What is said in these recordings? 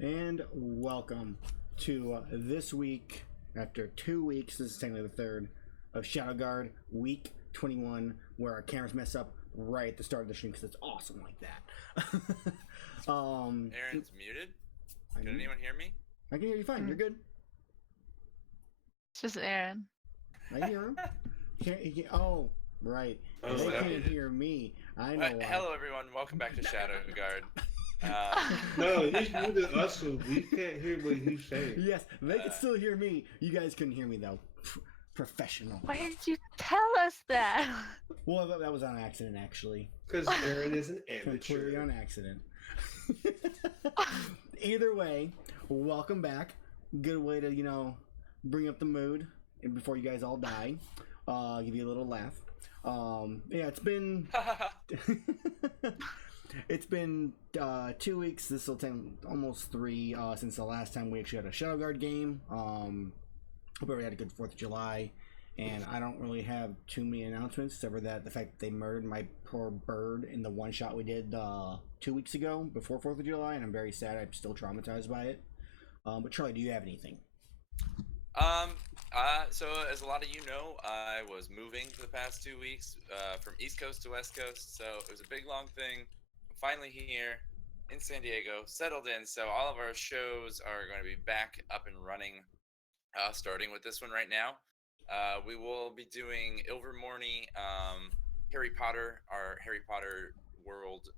And welcome to this week, after 2 weeks, this is technically the third, of Shadowguard Week 21, where our cameras mess up right at the start of the stream because it's awesome like that. Aaron's muted? Can anyone hear me? I can hear you fine, you're good. It's just Aaron. I hear him. Oh, right. They can't hear me. I know why. Hello everyone, welcome back to Shadowguard. No, he's muted us, so we can't hear what he's saying. Yes, they can still hear me. You guys couldn't hear me though. Professional. Why didn't you tell us that? Well, that was on accident, actually. Because Aaron is an amateur. Completely on accident. Either way, welcome back. Good way to, bring up the mood and before you guys all die. Give you a little laugh. Yeah, it's been... It's been 2 weeks. This will take almost 3 since the last time we actually had a Shadowguard game. Hope everybody had a good 4th of July. And I don't really have too many announcements, except for that the fact that they murdered my poor bird in the one shot we did 2 weeks ago before 4th of July, and I'm very sad. I'm still traumatized by it. But Charlie, do you have anything? So as a lot of you know, I was moving for the past 2 weeks from East Coast to West Coast, so it was a big long thing. I'm finally here in San Diego, settled in, so all of our shows are going to be back up and running, starting with this one right now. We will be doing Ilvermorny, Harry Potter, our Harry Potter World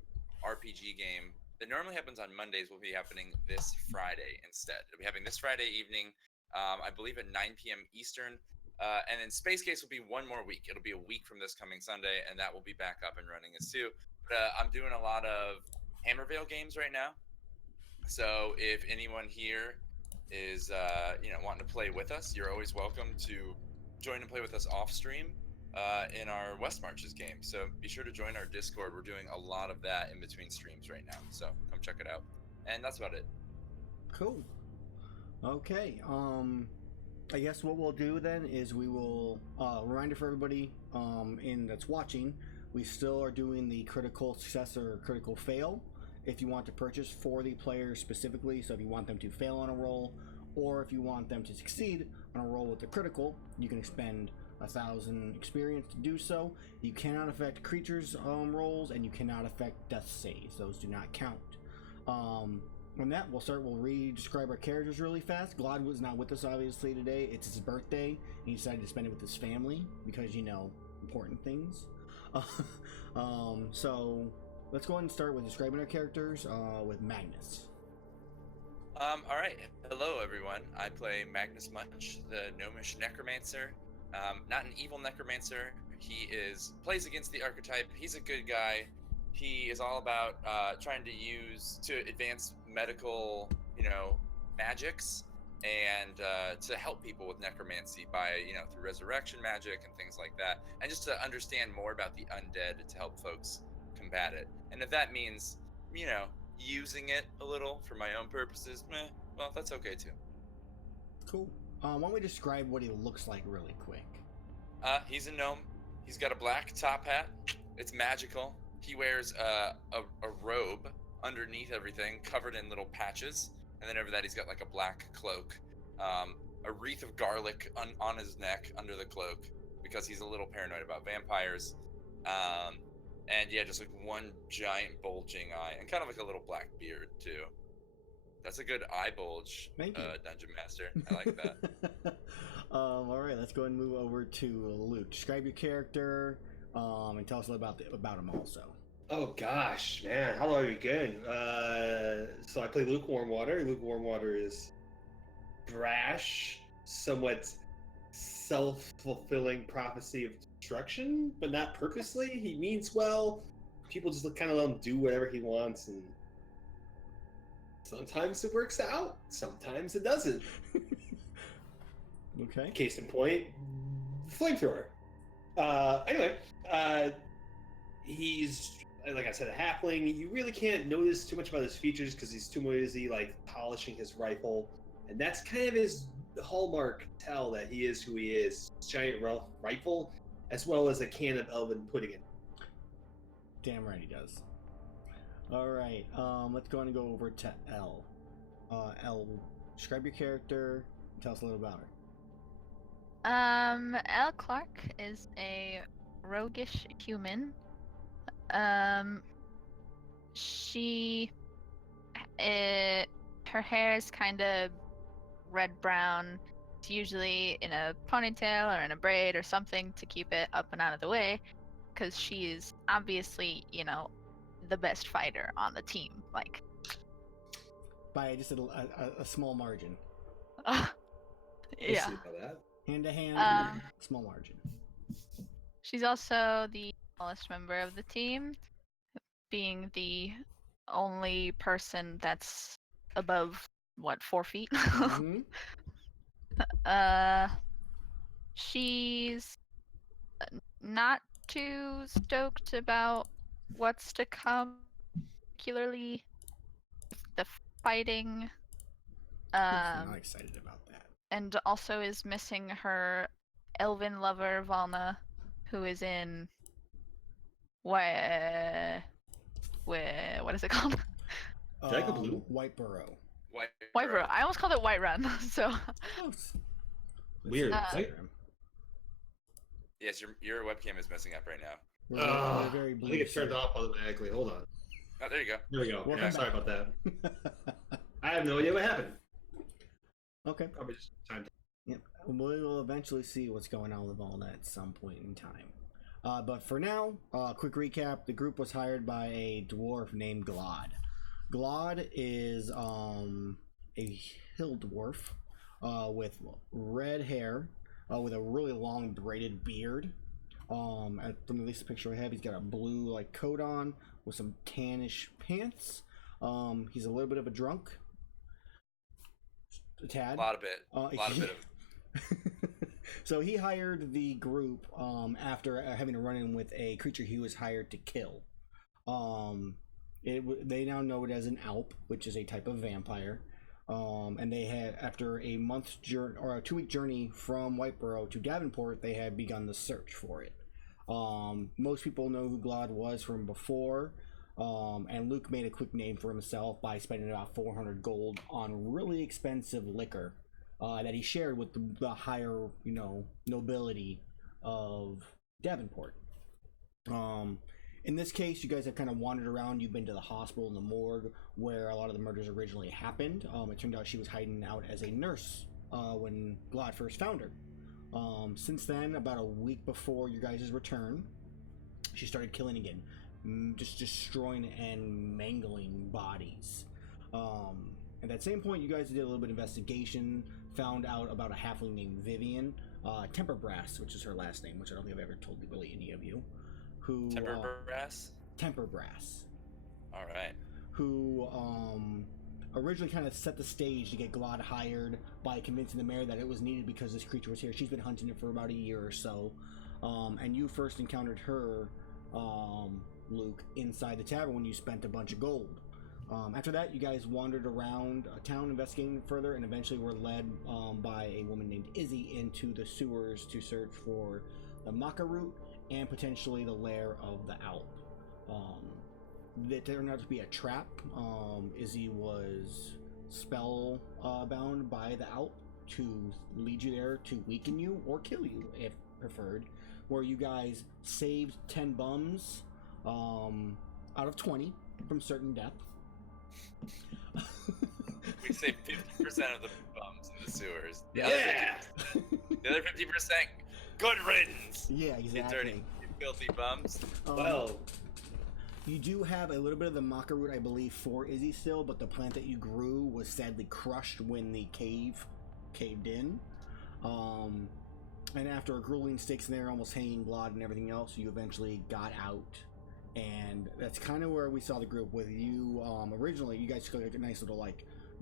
RPG game that normally happens on Mondays will be happening this Friday instead. It'll be happening this Friday evening, I believe at 9 p.m. Eastern. And then Space Case will be one more week. It'll be a week from this coming Sunday, and that will be back up and running as too. But I'm doing a lot of Hammervale games right now. So if anyone here is wanting to play with us, you're always welcome to join and play with us off stream in our West Marches game. So be sure to join our Discord. We're doing a lot of that in between streams right now. So come check it out. And that's about it. Cool. Okay. I guess what we'll do then is we will reminder for everybody that's watching, we still are doing the critical success or critical fail if you want to purchase for the players specifically. So if you want them to fail on a roll, or if you want them to succeed on a roll with the critical, you can expend 1,000 experience to do so. You cannot affect creatures rolls, and you cannot affect death saves. Those do not count. On that, we'll re-describe our characters really fast. Glad was not with us obviously today. It's his birthday, and he decided to spend it with his family because important things. So let's go ahead and start with describing our characters with Magnus. All right. Hello, everyone. I play Magnus Munch, the gnomish necromancer. Not an evil necromancer. He plays against the archetype. He's a good guy. He is all about trying to advance medical, magics and to help people with necromancy by, through resurrection magic and things like that, and just to understand more about the undead to help folks combat it. And if that means, using it a little for my own purposes, well, that's okay too. Cool. Why don't we describe what he looks like really quick? He's a gnome. He's got a black top hat. It's magical. He wears a robe underneath everything, covered in little patches, and then over that he's got like a black cloak, a wreath of garlic on his neck under the cloak because he's a little paranoid about vampires. And yeah, just like one giant bulging eye, and kind of like a little black beard too. That's a good eye bulge, Dungeon Master. I like that. All right, let's go ahead and move over to Luke. Describe your character, and tell us a little about him also. Oh gosh, man, how do I begin? So I play Lukewarm Water. Lukewarm Water is brash, somewhat self-fulfilling prophecy of destruction, but not purposely. He means well. People just kind of let him do whatever he wants, and sometimes it works out, sometimes it doesn't. Okay. Case in point, flamethrower. Anyway, he's, like I said, a halfling. You really can't notice too much about his features because he's too busy polishing his rifle, and that's kind of his hallmark tell that he is who he is. Giant rifle, as well as a can of elven pudding. Damn right he does. All right, let's go on and go over to L. Elle, describe your character. Tell us a little about her. Elle Clark is a roguish human. She, her hair is kind of red-brown. It's usually in a ponytail or in a braid or something to keep it up and out of the way, because she's obviously, the best fighter on the team. Like, By just a small margin. We'll yeah. see about that. Hand to hand, small margin. She's also the smallest member of the team, being the only person that's above 4 feet. Mm-hmm. She's not too stoked about what's to come, particularly the fighting. I'm not excited about that. And also is missing her elven lover Valna, who is in what is it called? Jacob Blue? Whiteboro. Whiterun. I almost called it Whiterun. So Close. Weird. Yes, your webcam is messing up right now. We're very I blue. think it turned off automatically. Hold on. Oh, there you go. There we go. Welcome Yeah, sorry back. about that. I have no idea what happened. Okay. Probably just time. Yep. We will eventually see what's going on with Valna at some point in time. But for now, quick recap. The group was hired by a dwarf named Glod. Glod is a hill dwarf with red hair, with a really long braided beard. From at least the picture I have, he's got a blue coat on with some tannish pants. He's a little bit of a drunk. A tad. A lot of it. So he hired the group after having a run-in with a creature he was hired to kill. They now know it as an Alp, which is a type of vampire. And they had, after a month's journey or a 2-week journey from Whiteboro to Davenport, they had begun the search for it. Most people know who Glod was from before. And Luke made a quick name for himself by spending about 400 gold on really expensive liquor that he shared with the higher, nobility of Davenport. In this case, you guys have kind of wandered around. You've been to the hospital and the morgue where a lot of the murders originally happened. It turned out she was hiding out as a nurse when Glod first found her. Since then, about a week before you guys' return, she started killing again. Just destroying and mangling bodies. At that same point, you guys did a little bit of investigation, found out about a halfling named Vivian, Temperbrass, which is her last name, which I don't think I've ever told really any of you. Who Temperbrass? Temperbrass. All right. Who originally kind of set the stage to get Glod hired by convincing the mayor that it was needed because this creature was here. She's been hunting it for about a year or so. And you first encountered her, Luke, inside the tavern when you spent a bunch of gold. After that, you guys wandered around town investigating further and eventually were led by a woman named Izzy into the sewers to search for the maca root and potentially the lair of the Alp. That turned out to be a trap. Izzy was spell bound by the Alp to lead you there to weaken you or kill you if preferred, where you guys saved 10 bums out of 20 from certain death. We saved 50% of the bums in the sewers. The Yeah! other 50%, good riddance. Yeah, You exactly. dirty, filthy bums. Well, You do have a little bit of the maca root, I believe, for Izzy still, but the plant that you grew was sadly crushed when the cave caved in. And after a grueling stakes in there, almost hanging blood and everything else, you eventually got out. And that's kind of where we saw the group with you. Originally, you guys took a nice little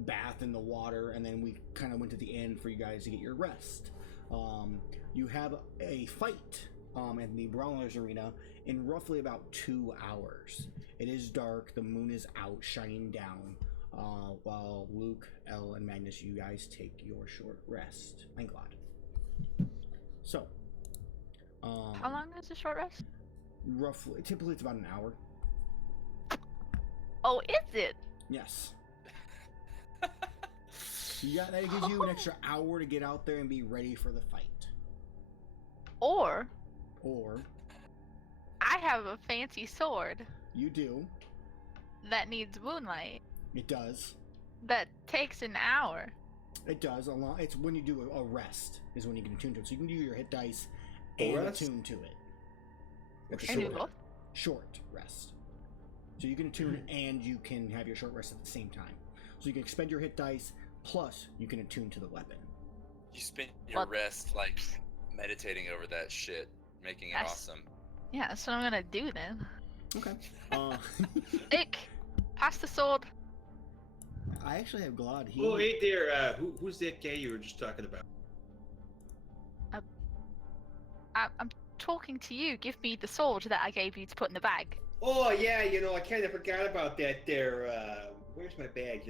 bath in the water, and then we kind of went to the end for you guys to get your rest. You have a fight in the Brawlers Arena in roughly about 2 hours. It is dark, the moon is out, shining down, while Luke, Elle, and Magnus, you guys take your short rest. And Glad. So, How long is the short rest? roughly, typically it's about an hour. Oh, is it? Yes. That gives you an extra hour to get out there and be ready for the fight. Or Or I have a fancy sword you do. that needs moonlight It does. that takes an hour. It does. It's when you do a rest is when you can attune to it. So you can do your hit dice A and rest? attune to it. With Can I do both? short rest. So you can attune and you can have your short rest at the same time. So you can expend your hit dice, plus you can attune to the weapon. You spend your rest like meditating over that shit, making it awesome. Yeah, that's what I'm gonna do then. Okay. Nick, pass the sword. I actually have Glad. Oh, hey there. Who's that guy you were just talking about? I'm talking to you. Give me the sword that I gave you to put in the bag. Oh, yeah, I kind of forgot about that there. Where's my bag,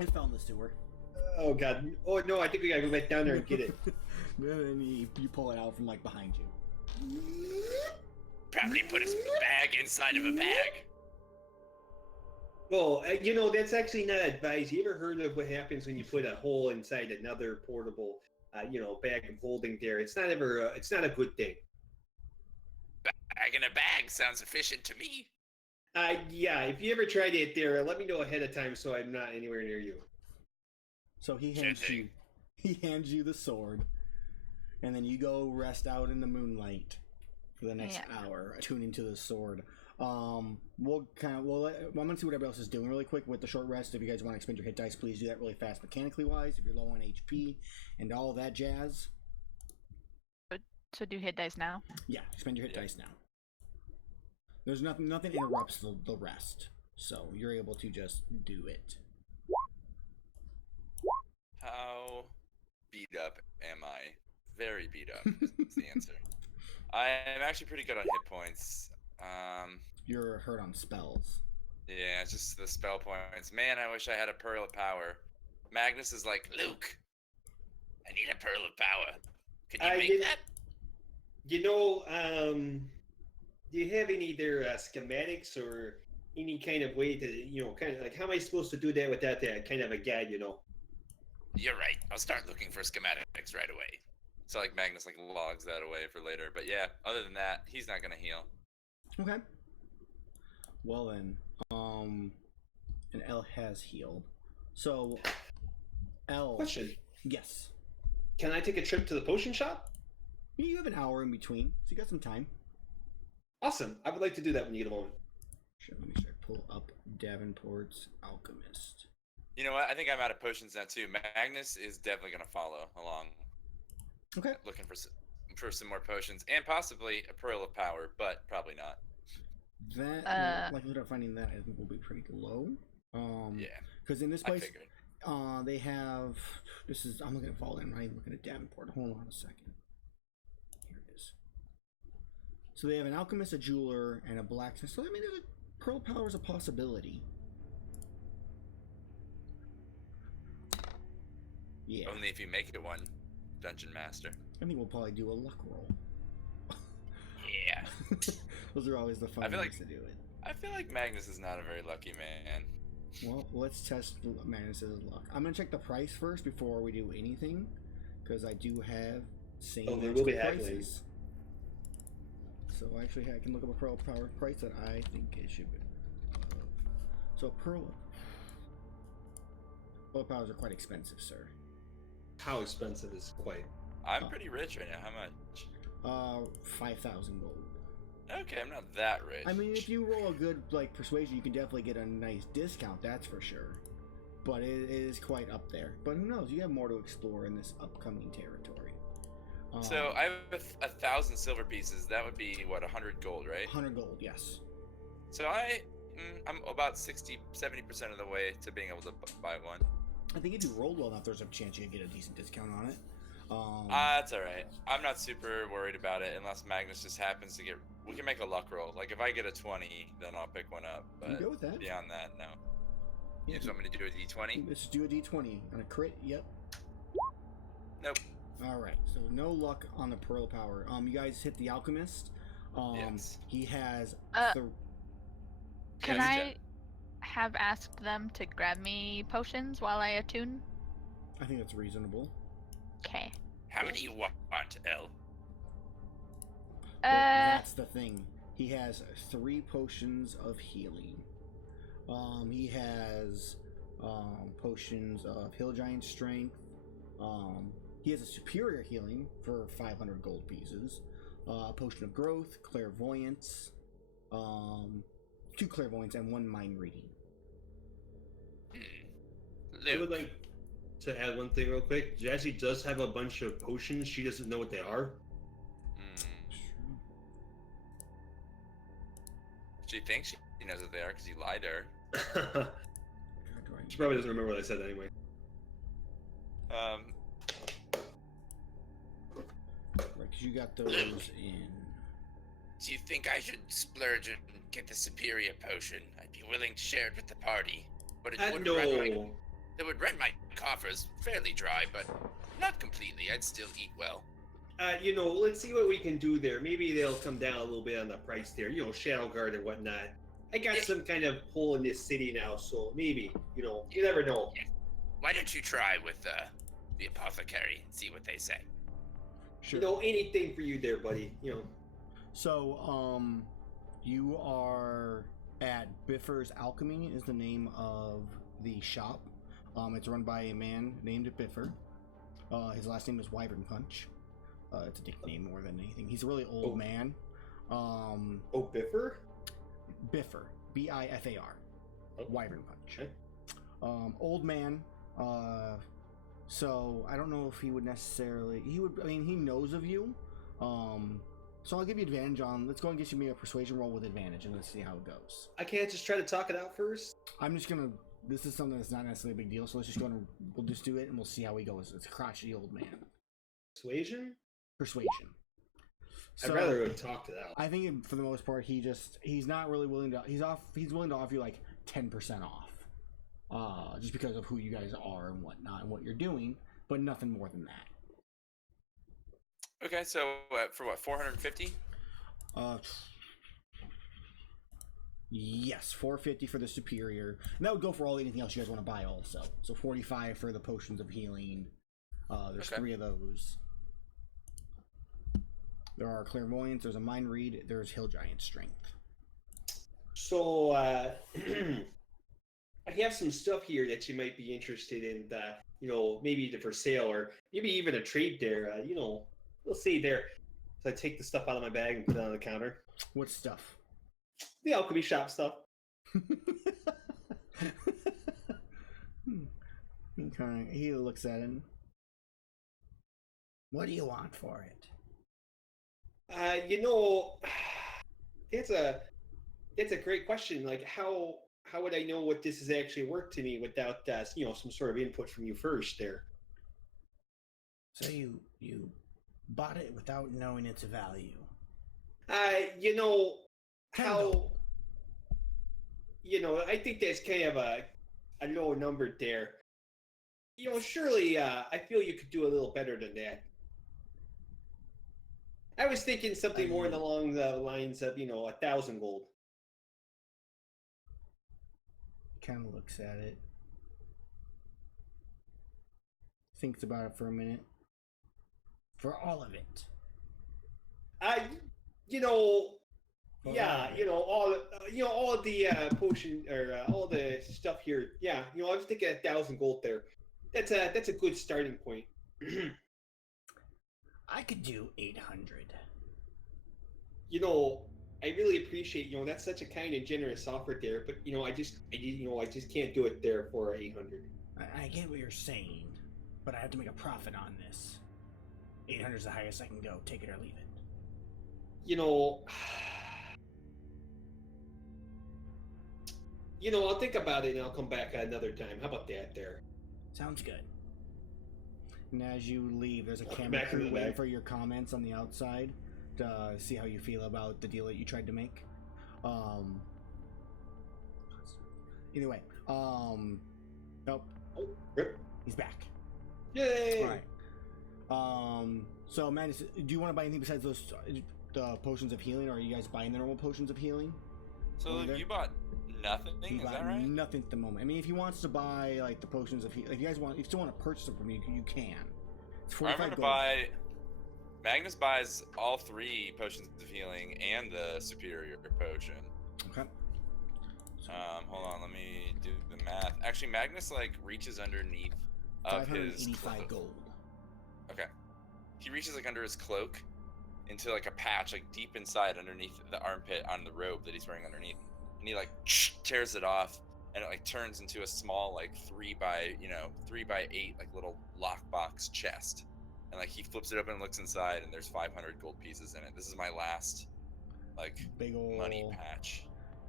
I fell in the sewer. Oh, God. Oh, no, I think we gotta go back down there and get it. Then you pull it out from like behind you. Probably put his bag inside of a bag. Well, that's actually not advised. You ever heard of what happens when you put a hole inside another portable, bag of holding there? It's not a good thing. Bag in a bag sounds efficient to me. Yeah, if you ever tried it there, let me know ahead of time so I'm not anywhere near you. So he hands you the sword, and then you go rest out in the moonlight for the next hour, attuning to the sword. I'm gonna see what everybody else is doing really quick with the short rest. If you guys want to expend your hit dice, please do that really fast mechanically wise. If you're low on HP and all that jazz. So do hit dice now? Yeah, spend your hit dice now. There's nothing interrupts the rest, so you're able to just do it. How beat up am I? Very beat up is the answer. I'm actually pretty good on hit points. You're hurt on spells. Yeah, it's just the spell points. Man, I wish I had a Pearl of Power. Magnus is like, Luke, I need a Pearl of Power. Can you make that? Do you have any there schematics or any kind of way to, kind of like, how am I supposed to do that without that kind of a guide, You're right. I'll start looking for schematics right away. So like Magnus logs that away for later. But yeah, other than that, he's not gonna heal. Okay. Well then, and L has healed. So, L. Question. Yes. Can I take a trip to the potion shop? You have an hour in between, so you got some time. Awesome. I would like to do that when you get a moment. Sure, let me try to pull up Davenport's Alchemist. You know what? I think I'm out of potions now too. Magnus is definitely gonna follow along. Okay. Looking for some more potions and possibly a Pearl of Power, but probably not. That likelihood of finding that I think will be pretty low. Yeah. Because in this place, I figured. they have. I'm looking at Valden, right? Looking at Davenport. Hold on a second. Here it is. So they have an alchemist, a jeweler, and a blacksmith. So I mean, there's a Pearl Power is a possibility. Yeah. Only if you make it one, Dungeon Master. I think we'll probably do a luck roll. Yeah. Those are always the fun ways to do it. I feel like Magnus is not a very lucky man. Well, let's test Magnus's luck. I'm gonna check the price first before we do anything, because I do have same there will be prices. So actually, I can look up a Pearl Power price that I think it should be. So Pearl Powers are quite expensive, sir. How expensive is quite? I'm pretty rich right now. How much? 5,000 gold. Okay, I'm not that rich. I mean, if you roll a good persuasion, you can definitely get a nice discount. That's for sure. But it is quite up there. But who knows? You have more to explore in this upcoming territory. So I have 1,000 silver pieces. That would be what, 100 gold, right? 100 gold, yes. So I'm about 60-70% of the way to being able to buy one. I think if you rolled well enough, there's a chance you can get a decent discount on it. That's all right. I'm not super worried about it unless Magnus just happens to get. We can make a luck roll. Like if I get a 20, then I'll pick one up. But you go with that. Beyond that, no. Yeah, you just want me to do a D20? Let's do a D20 on a crit. Yep. Nope. All right. So no luck on the Pearl Power. You guys hit the Alchemist. Yes. He has. Can I have asked them to grab me potions while I attune? I think that's reasonable. Okay. How many you want, L? That's the thing. He has 3 potions of healing. He has potions of Hill Giant Strength. He has a superior healing for 500 gold pieces. Potion of Growth, Clairvoyance, 2 Clairvoyance, and 1 Mind Reading. I would like to add one thing real quick. Jazzy does have a bunch of potions. She doesn't know what they are. She thinks she knows what they are because you lied to her. She probably doesn't remember what I said anyway. Right, because you got those in. Do you think I should splurge and get the superior potion? I'd be willing to share it with the party, but it would rent my coffers fairly dry, but not completely. I'd still eat well. Let's see what we can do there. Maybe they'll come down a little bit on the price there. Shadowguard and whatnot. I got some kind of pull in this city now, so maybe, you never know. Yeah. Why don't you try with the apothecary and see what they say? Sure. Anything for you there, buddy. So, you are at Biffer's Alchemy is the name of the shop. It's run by a man named Biffer. His last name is Wyvern Punch. It's a nickname more than anything. He's a really old man. Biffer? Biffer. Bifar. Wyvern Punch. Okay. Old man. So I don't know if he would necessarily. He knows of you. So I'll give you advantage on. Let's go and get you a persuasion roll with advantage, and let's see how it goes. I can't just try to talk it out first. I'm just gonna. This is something that's not necessarily a big deal, so let's just go and we'll just do it, and we'll see how he goes. It's a crotchety old man. Persuasion. So, I'd rather have talked it out. I think for the most part, he's not really willing to. He's willing to offer you like 10% off, just because of who you guys are and whatnot and what you're doing, but nothing more than that. Okay, so for what, 450? Yes, 450 for the superior, and that would go for anything else you guys want to buy also. So 45 for the potions of healing. There's 3 of those. There are clairvoyance. There's a mind read. There's Hill Giant Strength. So I have some stuff here that you might be interested in. Maybe for sale or maybe even a trade there. We'll see there. So I take the stuff out of my bag and put it on the counter. What stuff? The alchemy shop stuff. He looks at it. What do you want for it? That's a great question. Like, how would I know what this is actually worth to me without some sort of input from you first there? So you bought it without knowing its value. I think that's kind of a low number there. Surely I feel you could do a little better than that. I was thinking something more along the lines of, 1,000 gold. Kind of looks at it. Thinks about it for a minute. For all of it. All of the potion or all the stuff here. Yeah, I was thinking 1,000 gold there. That's a good starting point. I could do 800. I really appreciate, that's such a kind and generous offer there, but I just can't do it there for 800. I get what you're saying, but I have to make a profit on this. 800 is the highest I can go. Take it or leave it. I'll think about it and I'll come back another time. How about that there? Sounds good. And as you leave, there's a camera crew waiting for your comments on the outside to see how you feel about the deal that you tried to make. Anyway, nope. Oh, rip. He's back. Yay! All right. So, Magnus, do you want to buy anything besides those potions of healing, or are you guys buying the normal potions of healing? So you bought nothing. You Is got that right? nothing at the moment. I mean, if he wants to buy like the potions of healing, if you guys want, if you still want to purchase them from me, you can. It's I'm 45 gonna gold. buy. Magnus buys all 3 potions of healing and the superior potion. Okay. So, Hold on, let me do the math. Actually, Magnus like reaches underneath of his 585 cloak. gold. Okay. He reaches like under his cloak into like a patch like deep inside underneath the armpit on the robe that he's wearing underneath. And he like tears it off and it like turns into a small like 3 by 8 like little lockbox chest. And like he flips it open and looks inside and there's 500 gold pieces in it. This is my last like Big old money patch.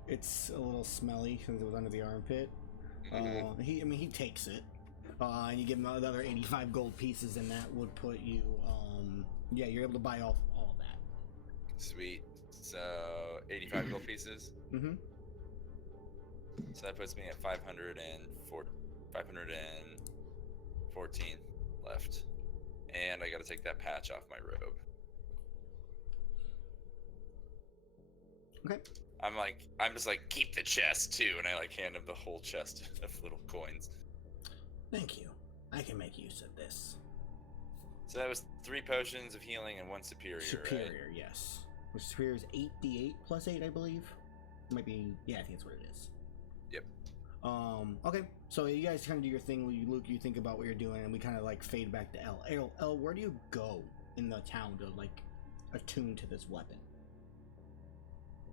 It's a little smelly since it was under the armpit. Mhm. He takes it. And you give him another 85 gold pieces, and that would put you, you're able to buy all that. Sweet. So 85 gold pieces. Mm-hmm. So that puts me at 514 left. And I gotta take that patch off my robe. Okay. I'm just like, keep the chest too, and I like hand him the whole chest of little coins. Thank you. I can make use of this. So that was 3 potions of healing and 1 superior, Superior, right? yes. Which superior is 8d8 plus 8, I believe. Might be, yeah, I think that's what it is. Yep. Okay, so you guys kind of do your thing. Luke, you think about what you're doing, and we kind of like fade back to Elle. Elle, where do you go in the town to like attune to this weapon?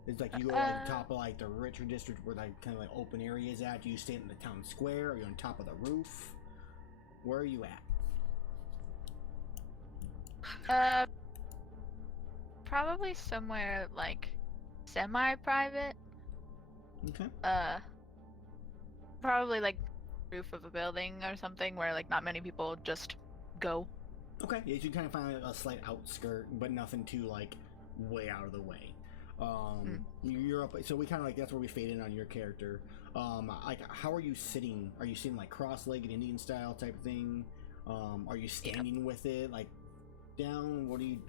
It's like you go like the top of like the richer district where like kind of like open areas at. Do you stay in the town square? Are you on top of the roof? Where are you at? Probably somewhere like semi-private. Okay. Probably like roof of a building or something where like not many people just go. Okay. Yeah, you kind of find like, a slight outskirt, but nothing too like way out of the way. You're up. So we kind of like that's where we fade in on your character. Like how are you sitting? Are you sitting like cross-legged Indian style type thing? Are you standing with it like down?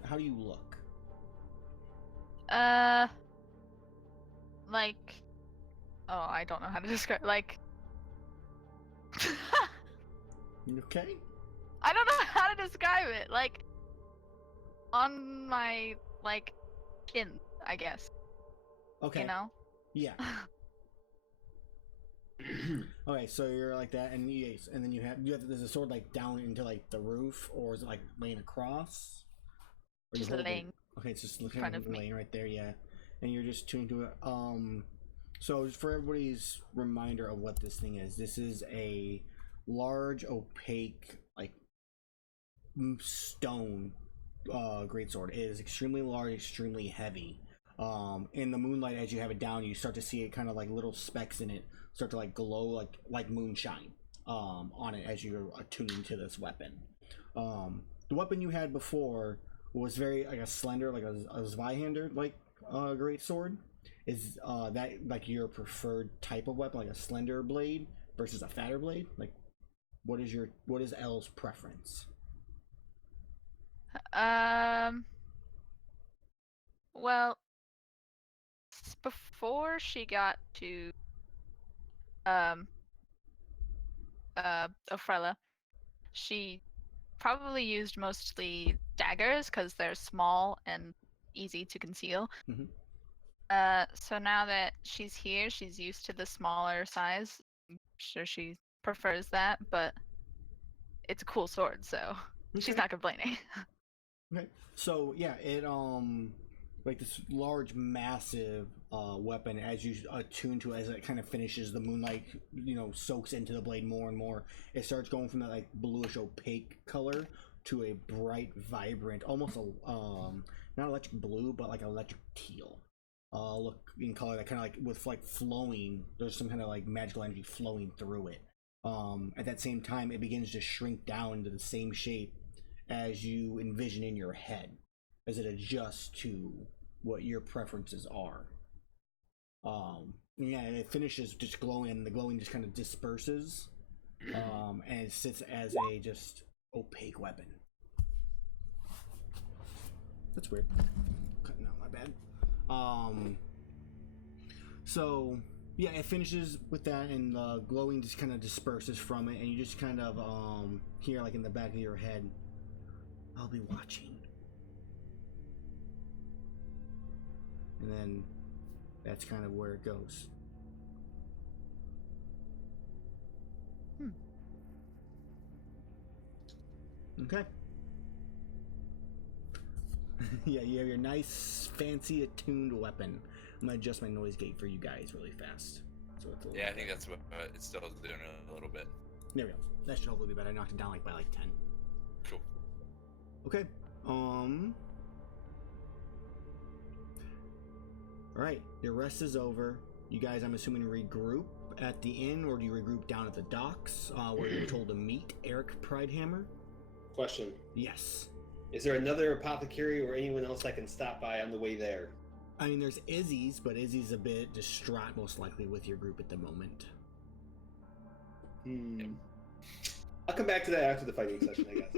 How do you look? Like, oh, I don't know how to describe. Like, Okay. I don't know how to describe it. Like, on my like chin, I guess. Okay. You know. Yeah. Okay, so you're like that, and then you have there's a sword like down into like the roof, or is it like laying across? Or Just you hold it? laying Okay, it's just in looking front of me. laying right there, yeah. And you're just tuned to it. So for everybody's reminder of what this thing is, this is a large, opaque, like stone greatsword. It is extremely large, extremely heavy. In the moonlight, as you have it down, you start to see it kind of like little specks in it start to like glow like moonshine on it as you're attuning to this weapon. The weapon you had before was very like a slender, like a Zweihander like great sword. Is that like your preferred type of weapon, like a slender blade versus a fatter blade? Like, what is Elle's preference? Well, before she got to Ophrella, she probably used mostly daggers because they're small and easy to conceal. Mm-hmm. So now that she's here, she's used to the smaller size. I'm sure she prefers that, but it's a cool sword, so she's not complaining. Okay. So yeah, it like this large, massive weapon as you attune to it, as it kind of finishes, the moonlight, soaks into the blade more and more. It starts going from that like bluish opaque color to a bright, vibrant, almost a not electric blue, but like electric teal. Look in color that kind of like with like flowing. There's some kind of like magical energy flowing through it. At that same time, it begins to shrink down into the same shape as you envision in your head, as it adjusts to what your preferences are. Yeah, and it finishes just glowing, and the glowing just kind of disperses, and it sits as a just opaque weapon. That's weird. Cutting out, my bad. So Yeah, it finishes with that, and the glowing just kind of disperses from it, and you just kind of hear, like in the back of your head, "I'll be watching." And then that's kind of where it goes. Okay. Yeah, you have your nice, fancy, attuned weapon. I'm gonna adjust my noise gate for you guys really fast. So it's a little Yeah, I think that's what it's still doing a little bit. There we go. That should hopefully be better. I knocked it down by 10. Cool. Okay. Alright, your rest is over. You guys, I'm assuming, regroup at the inn, or do you regroup down at the docks where you're told to meet Eric Pridehammer? Question. Yes. Is there another apothecary or anyone else I can stop by on the way there? I mean, there's Izzy's, but Izzy's a bit distraught, most likely, with your group at the moment. I'll come back to that after the fighting session, I guess.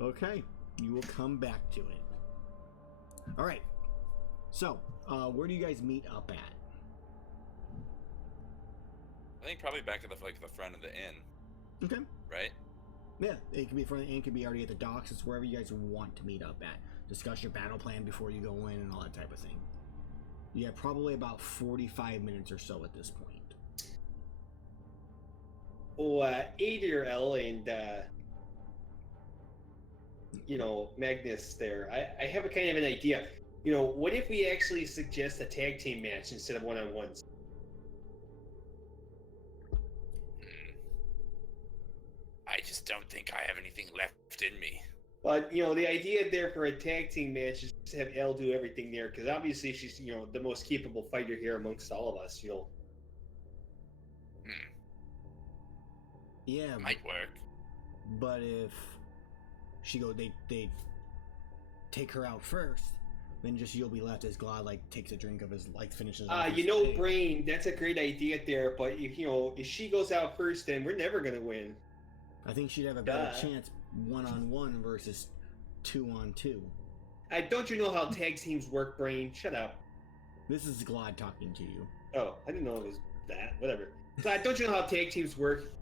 Okay, you will come back to it. All right. So, where do you guys meet up at? I think probably back at the front of the inn. Okay. Right? Yeah, it could be front of the inn, could be already at the docks. It's wherever you guys want to meet up at. Discuss your battle plan before you go in and all that type of thing. You have probably about 45 minutes or so at this point. Oh, Adriel and Magnus there. I have a kind of an idea. What if we actually suggest a tag team match instead of one-on-ones? I just don't think I have anything left in me. But, the idea there for a tag team match is to have Elle do everything there, because obviously she's, the most capable fighter here amongst all of us, Yeah, Might work. but if they take her out first, then just you'll be left as Glad takes a drink of his finishes. Brain, that's a great idea there, but if she goes out first, then we're never gonna win. I think she'd have a better chance 1-on-1 versus 2-on-2. Don't you know how tag teams work, Brain? Shut up. This is Glad talking to you. Oh, I didn't know it was that. Whatever. Glad, don't you know how tag teams work?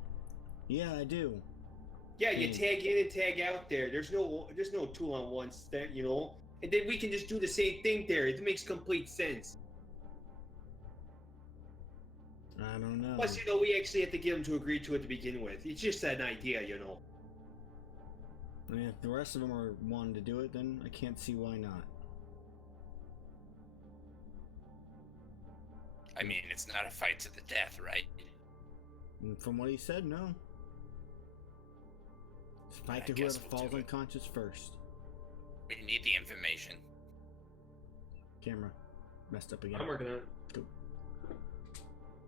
Yeah, I do. Yeah, you tag in and tag out there. There's no 2-on-1s there, and then we can just do the same thing there. It makes complete sense. I don't know. Plus, we actually have to get them to agree to it to begin with. It's just an idea, I mean, if the rest of them are wanting to do it, then I can't see why not. I mean, it's not a fight to the death, right? And from what he said, no. It's fight to whoever falls unconscious first. We need the information. Camera messed up again. I'm working on it. Go.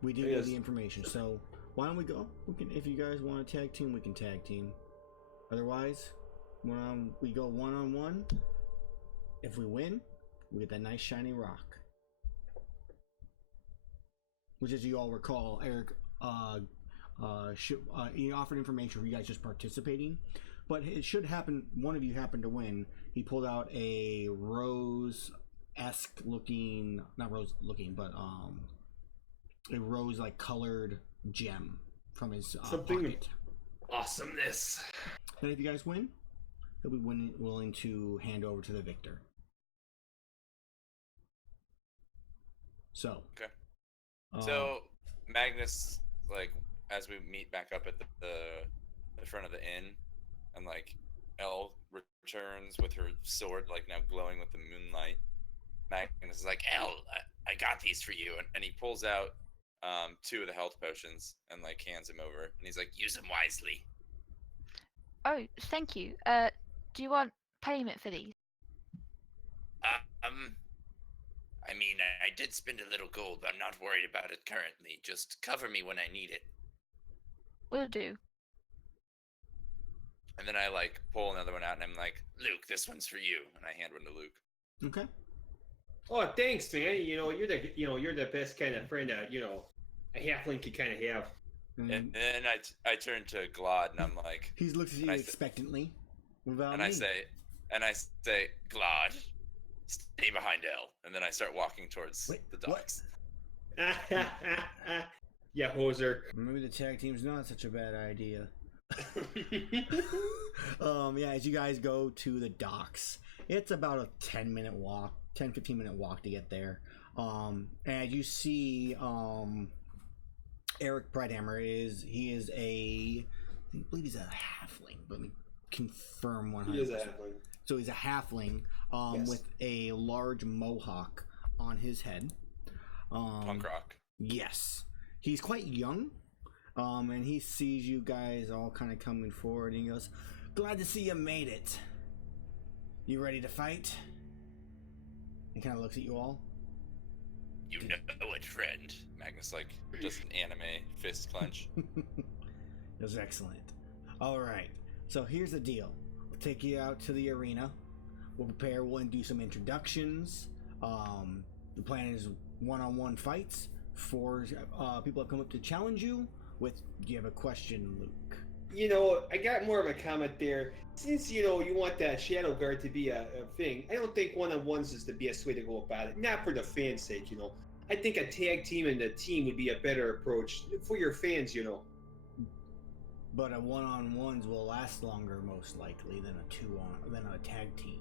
We do need the information, so why don't we go? If you guys want to tag team, we can tag team. Otherwise, we go 1-on-1. If we win, we get that nice shiny rock. Which, as you all recall, Eric he offered information for you guys just participating, but it should happen. One of you happened to win. He pulled out a rose-esque looking, not rose-looking, but a rose-like colored gem from his pocket. Awesomeness. And if you guys win, he'll be willing to hand over to the victor. So. Okay. So Magnus, as we meet back up at the front of the inn, and Elle returns with her sword now glowing with the moonlight. Magnus is like, Elle, I got these for you, and he pulls out 2 of the health potions and hands him over, and he's like, use them wisely. Oh, thank you. Do you want payment for these? I mean, I did spend a little gold, but I'm not worried about it currently. Just cover me when I need it. Will do. And then I pull another one out, and I'm like, Luke, this one's for you, and I hand one to Luke. Okay. Oh, thanks, man. You're the best kind of friend a halfling could kind of have. And then I turn to Glad, and I'm like, he looks at you expectantly. And I say, Glad, stay behind Elle. And then I start walking towards the docks. Yeah, hoser. Maybe the tag team's not such a bad idea. Yeah, as you guys go to the docks, it's about a 15-minute walk to get there. And you see Eric Brighthammer I believe he's a halfling. Let me confirm 100%. He is a halfling. So he's a halfling Yes. with a large mohawk on his head. Punk rock. Yes. He's quite young. And he sees you guys all kind of coming forward and he goes, "Glad to see you made it. You ready to fight?" He kind of looks at you all. You know it, friend. Magnus like just an anime fist clench. It was excellent. All right. So here's the deal. We'll take you out to the arena. We'll prepare. We'll do some introductions. The plan is one-on-one fights. 4 people have come up to challenge you. Do you have a question, Luke? I got more of a comment there. Since, you want that Shadowguard to be a thing, I don't think one-on-ones is the best way to go about it. Not for the fans' sake, I think a tag team and a team would be a better approach for your fans, But a one-on-ones will last longer, most likely, than a tag team.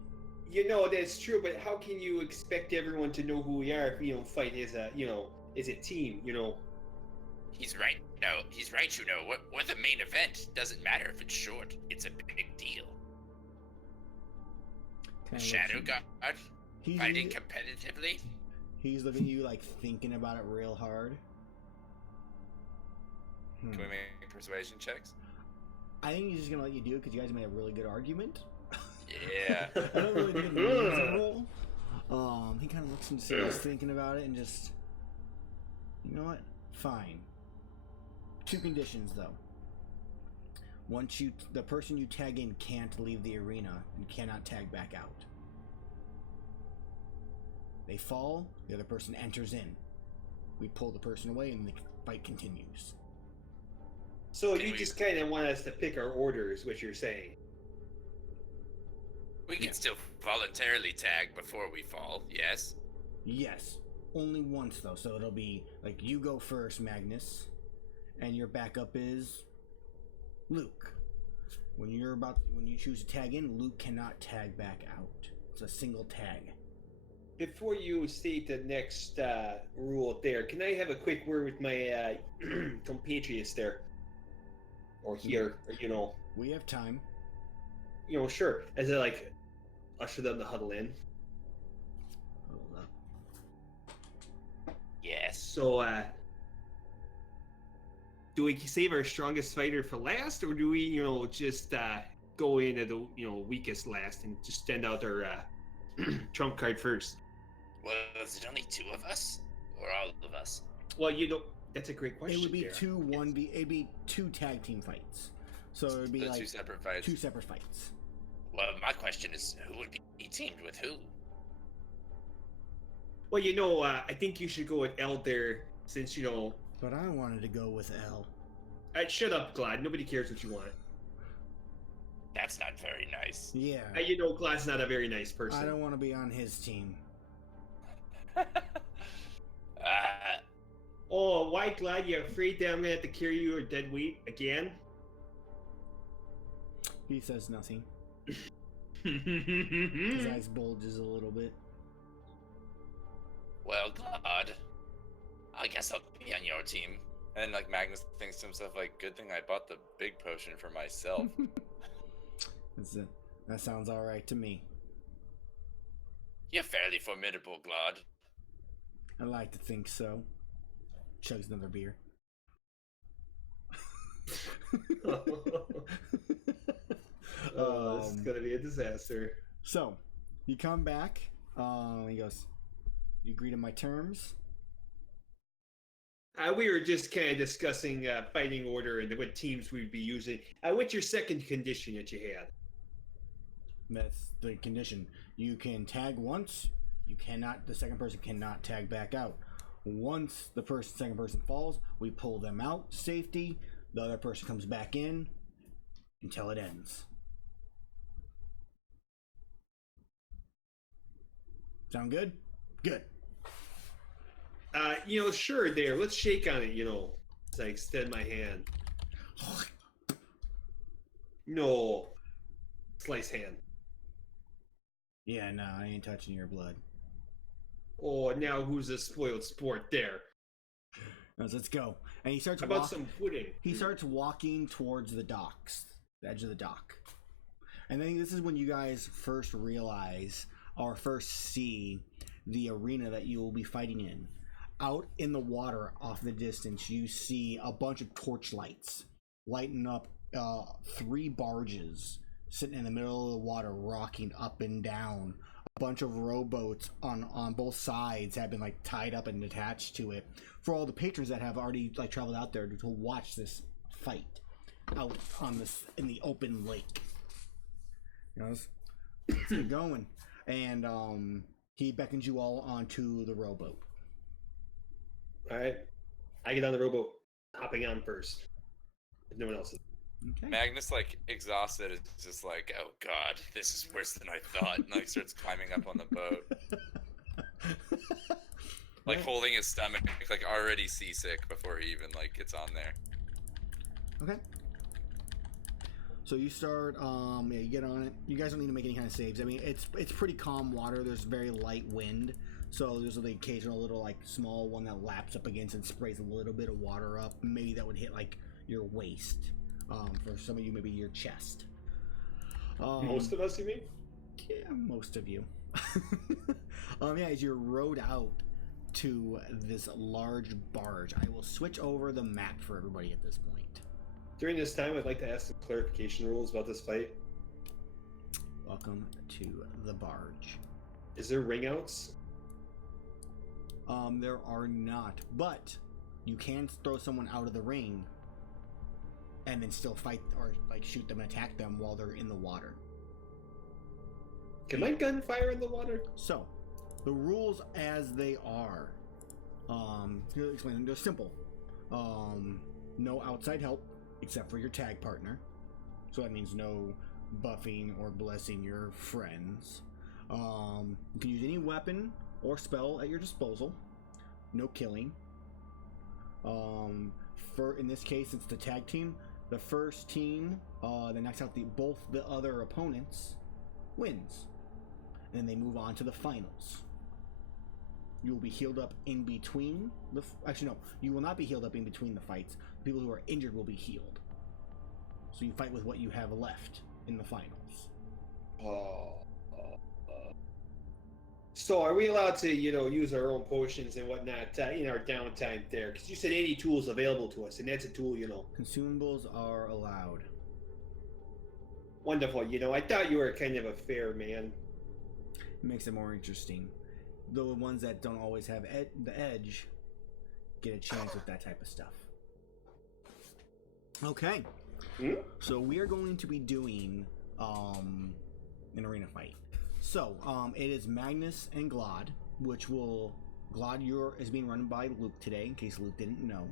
That's true, but how can you expect everyone to know who we are if we don't fight as a team, He's right. No, he's right. We're the main event. Doesn't matter if it's short. It's a big deal. Shadowguard fighting competitively. He's looking at you like thinking about it real hard. Can we make persuasion checks? I think he's just gonna let you do it because you guys made a really good argument. Yeah. I don't really need a roll. He kind of looks and starts thinking about it and just, you know what? Fine. 2 conditions though. Once the person you tag in can't leave the arena, you cannot tag back out. They fall, the other person enters in. We pull the person away and the fight continues. So you just kind of want us to pick our order, is what you're saying? We can still voluntarily tag before we fall, yes? Yes. Only once though, so it'll be like you go first, Magnus, and your backup is Luke. When you choose to tag in, Luke cannot tag back out. It's a single tag. Before you state the next rule there, can I have a quick word with my compatriots there? Or here, or We have time. Sure. As I usher them to huddle in. Hold up. Yes. So, do we save our strongest fighter for last, or do we, just go in at the, weakest last and just send out our trump card first? Well, is it only 2 of us? Or all of us? Well, that's a great question. It would be there. it'd be 2 tag team fights. So it would be like 2 separate fights. 2 separate fights. Well, my question is, who would be teamed with who? Well, I think you should go with L there, since, But I wanted to go with L. Shut up, Glad. Nobody cares what you want. That's not very nice. Yeah. Glad's not a very nice person. I don't want to be on his team. Oh, why, Glad? You afraid that I'm gonna have to carry you a dead weight again? He says nothing. His eyes bulges a little bit. Well, God, I guess I'll be on your team. And Magnus thinks to himself, good thing I bought the big potion for myself. That sounds all right to me. You're fairly formidable, Glad. I like to think so. Chugs another beer. This is gonna be a disaster. So, you come back. He goes, "You agree to my terms?" We were just kind of discussing fighting order and what teams we'd be using. What's your second condition that you had? That's the condition. You can tag once. The second person cannot tag back out. Once the second person falls, we pull them out, safety. The other person comes back in until it ends. Sound good? Good. Sure, there. Let's shake on it, as I extend my hand. No. Slice hand. Yeah, no, I ain't touching your blood. Oh, now who's a spoiled sport there? Let's go. And he starts How about some pudding? He starts walking towards the docks, the edge of the dock. And then this is when you guys first realize or first see the arena that you will be fighting in. Out in the water off in the distance, you see a bunch of torch lights lighting up 3 barges sitting in the middle of the water, rocking up and down. A bunch of rowboats on both sides have been like tied up and attached to it for all the patrons that have already like traveled out there to watch this fight out on this in the open lake. Let's get going. And he beckons you all onto the rowboat. All right. I get on the rowboat, hopping on first. If no one else is. Okay. Magnus, like, exhausted, is just like, oh god, this is worse than I thought, and like starts climbing up on the boat. Like holding his stomach, like already seasick before he even like gets on there. Okay. So you start, you get on it. You guys don't need to make any kind of saves. I mean, it's pretty calm water. There's very light wind. So there's the occasional little, like, small one that laps up against and sprays a little bit of water up. Maybe that would hit, like, your waist. For some of you, maybe your chest. Most of us, you mean? Yeah, most of you. As you're rowed out to this large barge. I will switch over the map for everybody at this point. During this time, I'd like to ask some clarification rules about this fight. Welcome to the barge. Is there ring outs? There are not, but you can throw someone out of the ring and then still fight or like shoot them and attack them while they're in the water. Can my gun fire in the water? So, the rules as they are, to explain them, they're simple. No outside help except for your tag partner. So that means no buffing or blessing your friends. You can use any weapon or spell at your disposal. No killing. In this case, it's the tag team. The first team that knocks out both the other opponents wins. And then they move on to the finals. You will be healed up in between actually, no. You will not be healed up in between the fights. People who are injured will be healed. So you fight with what you have left in the finals. So are we allowed to, use our own potions and whatnot in our downtime there? Because you said any tools available to us, and that's a tool, Consumables are allowed. Wonderful. I thought you were kind of a fair man. It makes it more interesting. The ones that don't always have the edge get a chance with that type of stuff. Okay. So we are going to be doing an arena fight. So it is Magnus and Glod, Glod is being run by Luke today, in case Luke didn't know.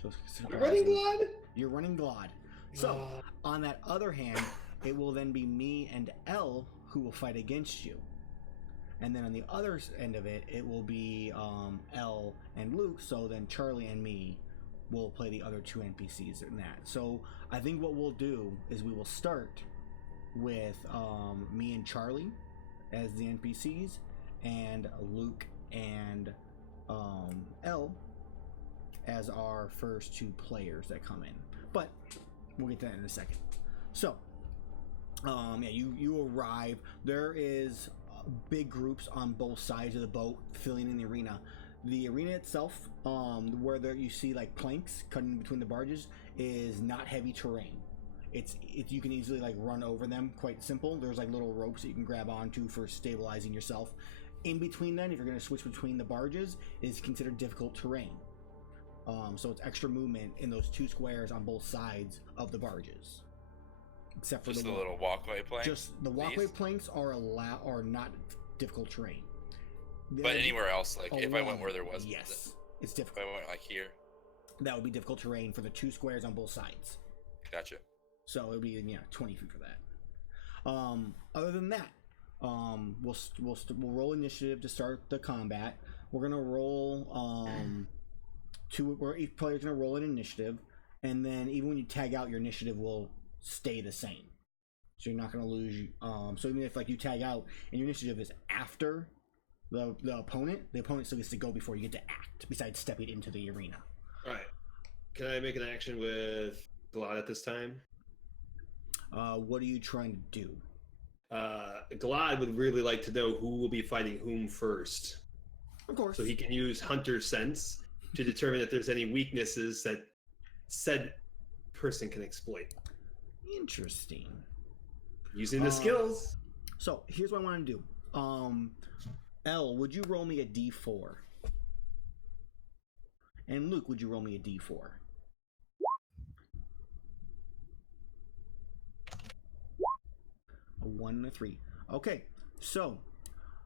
So You're running Glod? You're running Glod. So on that other hand, it will then be me and Elle who will fight against you. And then on the other end of it, it will be Elle and Luke. So then Charlie and me will play the other 2 NPCs in that. So I think what we'll do is we will start with me and Charlie as the NPCs, and Luke and Elle as our first 2 players that come in. But we'll get to that in a second. So, you arrive. There is big groups on both sides of the boat filling in the arena. The arena itself, where you see like planks cutting between the barges, is not heavy terrain. It's you can easily like run over them. Quite simple. There's like little ropes that you can grab onto for stabilizing yourself. In between then, if you're going to switch between the barges, is considered difficult terrain. So it's extra movement in those 2 squares on both sides of the barges. Except for just the little walkway planks. Just the walkway planks are not difficult terrain. But anywhere else, like if I went where there wasn't. Yes, it's difficult. If I went like here. That would be difficult terrain for the 2 squares on both sides. Gotcha. So it would be 20 feet for that. Other than that, we'll roll initiative to start the combat. we're gonna roll each player's gonna roll an initiative, and then even when you tag out, your initiative will stay the same. So you're not gonna lose. So even if like you tag out and your initiative is after the opponent still gets to go before you get to act. Besides stepping into the arena. All right. Can I make an action with Glad at this time? What are you trying to do? Glad would really like to know who will be fighting whom first. Of course. So he can use Hunter Sense to determine if there's any weaknesses that said person can exploit. Interesting. Using the skills. So here's what I want to do. Elle, would you roll me a d4? And Luke, would you roll me a d4? A 1 and a 3. Okay, so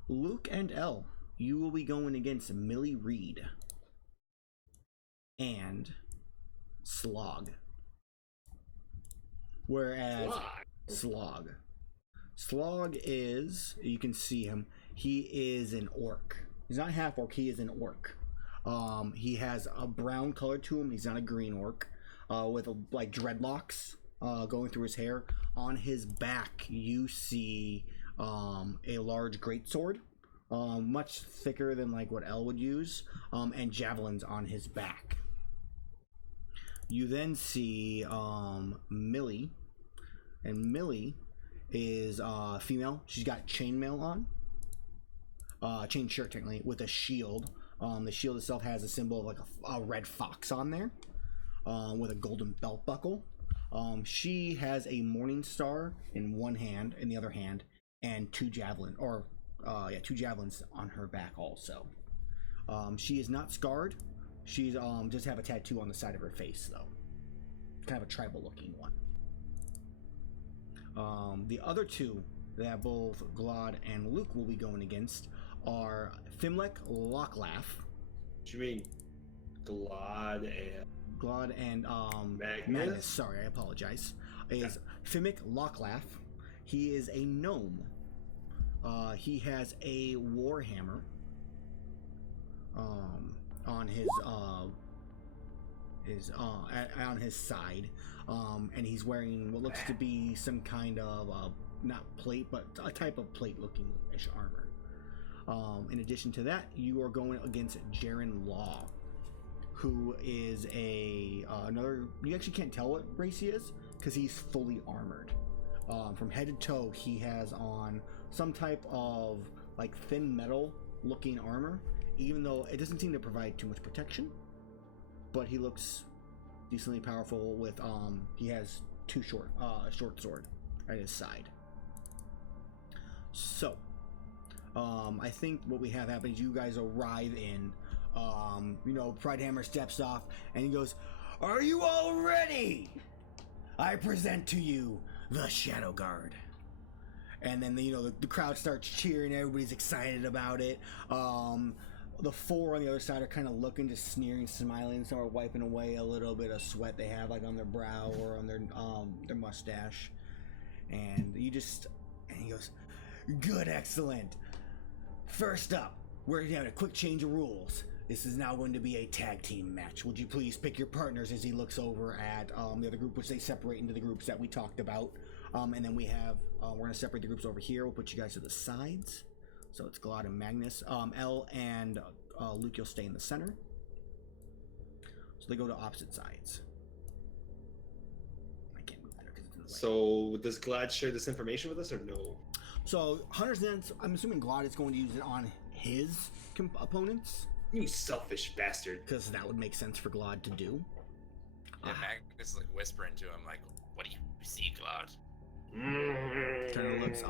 Luke and Elle, you will be going against Millie Reed and Slog. Whereas Slog is, you can see him, he is an orc. He's not half orc, he is an orc. He has a brown color to him. He's not a green orc, with like dreadlocks going through his hair. On his back, you see a large greatsword, much thicker than like what Elle would use, and javelins on his back. You then see Millie, and Millie is female. She's got chainmail on, chain shirt technically, with a shield. The shield itself has a symbol of like a red fox on there, with a golden belt buckle. She has a morning star in one hand, in the other hand, and two javelins on her back also. She is not scarred. She's just have a tattoo on the side of her face though, kind of a tribal looking one. The other two that both Glad and Luke will be going against are Fimlek Locklaugh. What you mean? Glad and Magnus. Sorry, I apologize. Is Fimlek Locklaugh. He is a gnome. He has a warhammer on his side, and he's wearing what looks to be some kind of not plate, but a type of plate-looking-ish armor. In addition to that, you are going against Jaren Law, who is another. You actually can't tell what race he is because he's fully armored. From head to toe, he has on some type of like thin metal looking armor, even though it doesn't seem to provide too much protection. But he looks decently powerful with he has a short sword at his side. So I think what we have happen is you guys arrive in. Pridehammer steps off and he goes, "Are you all ready? I present to you the Shadowguard." And then the crowd starts cheering. Everybody's excited about it. The four on the other side are kind of looking, just sneering, smiling. Some are wiping away a little bit of sweat they have like on their brow or on their mustache. And he goes, "Good, excellent. First up, we're having a quick change of rules. This is now going to be a tag team match. Would you please pick your partners?" As he looks over at the other group, which they separate into the groups that we talked about. And then we have, we're going to separate the groups over here. We'll put you guys to the sides. So it's Glad and Magnus. Elle and Luke, you'll stay in the center. So they go to opposite sides. I can't move there because it's in the way. So does Glad share this information with us or no? So Hunter's Dance, I'm assuming Glad is going to use it on his opponents. You selfish bastard. Because that would make sense for Glad to do. Yeah, Magnus is like whispering to him, like, "What do you see, Glad?" Kind of looks.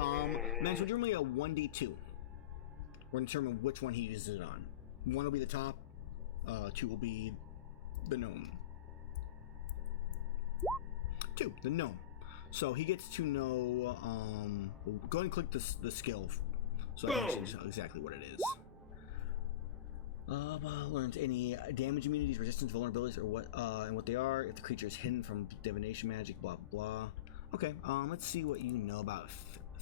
Max, would you roll me a 1d2? We're going to determine which one he uses it on. 1 will be the top, 2 will be the gnome. 2, the gnome. So he gets to know. Go ahead and click the skill, so I can actually know exactly what it is. Learns any damage immunities, resistance, vulnerabilities, or what and what they are. If the creature is hidden from divination magic, blah blah. Okay, let's see what you know about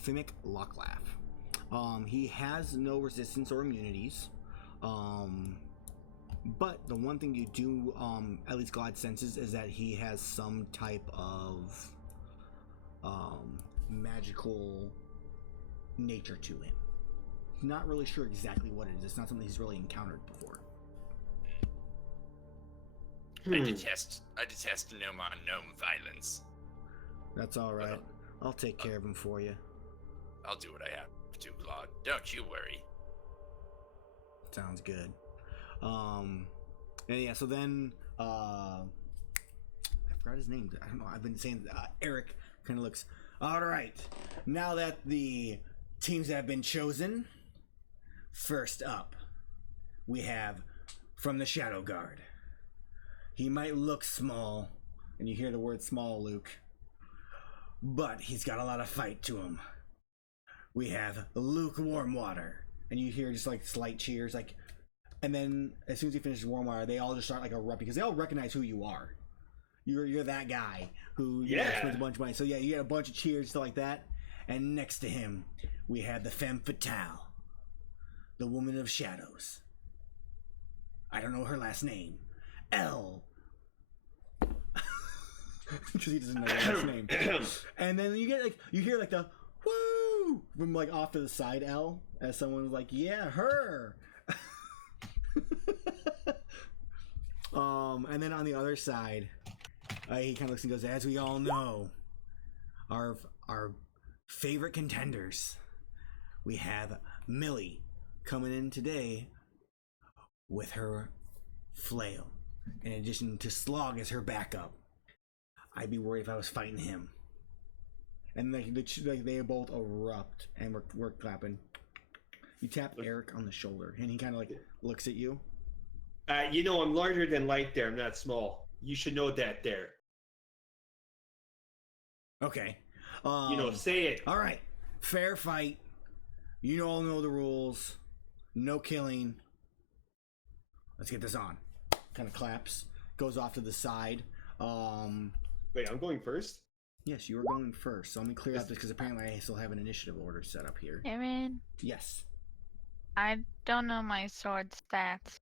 Fimlek Locklaugh. He has no resistance or immunities. But the one thing you do, at least God senses, is that he has some type of magical nature to him. Not really sure exactly what it is. It's not something he's really encountered before. I detest gnome on gnome violence. That's all right. I'll take care of him for you. I'll do what I have to, Claude. Don't you worry. Sounds good. And yeah, so then I forgot his name. I don't know. I've been saying Eric kind of looks. All right. Now that the teams have been chosen, first up, we have from the Shadowguard. He might look small, and you hear the word small, Luke, but he's got a lot of fight to him. We have lukewarm water, and you hear just like slight cheers, like, and then as soon as he finishes warm water, they all just start like erupting because they all recognize who you are. You're that guy who spends a bunch of money. So yeah, you get a bunch of cheers stuff like that, and next to him we have the femme fatale, the woman of shadows. I don't know her last name. L. Because he doesn't know her last name. And then you hear like the woo from like off to the side, L, as someone's like, yeah, her. And then on the other side, he kind of looks and goes, as we all know, our favorite contenders, we have Millie coming in today with her flail, in addition to Slog as her backup. I'd be worried if I was fighting him. And like they both erupt, and we're clapping. You tap Eric on the shoulder, and he kind of like looks at you. You know, I'm larger than life there. I'm not small. You should know that there. Okay. Say it. All right. Fair fight. You all know the rules. No killing. Let's get this on. Kind of claps. Goes off to the side. Wait, I'm going first? Yes, you are going first. So let me clear out this because apparently I still have an initiative order set up here. Aaron, Yes. I don't know my sword stats.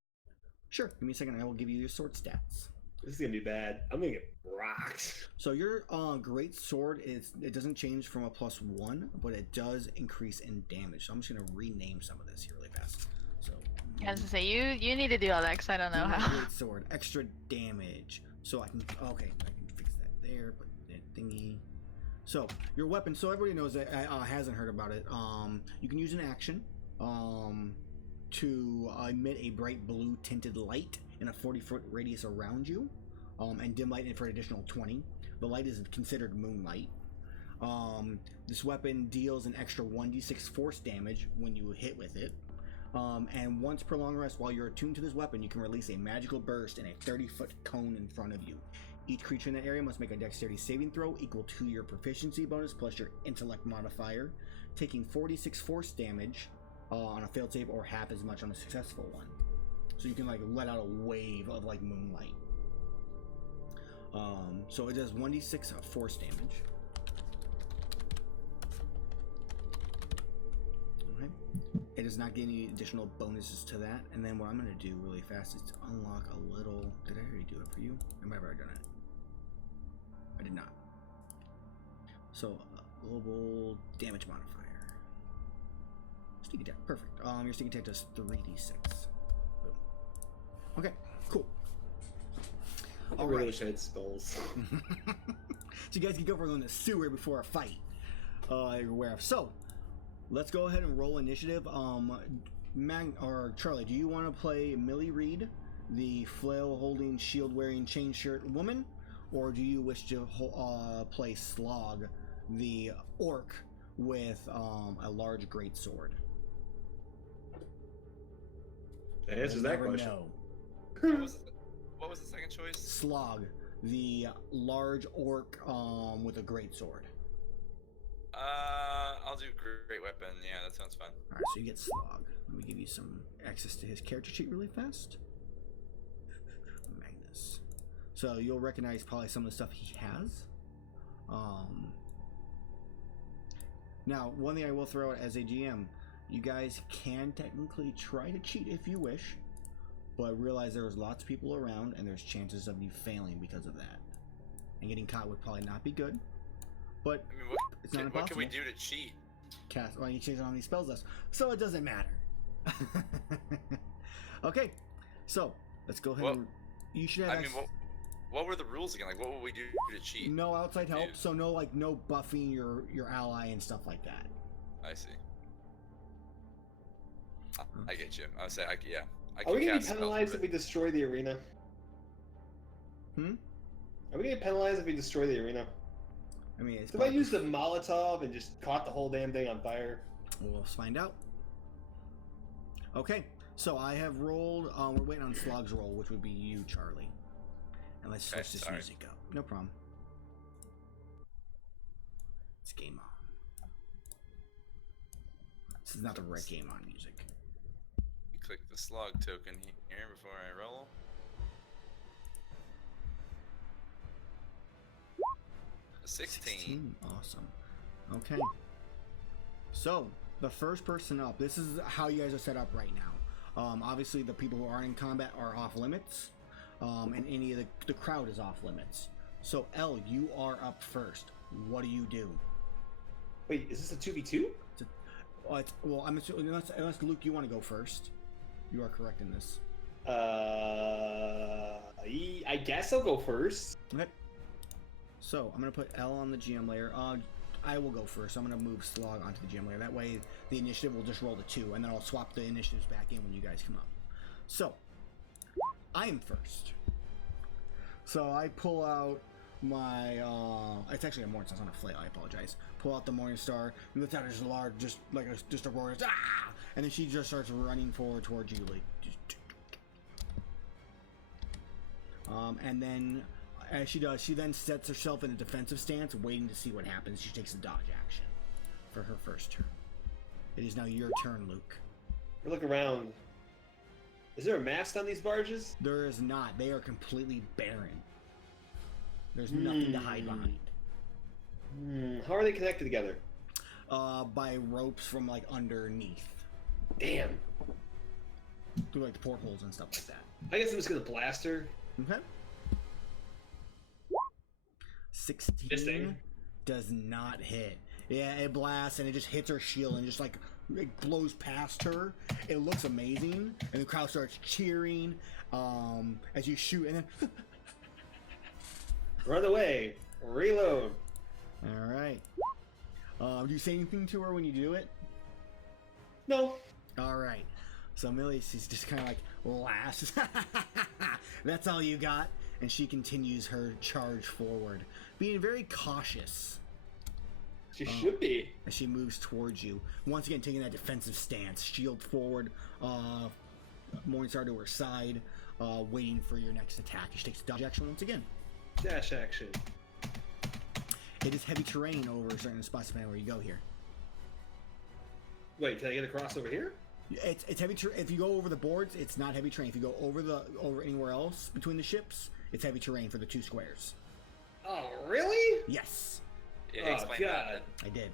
Sure. Give me a second. I will give you your sword stats. This is gonna be bad. I'm gonna get rocked. So your great sword it doesn't change from a +1, but it does increase in damage. So I'm just gonna rename some of this here really fast. So I was gonna say you need to do all that because I don't know how. great sword, extra damage. So I can fix that there. Put that thingy. So your weapon. So everybody knows that hasn't heard about it. You can use an action to emit a bright blue tinted light in a 40-foot radius around you, and dim light in for an additional 20. The light is considered moonlight. This weapon deals an extra 1d6 force damage when you hit with it. And once per long rest, while you're attuned to this weapon, you can release a magical burst in a 30-foot cone in front of you. Each creature in that area must make a dexterity saving throw equal to your proficiency bonus plus your intellect modifier, taking 46 force damage on a failed save or half as much on a successful one. So you can like let out a wave of like moonlight. So it does 1d6 force damage. Okay. It does not get any additional bonuses to that. And then what I'm going to do really fast is to unlock a little. Did I already do it for you? I might have already done it. I did not. So global damage modifier. Sneak attack. Perfect. Your sneak attack does 3d6. Boom. Okay. Cool. I really wish I had spells. So you guys can go for in the sewer before a fight. You're aware of. So let's go ahead and roll initiative. Charlie, do you want to play Millie Reed, the flail-holding, shield-wearing, chain shirt woman, or do you wish to play Slog, the orc with a large greatsword? That answers that question. Know. What was the second choice? Slog, the large orc with a greatsword. I'll do great weapon. Yeah, that sounds fun. Alright, so you get Slog. Let me give you some access to his character sheet really fast. Magnus. So you'll recognize probably some of the stuff he has. Now, one thing I will throw out as a GM, you guys can technically try to cheat if you wish, but realize there's lots of people around and there's chances of you failing because of that. And getting caught would probably not be good, but I mean, it's not impossible. what can we do to cheat? Cast, well, you change it on these spells list, so it doesn't matter. Okay, so let's go ahead and you should have. I mean, what were the rules again? Like, what would we do to cheat? No outside help, so no no buffing your ally and stuff like that. I see. I get you. I say, yeah. Are we gonna be penalized if we destroy the arena? Hmm? Are we gonna get penalized if we destroy the arena? I mean, it's if I use the Molotov and just caught the whole damn thing on fire? We'll find out. Okay, so I have rolled. We're waiting on Slog's roll, which would be you, Charlie. And let's switch this music up. No problem. It's game on. This is not the right game on music. You click the slog token here before I roll. A 16. Awesome. Okay. So, the first person up, this is how you guys are set up right now. Obviously, the people who are in combat are off limits, and any of the crowd is off limits. So, Elle, you are up first. What do you do? Wait, is this a 2v2? Well, I'm assuming, unless Luke, you want to go first. You are correct in this. I guess I'll go first. Okay. So, I'm going to put L on the GM layer. I will go first. I'm going to move Slog onto the GM layer. That way, the initiative will just roll to 2, and then I'll swap the initiatives back in when you guys come up. So, I am first. So, I pull out my, it's actually a Morning Star, it's not a flail, I apologize. Pull out the Morning Star, and the town is large, just like just a roar, ah! And then she just starts running forward towards you, like, and then, as she does, she then sets herself in a defensive stance, waiting to see what happens. She takes a dodge action for her first turn. It is now your turn, Luke. Look around. Is there a mast on these barges? There is not. They are completely barren. There's nothing to hide behind. How are they connected together? By ropes from, like, underneath. Damn. Through, like, the portholes and stuff like that. I guess I'm just gonna blast her. Okay. 16 does not hit. Yeah, it blasts and it just hits her shield and just like it blows past her. It looks amazing, and the crowd starts cheering as you shoot, and then run away, reload. All right. Do you say anything to her when you do it? No. All right. So Millie, she's just kind of like laughs. That's all you got, and she continues her charge forward, being very cautious. She should be. As she moves towards you. Once again, taking that defensive stance. Shield forward. Morningstar to her side. Waiting for your next attack. She takes a dodge action once again. Dash action. It is heavy terrain over certain spots depending where you go here. Wait, can I get across over here? It's heavy terrain. If you go over the boards, it's not heavy terrain. If you go over anywhere else between the ships, it's heavy terrain for the 2 squares. Oh, really? Yes. Yeah, explain that. I did.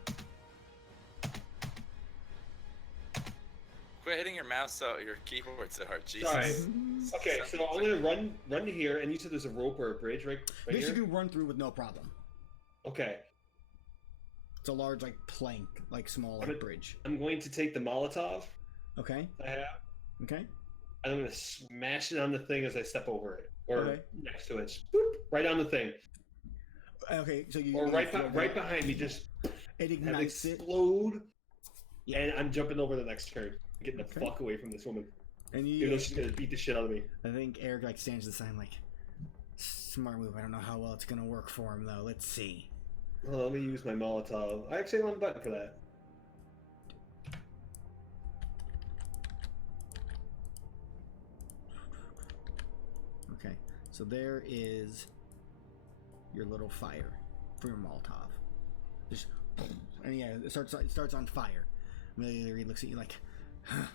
Quit hitting your mouse your keyboard so hard. Jesus. Sorry. Okay, so I'm gonna run to here, and you said there's a rope or a bridge right This here? you can run through with no problem. Okay. It's a large, like, plank, like, small like, bridge. I'm going to take the Molotov Okay. I have, Okay. and I'm going to smash it on the thing as I step over it. Or Okay. next to it. Boop, right on the thing. Okay, so you... Or right behind me, just... It ignites it. Explode. Yeah. And I'm jumping over the next turn. Getting the fuck away from this woman. And Even though she's going to beat the shit out of me. I think Eric, like, stands to the side, like, smart move. I don't know how well it's going to work for him, though. Let's see. Well, let me use my Molotov. I actually have a button for that. Okay, so there is your little fire for your Molotov. Just, and yeah, it starts on fire. Amelia Reed looks at you like, huh,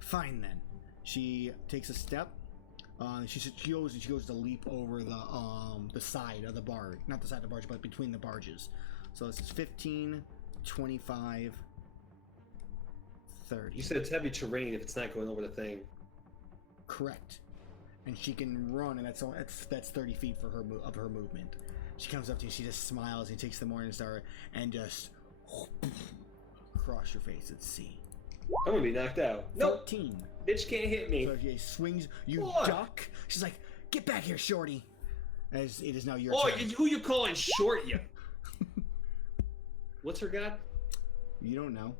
fine then. She takes a step. She goes to leap over the side of the barge, not the side of the barge, but between the barges. So this is 15, 25, 30. You said it's heavy terrain if it's not going over the thing. Correct. And she can run, and that's 30 feet for her of her movement. She comes up to you, she just smiles and takes the Morning Star and just across your face at sea. I'm gonna be knocked out. Nope. 13. Bitch can't hit me. So she swings, you What? duck. She's like, "Get back here, shorty!" As it is now your Oh, turn. who you calling short, you? What's her god? You don't know.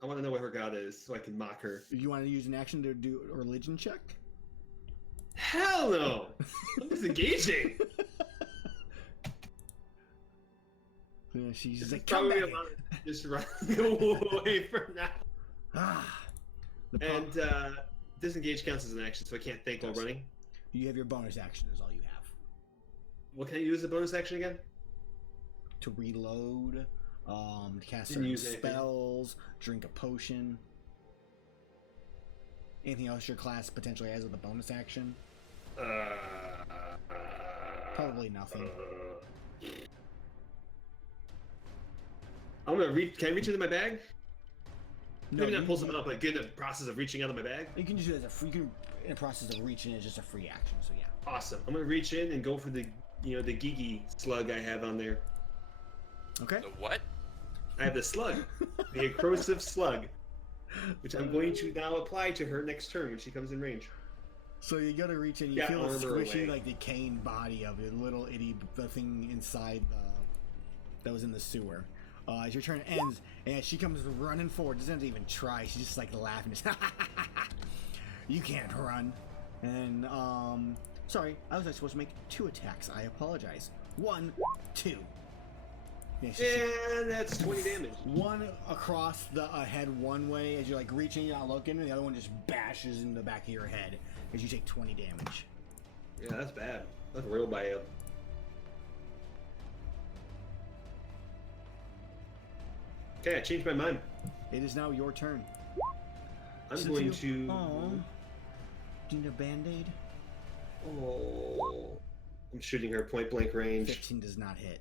I want to know what her god is so I can mock her. You want to use an action to do a religion check? Hell no! I'm disengaging. Yeah, she's This like, is "Come probably back!" about to just run away from now. Ah. The And disengage counts as an action, so I can't think while running. you have your bonus action. Is all you have What can I use as a bonus action again? to reload, to cast Didn't certain use anything. spells, drink a potion. Anything else your class potentially has with a bonus action? Probably nothing. I'm gonna reach. Can I reach into my bag? No, Maybe not you pull can- something up, but get in the process of reaching out of my bag. You can just do it as a free. You can, in the process of reaching, it's just a free action. So yeah. Awesome. I'm gonna reach in and go for the Gigi slug I have on there. Okay. The what? I have the slug, the corrosive slug, which I'm going to now apply to her next turn when she comes in range. So you gotta reach in. You Yeah, feel the armor squishy, away. like decaying body of the little the thing inside that was in the sewer. As your turn ends, and she comes running forward, doesn't even try. She's just like laughing. Just, you can't run. And sorry, I was supposed to make 2 attacks. I apologize. 1, 2. Yeah, And that's 20 damage. one across the head one way as you're like reaching out looking, and the other one just bashes in the back of your head as you take 20 damage. Yeah, that's bad. That's real bad. Okay, I changed my mind. It is now your turn. I'm Since going you- to. Aw. Do you need a band-aid? Oh. I'm shooting her point blank range. 15 does not hit.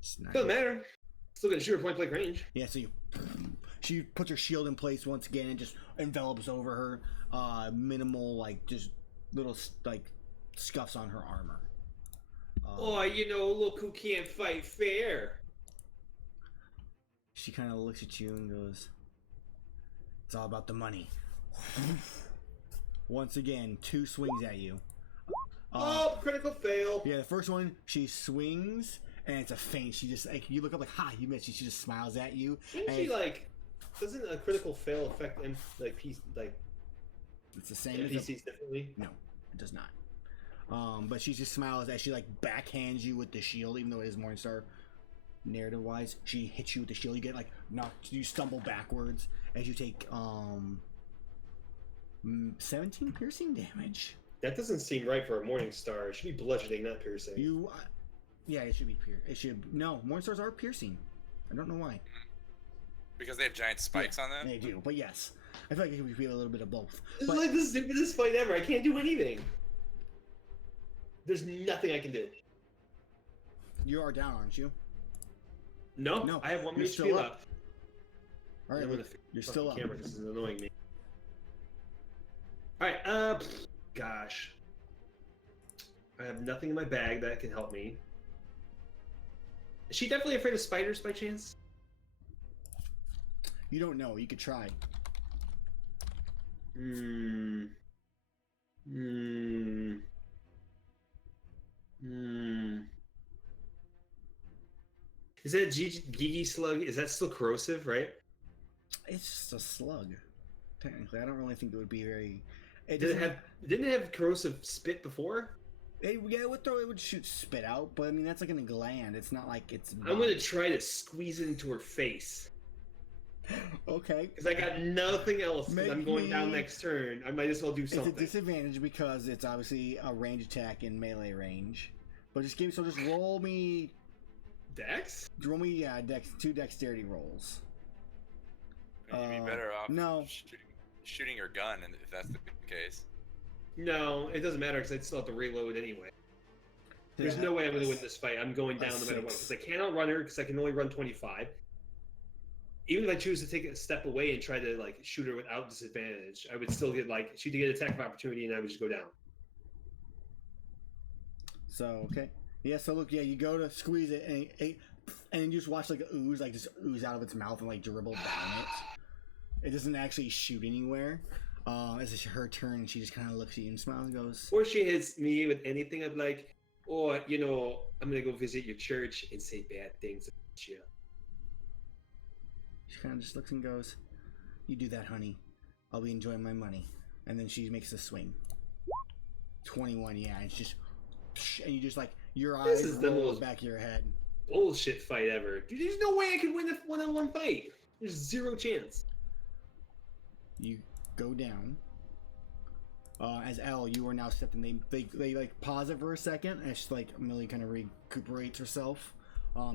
It's not Doesn't hit. matter. Still gonna shoot her point blank range. Yeah, so she puts her shield in place once again and just envelops over her. Minimal, like, just little, like, scuffs on her armor. Oh, look who can't fight fair. She kind of looks at you and goes, "It's all about the money." Once again, 2 swings at you. Oh, critical fail. Yeah, the first one, she swings, and it's a feint. She just, like, you look up like, "Ha, you missed." She just smiles at you. Isn't and she like? Doesn't a critical fail affect it's the same as a, NPCs differently? no, it does not. But she just smiles as she, like, backhands you with the shield, even though it is Morningstar. Narrative-wise, she hits you with the shield. You get, like, knocked. You stumble backwards as you take 17 piercing damage. That doesn't seem right for a morning star. It should be bludgeoning, not piercing. You, yeah, it should be it should no. Morningstars are piercing. I don't know why. Because they have giant spikes on them? They do, but yes, I feel like it could be a little bit of both. This But is like the stupidest fight ever. I can't do anything. There's nothing I can do. you are down, aren't you? No, No, I have 1 you're HP still up. left. All right, I'm gonna you're fix still the up. camera. This is annoying me. All right. Gosh. I have nothing in my bag that can help me. Is she definitely afraid of spiders by chance? You don't know. You could try. Is that Gigi slug? Is that still corrosive, right? It's just a slug. Technically, I don't really think it would be very. It Did it doesn't have? Didn't it have corrosive spit before? Yeah, it would shoot spit out, but I mean that's like in a gland. It's not like it's. I'm gonna try to squeeze it into her face Okay. because I got nothing else. 'Cause I'm Make going down me- next turn. I might as well do It's a something. disadvantage because it's obviously a range attack in melee range. But just just roll me Dex? two dexterity rolls. You'd be better off no. shooting your gun, and if that's the case. No, it doesn't matter because I'd still have to reload anyway. There's no way I'm going to win this fight. I'm going down no matter what six. because I can't outrun her because I can only run 25. even if I choose to take a step away and try to like shoot her without disadvantage, I would still get like she'd get attack of opportunity, and I would just go down. So okay, yeah. So look, yeah, you go to squeeze it, and you just watch like ooze, like just ooze out of its mouth and like dribble down it. It doesn't actually shoot anywhere. As it's her turn, she just kind of looks at you and smiles and goes. Or she hits me with anything, I'm like, oh, you know, I'm gonna go visit your church and say bad things about you. She kind of just looks and goes, "You do that, honey. I'll be enjoying my money." And then she makes a swing. 21, yeah. It's just, and you just like your eyes This is the roll most back of your head. bullshit fight ever. Dude, there's no way I could win a one-on-one fight. There's zero chance. You go down. As L, you are now stepping. They like pause it for a second, and it's like Millie kind of recuperates herself.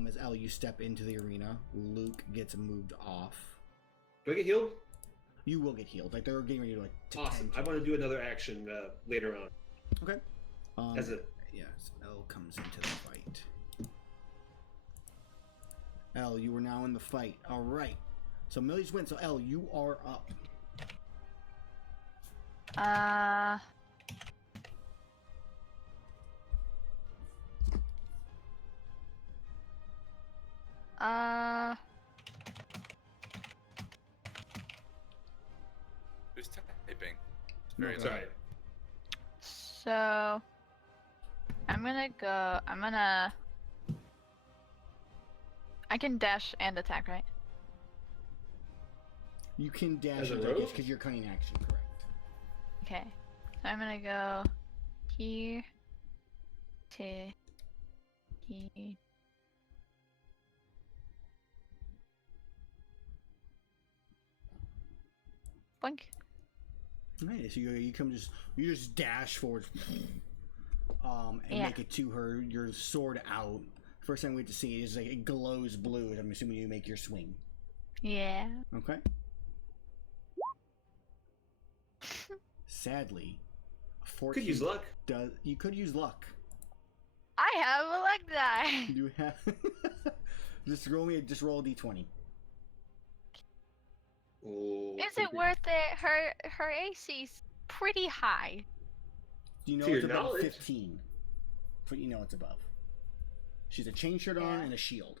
As L, you step into the arena. Luke gets moved off. Do I get healed? You will get healed. Like they're getting ready to Awesome. I want to do another action later on. Okay. As a Yes, L comes into the fight. L, you are now in the fight. All right. So Millie's win. So L, you are up. Who's typing? It's very No, loud. sorry. So I can dash and attack, right? You can dash As a and rogue? because you're cunning action, correct? Okay. So I'm gonna go here to here. Boink. Nice. You just dash forward, and Yeah. make it to her. Your sword out. First time we get to see it is like it glows blue. I'm assuming you make your swing. Yeah. Okay. Sadly, 14 Could use luck. You could use luck. I have a luck die. You have just roll a d20. Oh, Is it worth it? Her AC's pretty high. Do you know To it's your above knowledge. 15? But you know it's above. She's a chain shirt on Yeah. and a shield.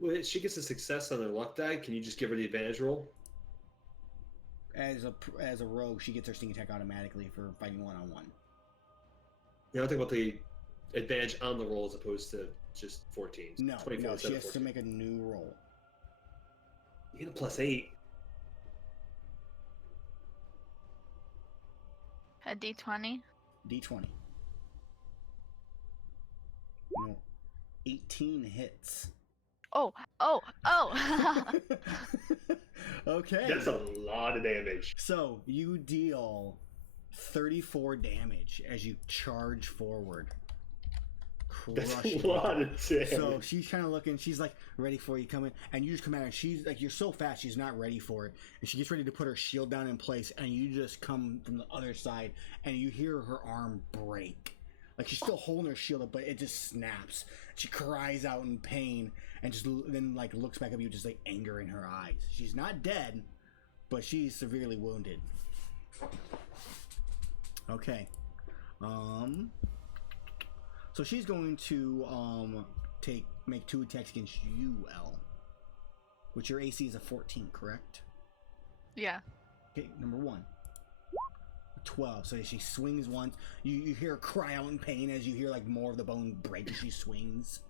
Well, if she gets a success on her luck die, can you just give her the advantage roll? As a rogue, she gets her sting attack automatically for fighting one-on-one. You know, think about the advantage on the roll as opposed to just 14. No, 24 no, instead she of has to 14. make a new roll. You get a +8. A D20. D20. No, 18 hits. Oh. Okay. That's a lot of damage. So you deal 34 damage as you charge forward. That's Crushing. a lot of damage. So she's kind of looking. She's like ready for you coming, and you just come out, and she's like, you're so fast, she's not ready for it, and she gets ready to put her shield down in place, and you just come from the other side, and you hear her arm break. Like she's still holding her shield up, but it just snaps. She cries out in pain, and just then like looks back at you, just like anger in her eyes. She's not dead, but she's severely wounded. Okay. So she's going to make 2 attacks against you, L. Which your AC is a 14, correct? Yeah. Okay, number 1. 12. So she swings once. You hear her cry out in pain as you hear like more of the bone break as she swings.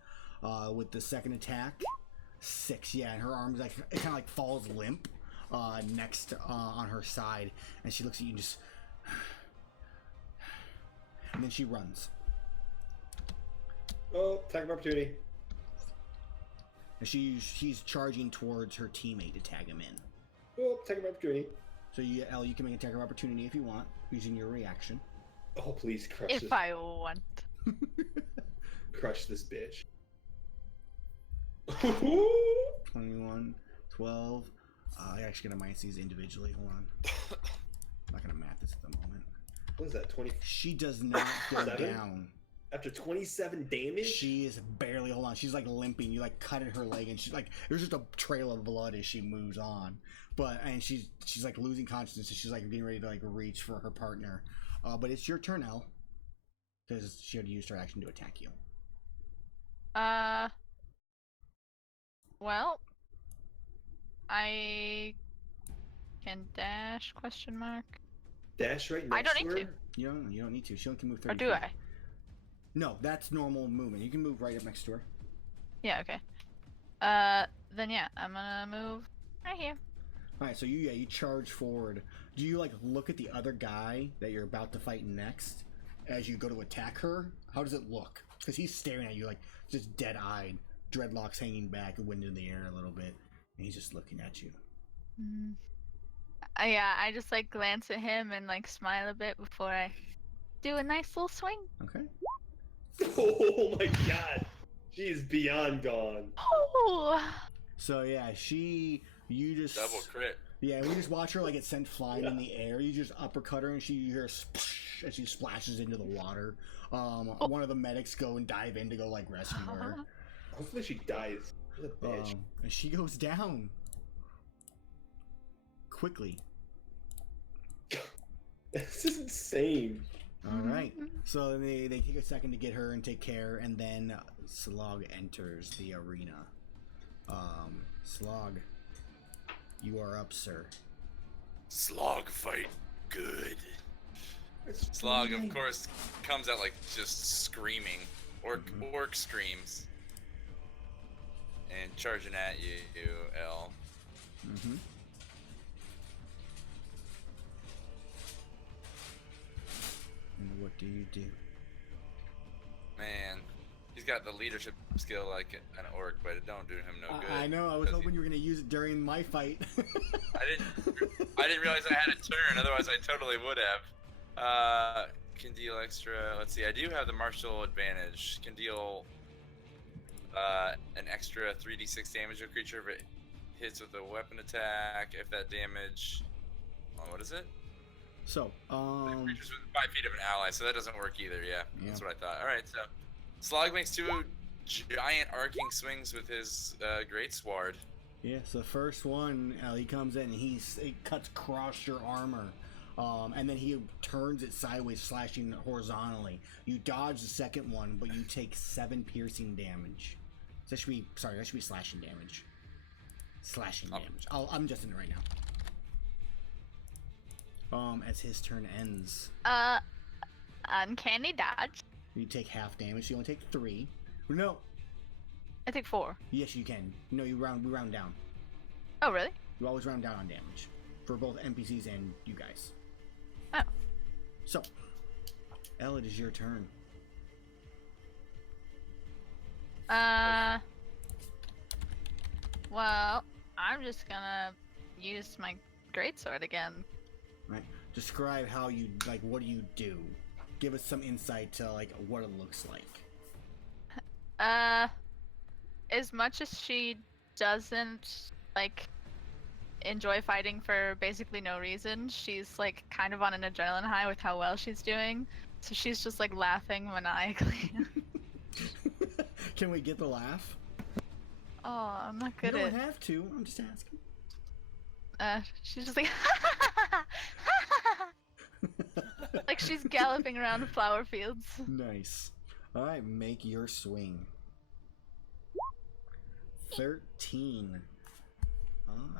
With the second attack, 6. Yeah, and her arms like it kind of like falls limp next on her side, and she looks at you and just, and then she runs. Oh, attack of opportunity. And she's charging towards her teammate to tag him in. Oh, attack of opportunity. So you can make an attack of opportunity if you want, using your reaction. Oh, please crush If this. I want. Crush this bitch. 21, 12. I actually gotta minus these individually. Hold on. I'm not gonna math this at the moment. What is that, 20? She does not go 7? down. After 27 damage? She is barely holding on. She's like limping. You like cut at her leg, and she's like, there's just a trail of blood as she moves on. And she's like losing consciousness. And she's like getting ready to like reach for her partner. But it's your turn, Elle, because she already used her action to attack you. Well, I can dash? Question mark. Dash right I next don't to need her? You don't need to. She only can move 30 Or do feet. I? No, that's normal movement. You can move right up next to her. Yeah. Okay. Then yeah, I'm gonna move right here. All right, so you charge forward. Do you like look at the other guy that you're about to fight next as you go to attack her? How does it look? Because he's staring at you like just dead-eyed, dreadlocks hanging back, wind in the air a little bit, and he's just looking at you. Yeah, I just like glance at him and like smile a bit before I do a nice little swing. Okay. Oh my god. She is beyond gone. Oh. So yeah, you just Double crit. Yeah, we just watch her like get sent flying in the air. You just uppercut her, and you hear a splash as she splashes into the water. One of the medics go and dive in to go like rescue her. Hopefully she dies. What a bitch. And she goes down quickly. This is insane. All right. So they take a second to get her and take care, and then Slog enters the arena. Slog, you are up, sir. Slog fight good. Slog, of course, comes out like just screaming. Orc screams. And charging at you, L. Mm-hmm. And what do you do? Man, he's got the leadership skill like an orc, but it don't do him no good. I know. I was hoping you were gonna use it during my fight. I didn't realize I had a turn. Otherwise, I totally would have. Can deal extra. Let's see. I do have the martial advantage. Can deal an extra 3d6 damage to a creature if it hits with a weapon attack. If that damage, what is it? So, Creatures within 5 feet of an ally. So that doesn't work either. Yeah, that's what I thought. All right. So Slog makes 2 giant arcing swings with his great sword. yeah. So the first one, he comes in and he cuts across your armor. And then he turns it sideways, slashing horizontally. You dodge the second one, but you take 7 piercing damage. So that should be slashing damage. Slashing damage. I'm just in it right now. As his turn ends, Uncanny dodge. you take half damage. So you only take 3. No. I take 4. Yes, you can. No, we round down. Oh, really? You always round down on damage for both NPCs and you guys. Oh. So, Elle, it is your turn. Well, I'm just gonna use my greatsword again. Right. Describe how you what do you do? Give us some insight to what it looks like. As much as she doesn't enjoy fighting for basically no reason, she's kind of on an adrenaline high with how well she's doing. So she's just laughing maniacally. Can we get the laugh? Oh, I'm not good You at don't have to. I'm just asking. She's just like she's galloping around the flower fields. Nice. All right, make your swing. 13.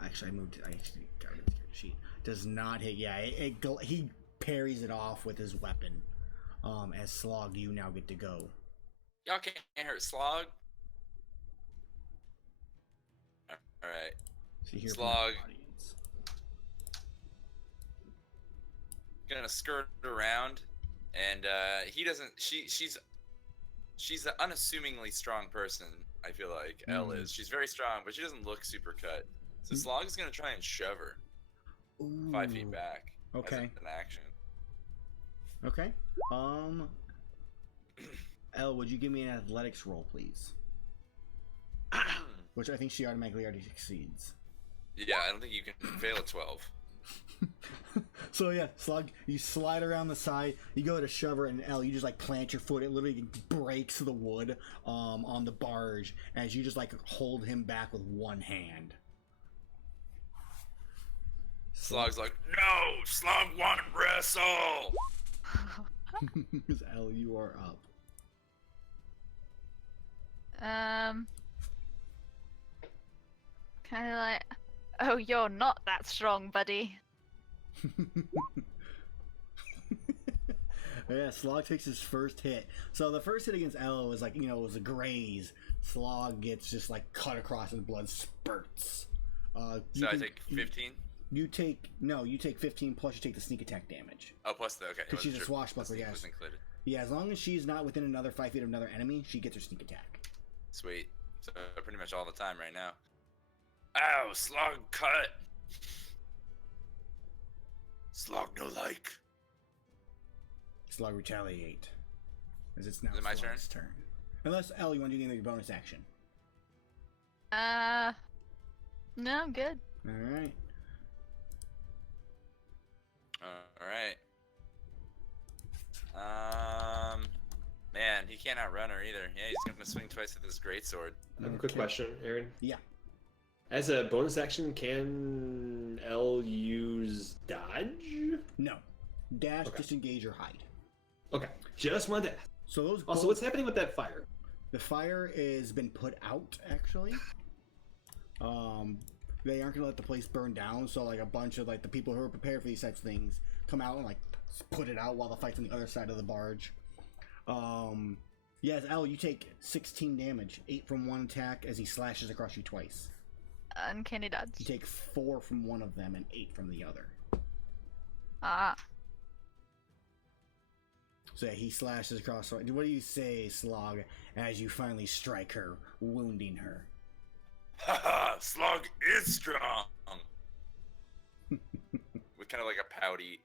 Actually, I actually got rid of the sheet. Does not hit. Yeah, he parries it off with his weapon. As Slog, you now get to go. Y'all can't hurt Slog. Alright. So here Slog. Gonna skirt around, and he doesn't. She's an unassumingly strong person. I feel like Elle is. She's very strong, but she doesn't look super cut. So Slog is gonna try and shove her 5 feet back. Okay. As an action. Okay. Elle, would you give me an athletics roll, please? Which I think she automatically already succeeds. Yeah, I don't think you can fail a 12. So yeah, Slug, you slide around the side, you go to shove her, and L, you just like plant your foot. It literally breaks the wood on the barge as you just like hold him back with one hand. Slog's like, no, Slog want to wrestle. L, you are up. Kind of like, oh, you're not that strong, buddy. Yeah, Slog takes his first hit. So the first hit against L was like, it was a graze. Slog gets just like cut across and blood spurts. So I take 15? You take 15 plus you take the sneak attack damage. Oh, plus the, okay. Because she's a swashbuckler, yes. Was included. Yeah, as long as she's not within another 5 feet of another enemy, she gets her sneak attack. Sweet. So pretty much all the time right now. Ow, Slog cut. Slog no like. Slug retaliate. As it's now Is it my Slug's turn. Unless, L, you want to do your bonus action. No, I'm good. Alright. Alright. Man, he can't outrun her either. Yeah, he's gonna swing twice with his greatsword. I have a quick question, Aaron. Yeah. As a bonus action, can L use dodge? No. Dash, Okay. disengage, or hide. Okay, just wanted to ask. So those Also, what's happening with that fire? The fire has been put out, actually. They aren't gonna let the place burn down, so like a bunch of like the people who are prepared for these types of things come out and like put it out while the fight's on the other side of the barge. Yes, L, you take 16 damage, 8 from one attack as he slashes across you twice. Uncanny dodge. You take 4 from one of them and 8 from the other. Ah. So yeah, he slashes across. What do you say, Slog, as you finally strike her, wounding her? Haha, Slog is strong. With kind of like a pouty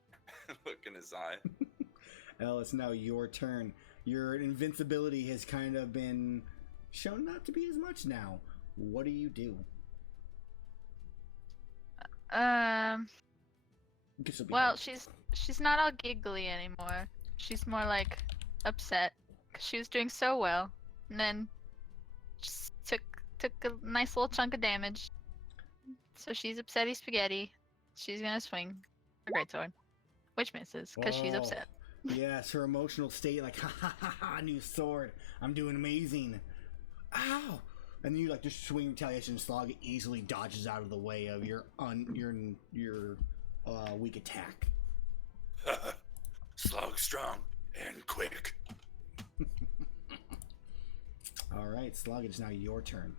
look in his eye. L, it's now your turn. Your invincibility has kind of been shown not to be as much now. What do you do? Well, she's not all giggly anymore. She's more like upset because she was doing so well, and then just took a nice little chunk of damage. So she's upsetty spaghetti. She's gonna swing her greatsword, which misses because she's upset. Yes, her emotional state, like ha ha ha, new sword. I'm doing amazing. Ow! And then you like just swing retaliation. Slog easily dodges out of the way of your weak attack. Slog strong and quick. All right, Slog, it's now your turn.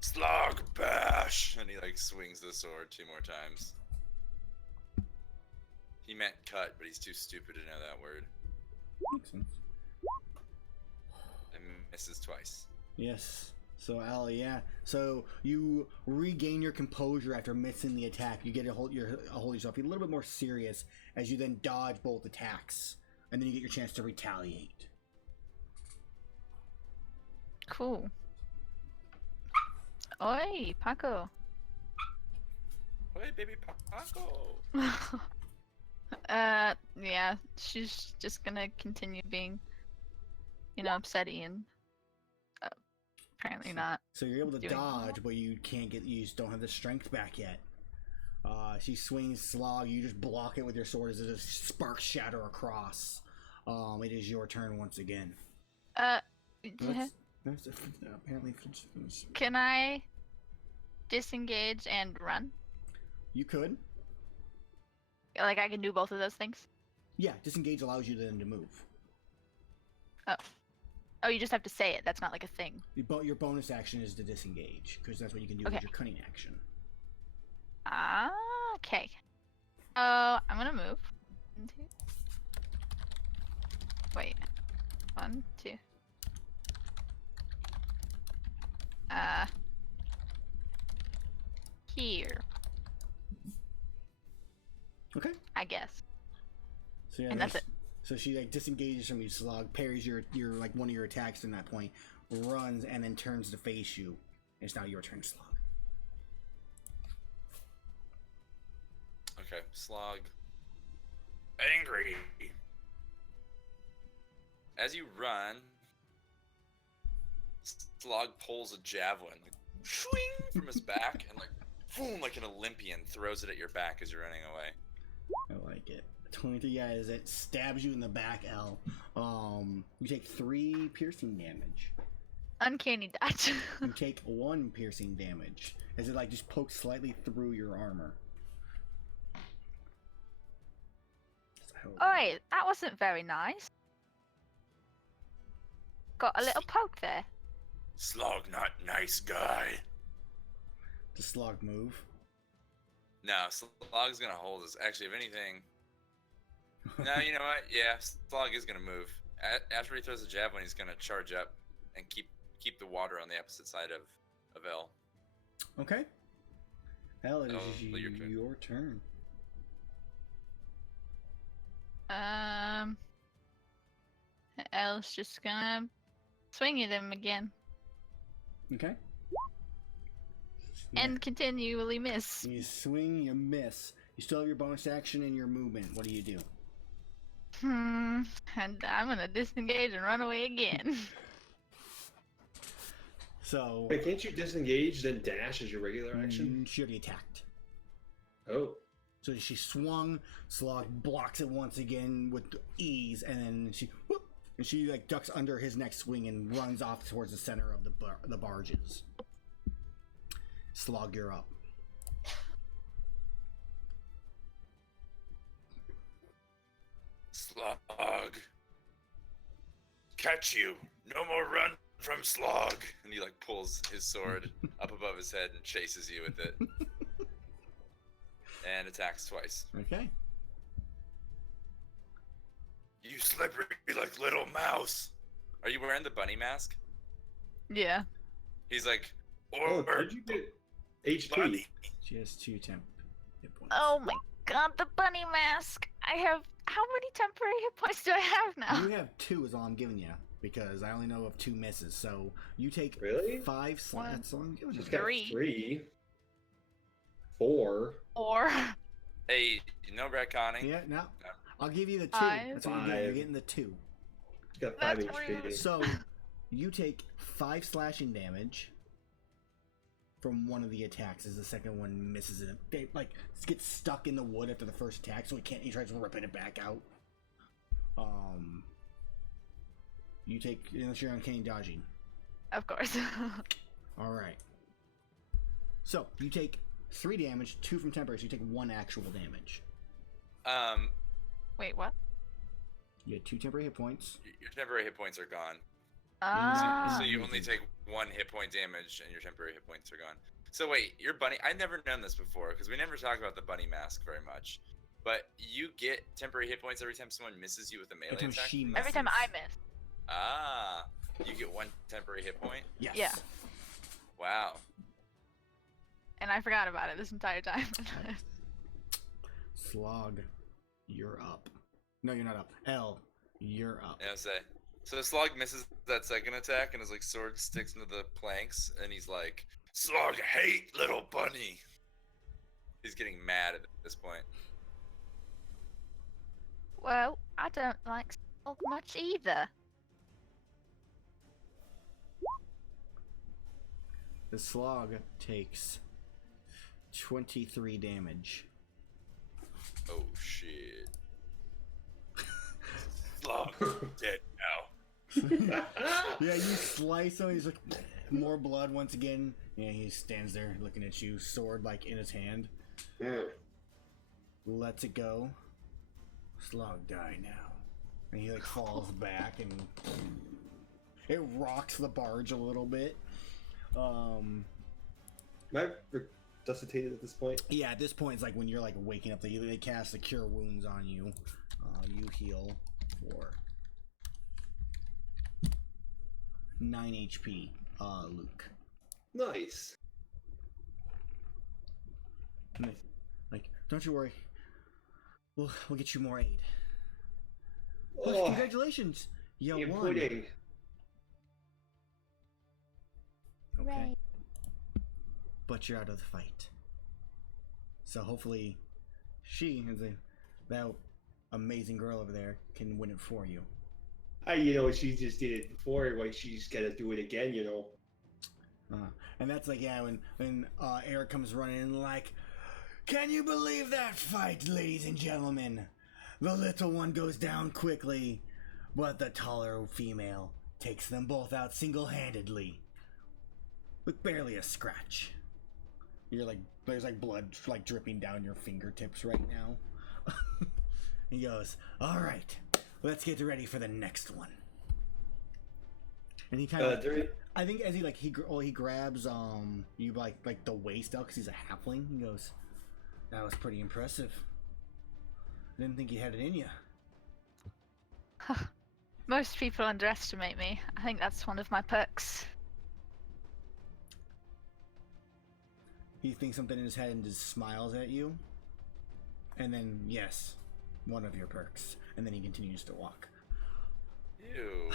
Slog bash, and he like swings the sword 2 more times. He meant cut, but he's too stupid to know that word. Makes sense. And misses twice. Yes. So, Al, yeah. So you regain your composure after missing the attack. You get to hold yourself a little bit more serious as you then dodge both attacks, and then you get your chance to retaliate. Cool. Oi, Paco. Hey, baby Paco. Yeah, she's just gonna continue being, upsetty and apparently not. So you're able to doing dodge, but you just don't have the strength back yet. She swings Slog, you just block it with your sword as it just sparks shatter across. It is your turn once again. Apparently, Can I disengage and run? You could. Like I can do both of those things? Yeah, disengage allows you then to move. Oh, you just have to say it. That's not like a thing. Your bonus action is to disengage, because that's what you can do with your cunning action. Okay. I'm gonna move. 1, 2. Wait. 1, 2. Here. Okay. I guess. So yeah, And that's it. So she like disengages from you, Slog, parries your like one of your attacks in that point, runs, and then turns to face you. It's now your turn, Slog. Slog. Angry. As you run, Slog pulls a javelin, like, swing from his back, and like, boom, like an Olympian, throws it at your back as you're running away. I like it. 23 guys, it stabs you in the back, L. You take 3 piercing damage. Uncanny dodge. You take 1 piercing damage as it like just pokes slightly through your armor. Alright, that wasn't very nice. Got a little poke there. Slog, not nice guy. Does Slog move? No, Slog's gonna hold us. Actually, if anything, no, you know what? Yeah, Slog is gonna move. After he throws the javelin, he's gonna charge up and keep the water on the opposite side of L. Okay. L, it is your turn. your turn. Elle's just gonna swing at him again Okay. and continually miss. You swing, you miss. You still have your bonus action and your movement. What do you do? And I'm gonna disengage and run away again. So. Wait, can't you disengage then dash as your regular action? She already attacked. Oh. So she swung, Slog blocks it once again with ease, and then she like ducks under his next swing and runs off towards the center of the barges. Slog, you're up. Slog. Catch you. No more run from Slog. And he like pulls his sword up above his head and chases you with it. And attacks twice. Okay. You slippery like little mouse. Are you wearing the bunny mask? Yeah. He's like, Oh, did you get HP? bunny. She has 2 temp hit points. Oh my god, the bunny mask! I have. How many temporary hit points do I have now? You have 2 is all I'm giving you, because I only know of 2 misses. So you take Really? 5 slots. That's all I'm giving you. She's got 3. 3. 4. Or. Hey, no retconning. Yeah, no. I'll give you the 2. 5. That's what you're getting the 2. She's got 5 That's HP. rude. So you take 5 slashing damage from one of the attacks as the second one misses it. They like gets stuck in the wood after the first attack, so he tries ripping it back out. You take, unless you're uncanny dodging. Of course. All right. So you take 3 damage, 2 from temporary, so you take 1 actual damage. Wait, what? You had 2 temporary hit points. Your temporary hit points are gone. Ah. So you only take 1 hit point damage and your temporary hit points are gone. So wait, your bunny, I've never known this before because we never talk about the bunny mask very much. But you get temporary hit points every time someone misses you with a melee Every time attack? she Every time I miss. Ah, you get 1 temporary hit point? Yes. Yeah. Wow. And I forgot about it this entire time. Slog, you're up. No, you're not up. L, you're up. Yeah, say. So Slog misses that second attack and his like sword sticks into the planks and he's like, Slog hate little bunny. He's getting mad at this point. Well, I don't like Slog much either. The Slog takes 23 damage. Oh shit. Slog dead now. Yeah, you slice him. He's like, more blood once again. Yeah, he stands there looking at you, sword like in his hand. Lets it go. Slog die now. And he like falls back and it rocks the barge a little bit. Am I resuscitated at this point? Yeah, at this point it's like when you're like waking up, they cast the cure wounds on you. You heal for 9 HP, Luke. Nice. Like, don't you worry. We'll get you more aid. Look, Oh, congratulations! You the won. pudding. Okay. But you're out of the fight. So hopefully she is that amazing girl over there can win it for you. She just did it before. Like, she's got to do it again, And that's like, yeah, when Eric comes running in like, can you believe that fight, ladies and gentlemen? The little one goes down quickly, but the taller female takes them both out single-handedly with barely a scratch. You're like, there's like blood like dripping down your fingertips right now. He goes, all right, let's get ready for the next one. And he kind of, I think as he grabs you like the waist out because he's a halfling. He goes, that was pretty impressive. Didn't think you had it in you. Most people underestimate me. I think that's one of my perks. He thinks something in his head and just smiles at you. And then, yes, one of your perks. And then he continues to walk. Ew.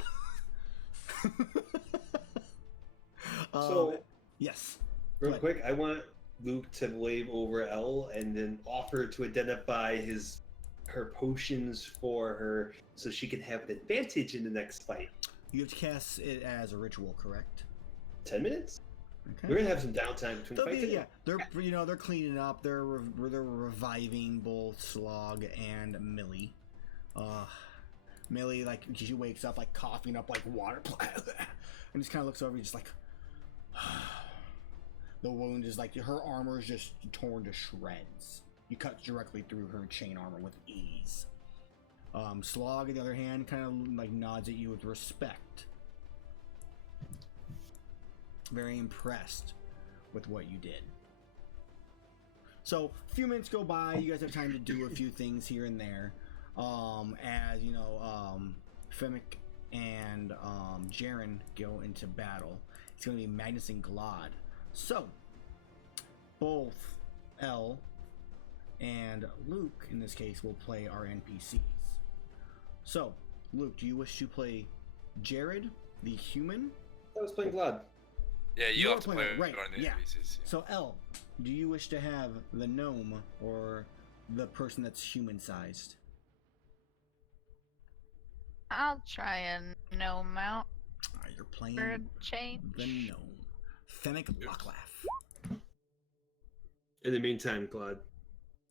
So, yes. real quick, I want Luke to wave over Elle and then offer to identify her potions for her so she can have an advantage in the next fight. You have to cast it as a ritual, correct? 10 minutes? Okay. We're gonna have some downtime between fights. Yeah, they're cleaning up. They're reviving both Slog and Millie. Millie, like, she wakes up like coughing up like water, and just kind of looks over, just like the wound is like her armor is just torn to shreds. You cut directly through her chain armor with ease. Slog, on the other hand, kind of like nods at you with respect. Very impressed with what you did. So, a few minutes go by. You guys have time to do a few things here and there. As you know, Femic and Jaren go into battle. It's going to be Magnus and Glad. So, both Elle and Luke, in this case, will play our NPCs. So, Luke, do you wish to play Jared, the human? I was playing Glad. Yeah, you have to play right? one of the Yeah. NPCs. So, Elle, do you wish to have the gnome or the person that's human-sized? I'll try and gnome out You're playing for a change. the gnome. Fennec Locklaugh. In the meantime, Glad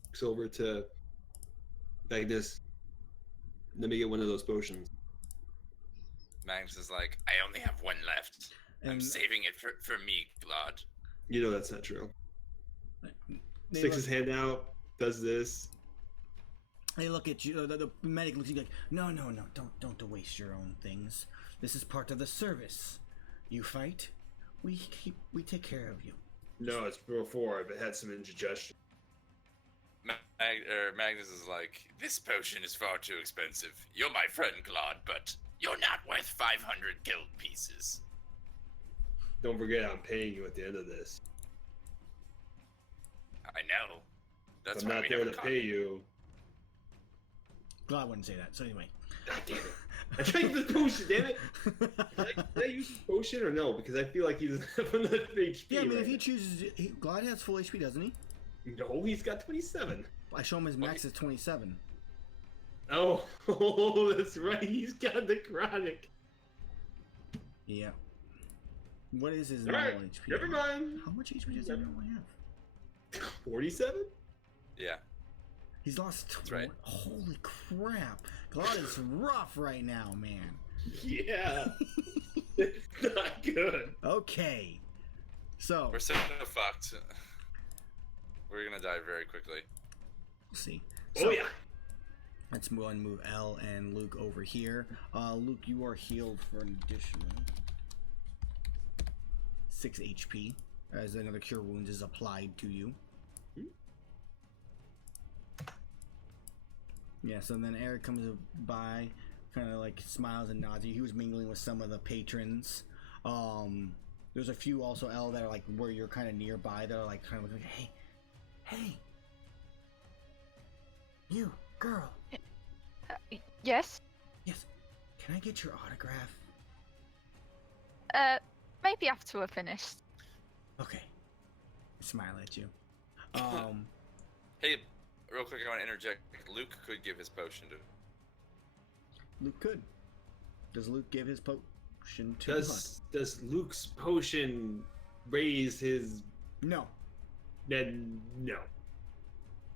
looks over to Magnus. Let me get one of those potions. Magnus is like, I only have one left. I'm saving it for me, Glad. You know that's not true. They Sticks look, his hand out, does this. they look at you. The medic looks at you like, no, don't waste your own things. This is part of the service. You fight, we take care of you. No, it's before I've had some indigestion. Magnus is like, this potion is far too expensive. You're my friend, Glad, but you're not worth 500 gold pieces. Don't forget, I'm paying you at the end of this. I know. That's I'm why not we Oh, there have to a pay you. Glad wouldn't say that. So anyway. God damn it. I drank this potion, damn it. Can I use this potion or no? Because I feel like he doesn't have enough HP. Yeah, I mean, right if he chooses, Glad has full HP, doesn't he? now. No, he's got 27. I show him his max is 27. Oh, that's right. He's got the chronic. Yeah. What is his All normal right, HP? never mind. How much HP does he normally have? 47? Yeah. He's lost 20. right. Holy crap. Glad is rough right now, man. Yeah. It's not good. Okay. So, We're so fucked. We're gonna die very quickly. we'll see. Oh, yeah. Let's move Elle and Luke over here. Luke, you are healed for an additional 6 HP as another Cure Wounds is applied to you. Yeah, so then Eric comes by, kind of like smiles and nods. He was mingling with some of the patrons. There's a few also, Elle, that are like where you're kind of nearby that are like kind of like, hey, you, girl. Yes? Yes, can I get your autograph? Maybe after we're finished. Okay. Smile at you. Hey, real quick, I want to interject. Luke could give his potion to. Luke could. Does Luke give his potion to Does Luke's potion raise his? No. Then no.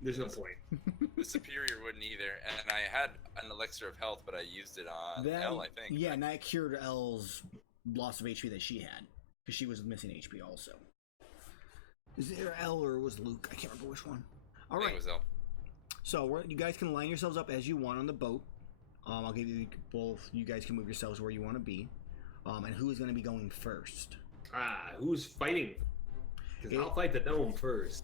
There's no point. The superior wouldn't either, and I had an elixir of health, but I used it on Elle, I think. Yeah, and that cured Elle's loss of HP that she had, because she was missing HP also. Is it Elle or was Luke? I can't remember which one. All I right. think it was Elle. So you guys can line yourselves up as you want on the boat. I'll give you both. You guys can move yourselves where you want to be. And who is going to be going first? Who's fighting? Because I'll fight the gnome first.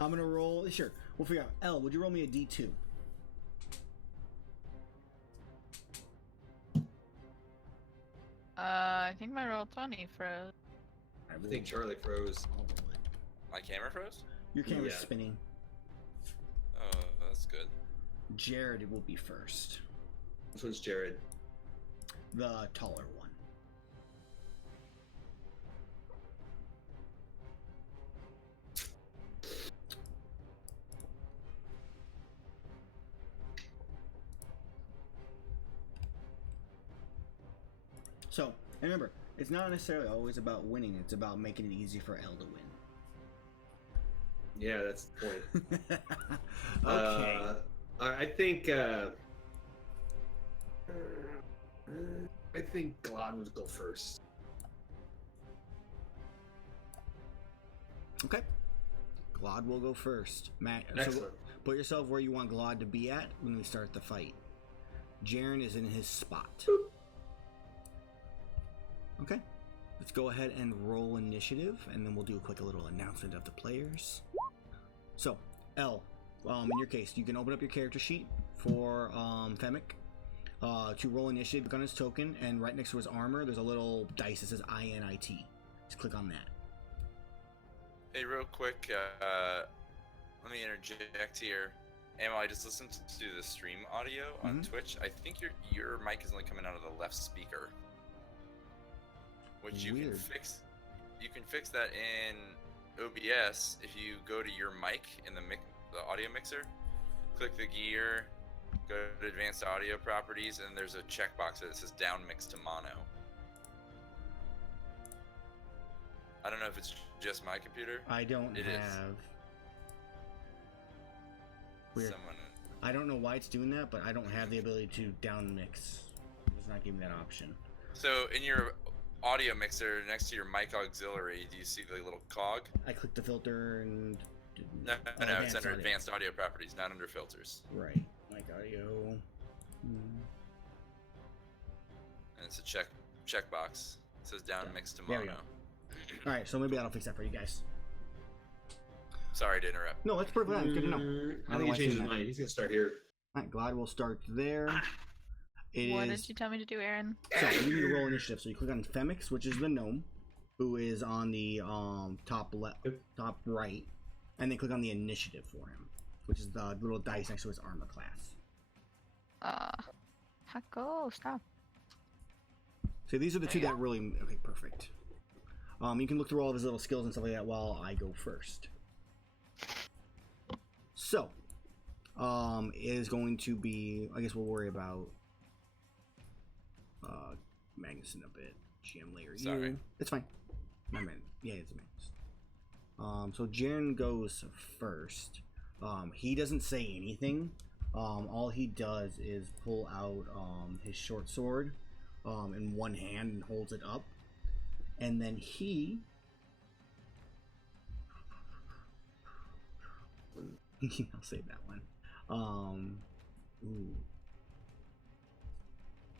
I'm going to roll. Sure. We'll figure out. Elle, would you roll me a D2? I think my roll 20 froze. I think Charlie froze. My camera froze? Your camera's Yeah. spinning. Oh, that's good. Jared will be first. This one's Jared. The taller one. So, and remember, it's not necessarily always about winning, it's about making it easy for Elle to win. Yeah, that's the point. Okay. I think Glad would go first. Okay. Glad will go first. Matt, so Excellent. put yourself where you want Glad to be at when we start the fight. Jaren is in his spot. Okay. Let's go ahead and roll initiative, and then we'll do a quick little announcement of the players. So, Elle, in your case, you can open up your character sheet for Femic to roll initiative on his token, and right next to his armor, there's a little dice that says INIT. Just click on that. Hey, real quick, let me interject here. Ammo, I just listened to the stream audio on Twitch. I think your mic is only coming out of the left speaker, which you can fix. You can fix that in OBS if you go to your mic in the audio mixer, click the gear, go to advanced audio properties, and there's a checkbox that says down mix to mono. I don't know if it's just my computer. I don't It have. is. Weird. Someone. I don't know why it's doing that, but I don't have the ability to down mix. It's not giving that option. So in your audio mixer next to your mic auxiliary, do you see the little cog? I clicked the filter and. No, it's advanced under audio. advanced audio properties, not under filters. Right, mic audio. And it's a checkbox. It says down mix to There we mono. All right, so maybe that'll fix that for you guys. Sorry to interrupt. No, that's perfect. That's good to know. I think he changed his mind. He's gonna start here. All right, Glad will start there. What did you tell me to do, Aaron? So you need to roll initiative. So you click on Femix, which is the gnome, who is on the top right, and then click on the initiative for him, which is the little dice next to his armor class. Hako, stop. So these are the two There that you really okay. Perfect. You can look through all of his little skills and stuff like that while I go first. So, is going to be. I guess we'll worry about Magnus in a bit. GM layer. Sorry. You. It's fine. My man. Yeah, it's Magnus. So Jaren goes first. He doesn't say anything. All he does is pull out his short sword in one hand and holds it up. And then he I'll save that one.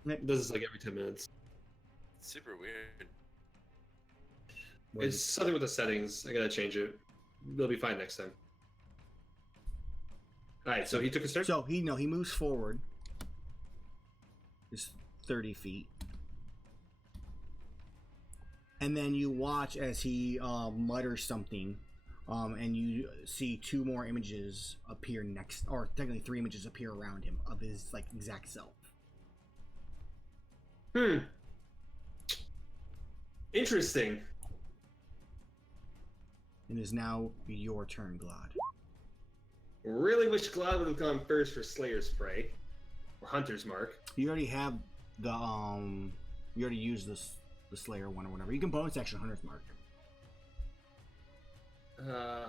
It does this like every 10 minutes. Super weird. It's something with the settings. I gotta change it. They'll be fine next time. Alright, so he took a start? So he moves forward. Just 30 feet. And then you watch as he mutters something, and you see two more images appear next, or technically three images appear around him of his like exact self. Interesting. It is now your turn, Glad. Really wish Glad would have gone first for Slayer's Prey. Or Hunter's Mark. You already have the you already used this the Slayer one or whatever. You can bonus action Hunter's Mark.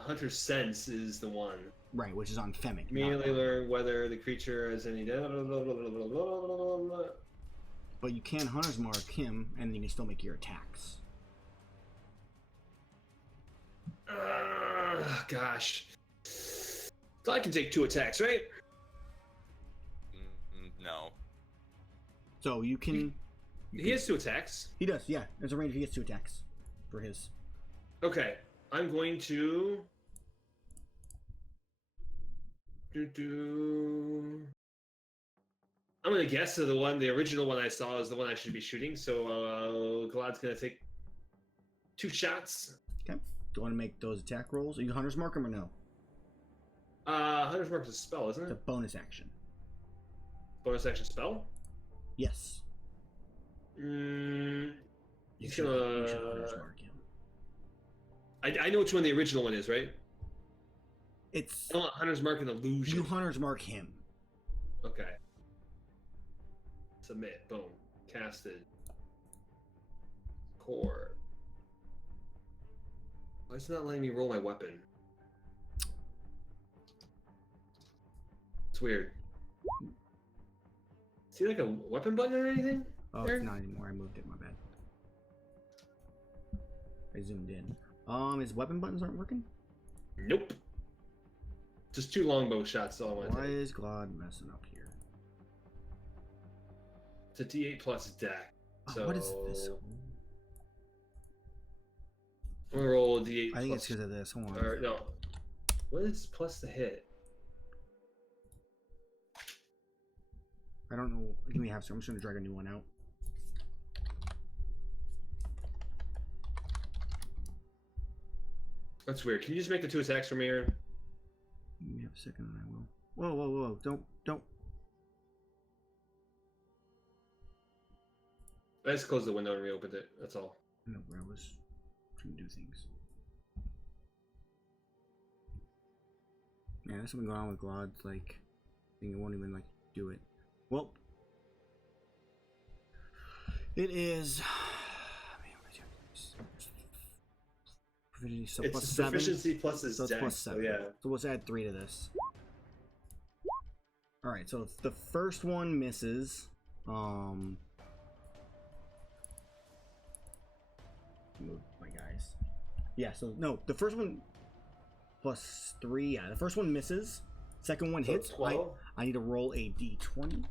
Hunter's Sense is the one. Right, which is on Femic. Immediately learn whether the creature has any... But you can Hunter's Mark him, and you can still make your attacks. Gosh. So I can take 2 attacks, right? No. So you can... He has 2 attacks. He does, yeah. There's a range. He gets 2 attacks for his. Okay. I'm going to... I'm going to guess that the original one I saw is the one I should be shooting. So Glad's going to take 2 shots. Okay. Do you want to make those attack rolls? Are you Hunter's Mark him or no? Hunter's Mark is a spell, isn't It's a it? bonus action. Bonus action spell? Yes. He's You gonna... should Hunter's Mark him. I know which one the original one is, right? It's... I want Hunter's Mark an illusion. You Hunter's Mark him. Okay. Submit. Boom. Casted. Core. Why is it not letting me roll my weapon? It's weird. See like a weapon button or anything? Oh, there? it's not anymore. I moved it. My bad. I zoomed in. His weapon buttons aren't working? Nope. Just 2 longbow shots. All I want to Why take. is Glad messing up here? It's a D8 plus deck. Oh, So what is this? I'm gonna roll a D8. I think plus, it's because of this. Hold on. Or no. What is plus the hit? I don't know. Give me a half second. I'm just going to drag a new one out. That's weird. Can you just make the 2 attacks for me, Aaron? Give me a second and I will. Whoa, whoa, whoa. Don't. I just closed the window and reopened it. That's all. No, I was trying to do things. Man, there's something going on with Glad. Like, I think it won't even, like, do it. Well, it is. Proficiency, so It's plus 7. proficiency plus his So it's dex. plus So 7. yeah. So let's add 3 to this. Alright, so the first one misses. Move my guys. Yeah, so no, the first one plus 3, yeah. The first one misses. Second one So hits. 12? I need to roll a d20.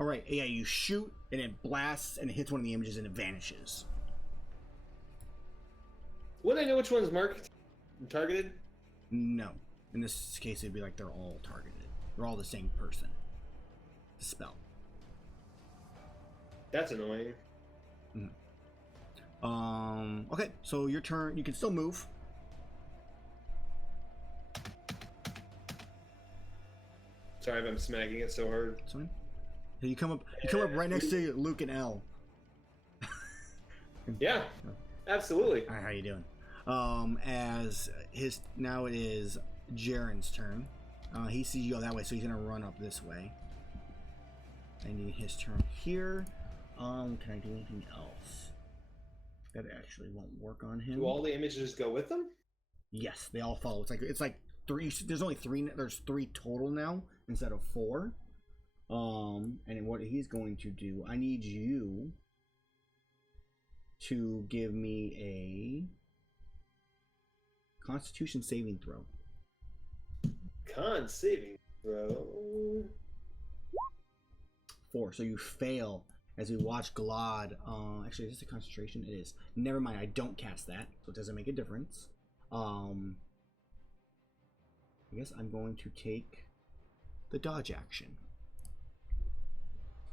Alright, yeah, you shoot and it blasts and it hits one of the images and it vanishes. Would I know which one's marked and targeted? No. In this case, it'd be like they're all targeted. They're all the same person. The spell. That's annoying. Okay, so your turn. You can still move. Sorry if I'm smacking it so hard. That's fine. So you come up. You come up right next to Luke and Elle. Yeah, absolutely. All right, how you doing? As his now it is Jaren's turn. He sees you go that way, so he's gonna run up this way. I need his turn here. Can I do anything else? That actually won't work on him. Do all the images go with them? Yes, they all follow. It's like 3. There's only 3. There's 3 total now instead of 4. And what he's going to do, I need you to give me a Constitution saving throw. Con saving throw. 4. So you fail as we watch Glad. Actually, is this a concentration? It is. Never mind. I don't cast that, so it doesn't make a difference. I guess I'm going to take the dodge action.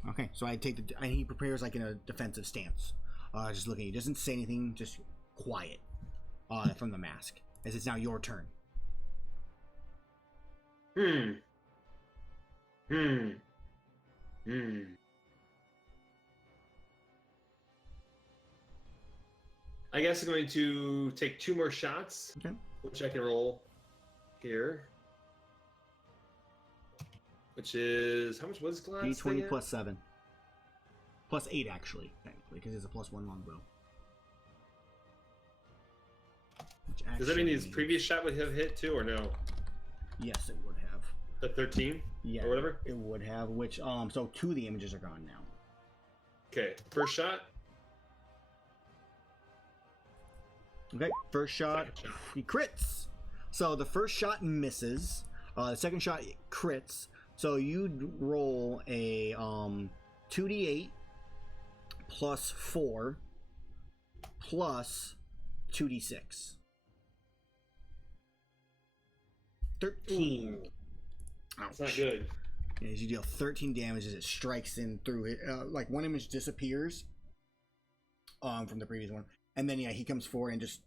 Okay, so I take and he prepares like in a defensive stance. Just looking, he doesn't say anything, just quiet. From the mask, as it's now your turn. I guess I'm going to take 2 more shots, Okay. which I can roll. here. Which is how much was Glad's D20 thing plus 7. Plus 8 actually, technically, because it's a +1 longbow. Does that mean his previous shot would have hit too, or no? Yes, it would have. The 13? Yeah, or whatever? It would have, which, so 2 of the images are gone now. Okay, first shot. Okay, first shot, he crits. So the first shot misses. The second shot crits. So you'd roll a 2d8 plus 4 plus 2d6. 13. Ooh, that's not good. As you deal 13 damage as it strikes in through it. Like one image disappears from the previous one. And then, yeah, he comes forward and just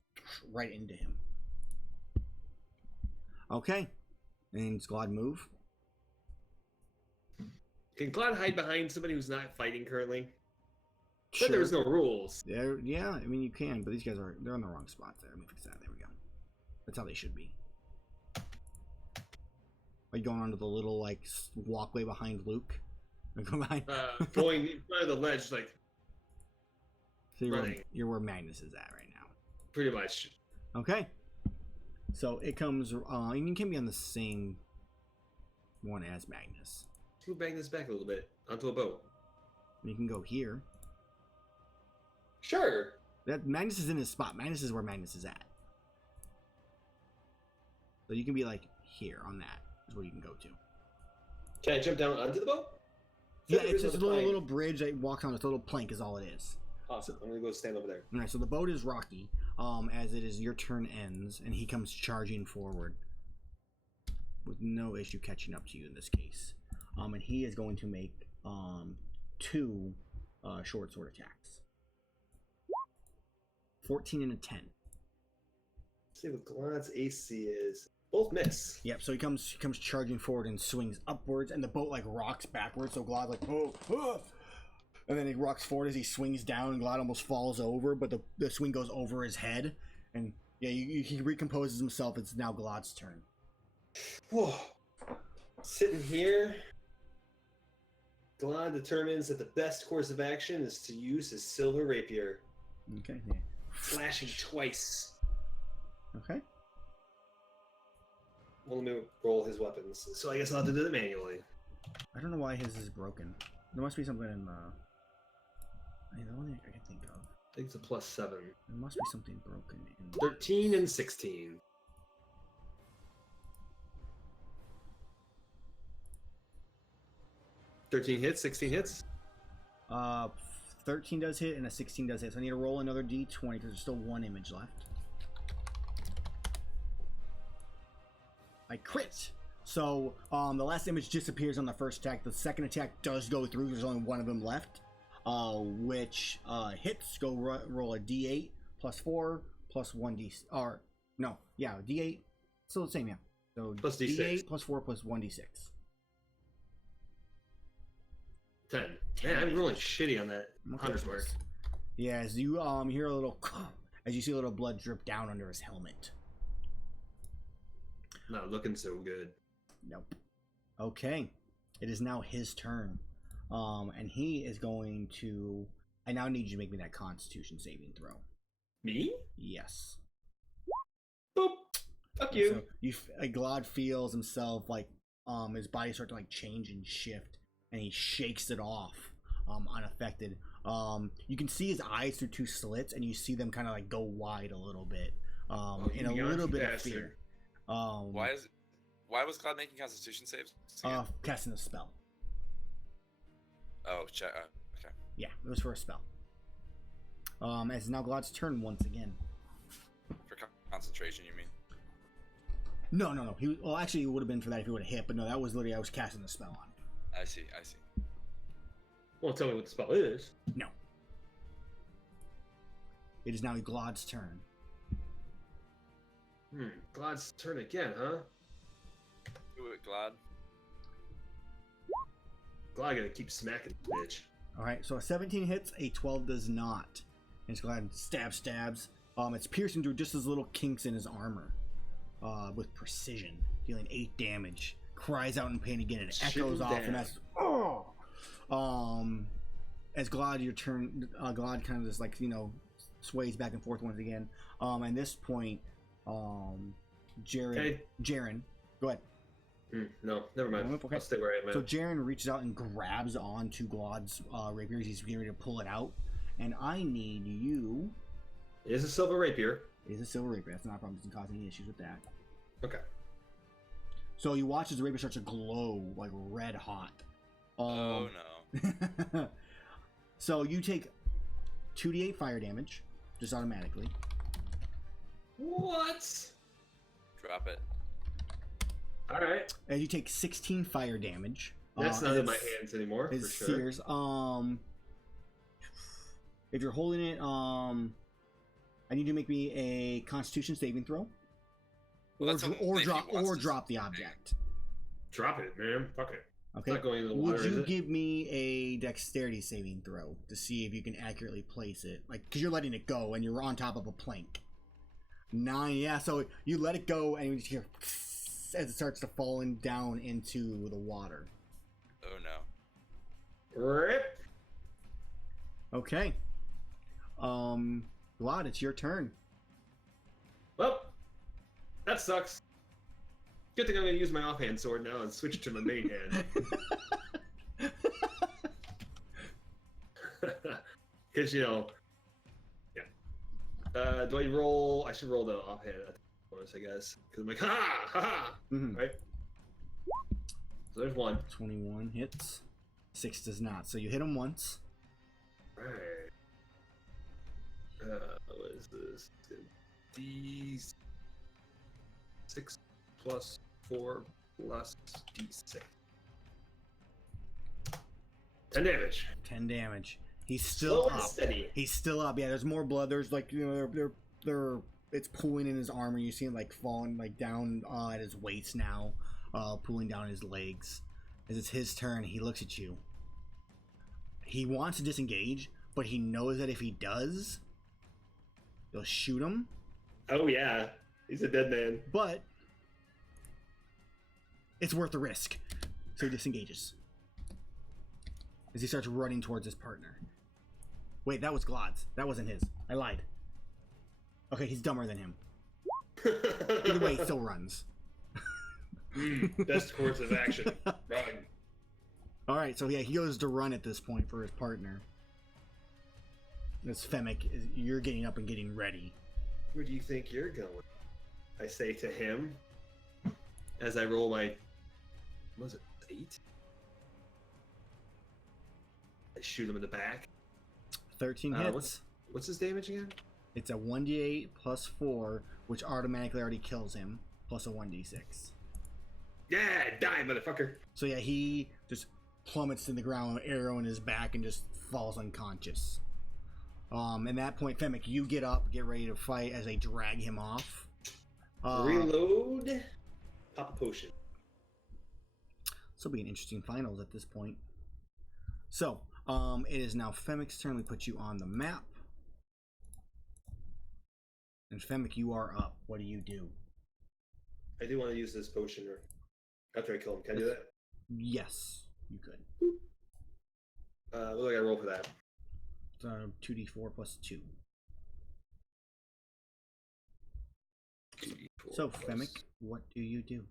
right into him. Okay. And Glad move. Can Glad hide behind somebody who's not fighting currently? Sure. But there's no rules. Yeah, I mean, you can, but these guys they're on the wrong spots there. Let me fix that. There we go. That's how they should be. Are you going onto the little, like, walkway behind Luke? Go behind? Going in front of the ledge, like, so running. You're where Magnus is at right now. Pretty much. Okay. So it comes, you can be on the same one as Magnus. Let's move Magnus back a little bit onto a boat. You can go here. Sure. That Magnus is in his spot. Magnus is where Magnus is at. So you can be like here on that is where you can go to. Can I jump down onto the boat? Yeah, it's just a little bridge that walks on. This little plank is all it is. Awesome. I'm gonna go stand over there. All right, so the boat is rocky, as it is your turn ends, and he comes charging forward with no issue catching up to you in this case. And he is going to make 2 short sword attacks. 14 and a 10. Let's see what Glad's AC is. Both miss. Yep. So he comes charging forward and swings upwards, and the boat like rocks backwards. So Glad like oh, and then he rocks forward as he swings down, and Glad almost falls over, but the swing goes over his head, and yeah, he recomposes himself. It's now Glad's turn. Whoa. Sitting here, Glad determines that the best course of action is to use his silver rapier. Okay. Yeah. Flashing twice. Okay. Well, let me roll his weapons. So I guess I'll have to do it manually. I don't know why his is broken. There must be something in the. I mean, the only thing I can think of. I think it's a +7. There must be something broken in. 13 and 16. 13 hits, 16 hits. 13 does hit and a 16 does hit. So I need to roll another d20 because there's still 1 image left. I crit. So the last image disappears on the first attack. The second attack does go through. There's only 1 of them left, which hits. Go roll a d8 plus 4 plus 1d. Or no, yeah, d8. Still the same, yeah. So plus d6. d8 plus 4 plus 1d6. 10. Man, I'm really shitty on that hunter's mark. Yeah, as you hear a little, as you see a little blood drip down under his helmet. Not looking so good. Nope. Okay, it is now his turn, and he is going to. I now need you to make me that Constitution saving throw. Me? Yes. Boop. Fuck you. So Glad feels himself like his body start to like change and shift, and he shakes it off, unaffected. You can see his eyes through 2 slits, and you see them kind of like go wide a little bit, in a little bit of fear. Why was Cloud making Constitution saves? Casting a spell. Oh, okay. Yeah, it was for a spell. As now Glad's turn once again. For concentration, you mean? No. Actually, it would have been for that if he would have hit, but no, that was literally I was casting the spell on. I see. Won't tell me what the spell is. No. It is now Glad's turn. Glad's turn again, huh? Do it, Glad. Glad gotta keep smacking the bitch. Alright, so a 17 hits, a 12 does not. And it's Glad stabs. It's piercing through just his little kinks in his armor. with precision, dealing 8 damage. Cries out in pain again, and Shoot echoes off, down. and that's as Glad your turn. Glad kind of just like sways back and forth once again. At this point, Jaren, go ahead. No, never mind. Okay. I'll stay where I am. So Jaren reaches out and grabs onto Glad's rapier. He's getting ready to pull it out, and I need you. It is a silver rapier. It is a silver rapier. That's not a problem. It doesn't cause any issues with that. Okay. So you watch as the rapier starts to glow like red hot. Oh no. So you take 2d8 fire damage, just automatically. What? Drop it. All right. And you take 16 fire damage. That's not in my hands anymore, It's for sure. Sears. If you're holding it, I need you to make me a Constitution saving throw. Well, that's only if he wants to Drop the save. object. Drop it, man. Fuck it. Okay. It's not going in the water, Would you is it? give me a dexterity saving throw to see if you can accurately place it? Like, because you're letting it go and you're on top of a plank. 9, yeah. So you let it go and you just hear as it starts to falling down into the water. Oh no. Rip. Okay. Vlad, it's your turn. Well, that sucks. Good thing I'm going to use my offhand sword now and switch to my main hand. Because, yeah. Do I roll? I should roll the offhand bonus, I guess. Because I'm like, ha ha. Mm-hmm. Right? So there's 1. 21 hits. 6 does not. So you hit him once. Right. What is this? D6 plus 4 plus D6. 10 damage. 10 damage. He's still Slow and up. steady. He's still up. Yeah, there's more blood. There's like they're it's pooling in his armor. You see him like falling like down at his waist now, pooling down his legs. As it's his turn, he looks at you. He wants to disengage, but he knows that if he does, they'll shoot him. Oh yeah, he's a dead man. But it's worth the risk, so he disengages as he starts running towards his partner. Wait, that was Glad's. That wasn't his. I lied. Okay, he's dumber than him. Either way, he still runs. Best course of action. Run. All right, so yeah, he goes to run at this point for his partner. This Femic, you're getting up and getting ready. Where do you think you're going? I say to him as I roll my. What was it 8? I shoot him in the back. 13 hits. What's his damage again? It's a 1d8 plus 4, which automatically already kills him, plus a 1d6. Yeah, die, motherfucker. So yeah, he just plummets to the ground, arrow in his back, and just falls unconscious. At that point, Femic, you get up, get ready to fight as they drag him off. Reload. Pop a potion. This will be an interesting finals at this point. So, it is now Femic's turn. We put you on the map. And Femic, you are up. What do you do? I do want to use this potion after I kill him. Can I do that? Yes, you could. What do I gotta roll for that? 2d4 plus 2. 2d4 So, plus- Femic, what do you do?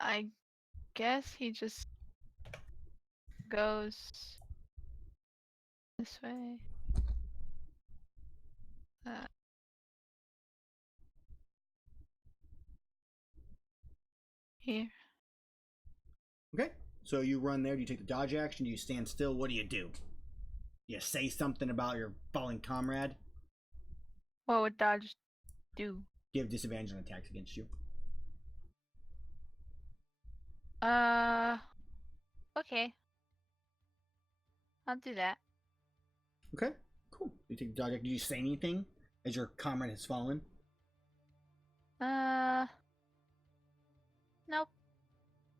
I guess he just goes this way. Here. Okay, so you run there. Do you take the dodge action? Do you stand still? What do you do? You say something about your fallen comrade? What would Dodge do? You have disadvantage on attacks against you. Okay. I'll do that. Okay, cool. You take the dodge action. Do you say anything as your comrade has fallen? Nope.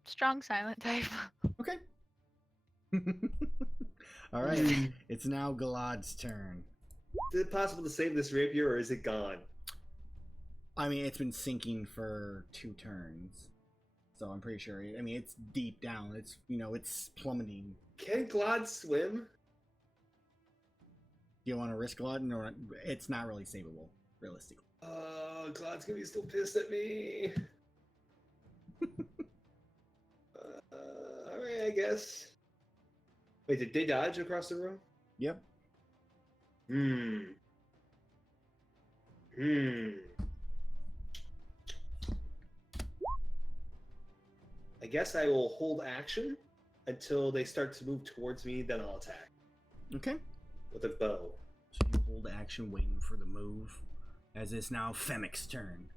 Strong silent type. Okay. All right, it's now Galad's turn. Is it possible to save this rapier, or is it gone? I mean, it's been sinking for 2 turns, so I'm pretty sure. I mean, it's deep down. It's it's plummeting. Can Glod swim? Do you want to risk Glod? No, it's not really savable, realistically. Glod's gonna be still pissed at me. Alright, I guess. Wait, did they dodge across the room? Yep. I guess I will hold action until they start to move towards me, then I'll attack. Okay. With a bow. So you hold action waiting for the move, as it's now Femic's turn.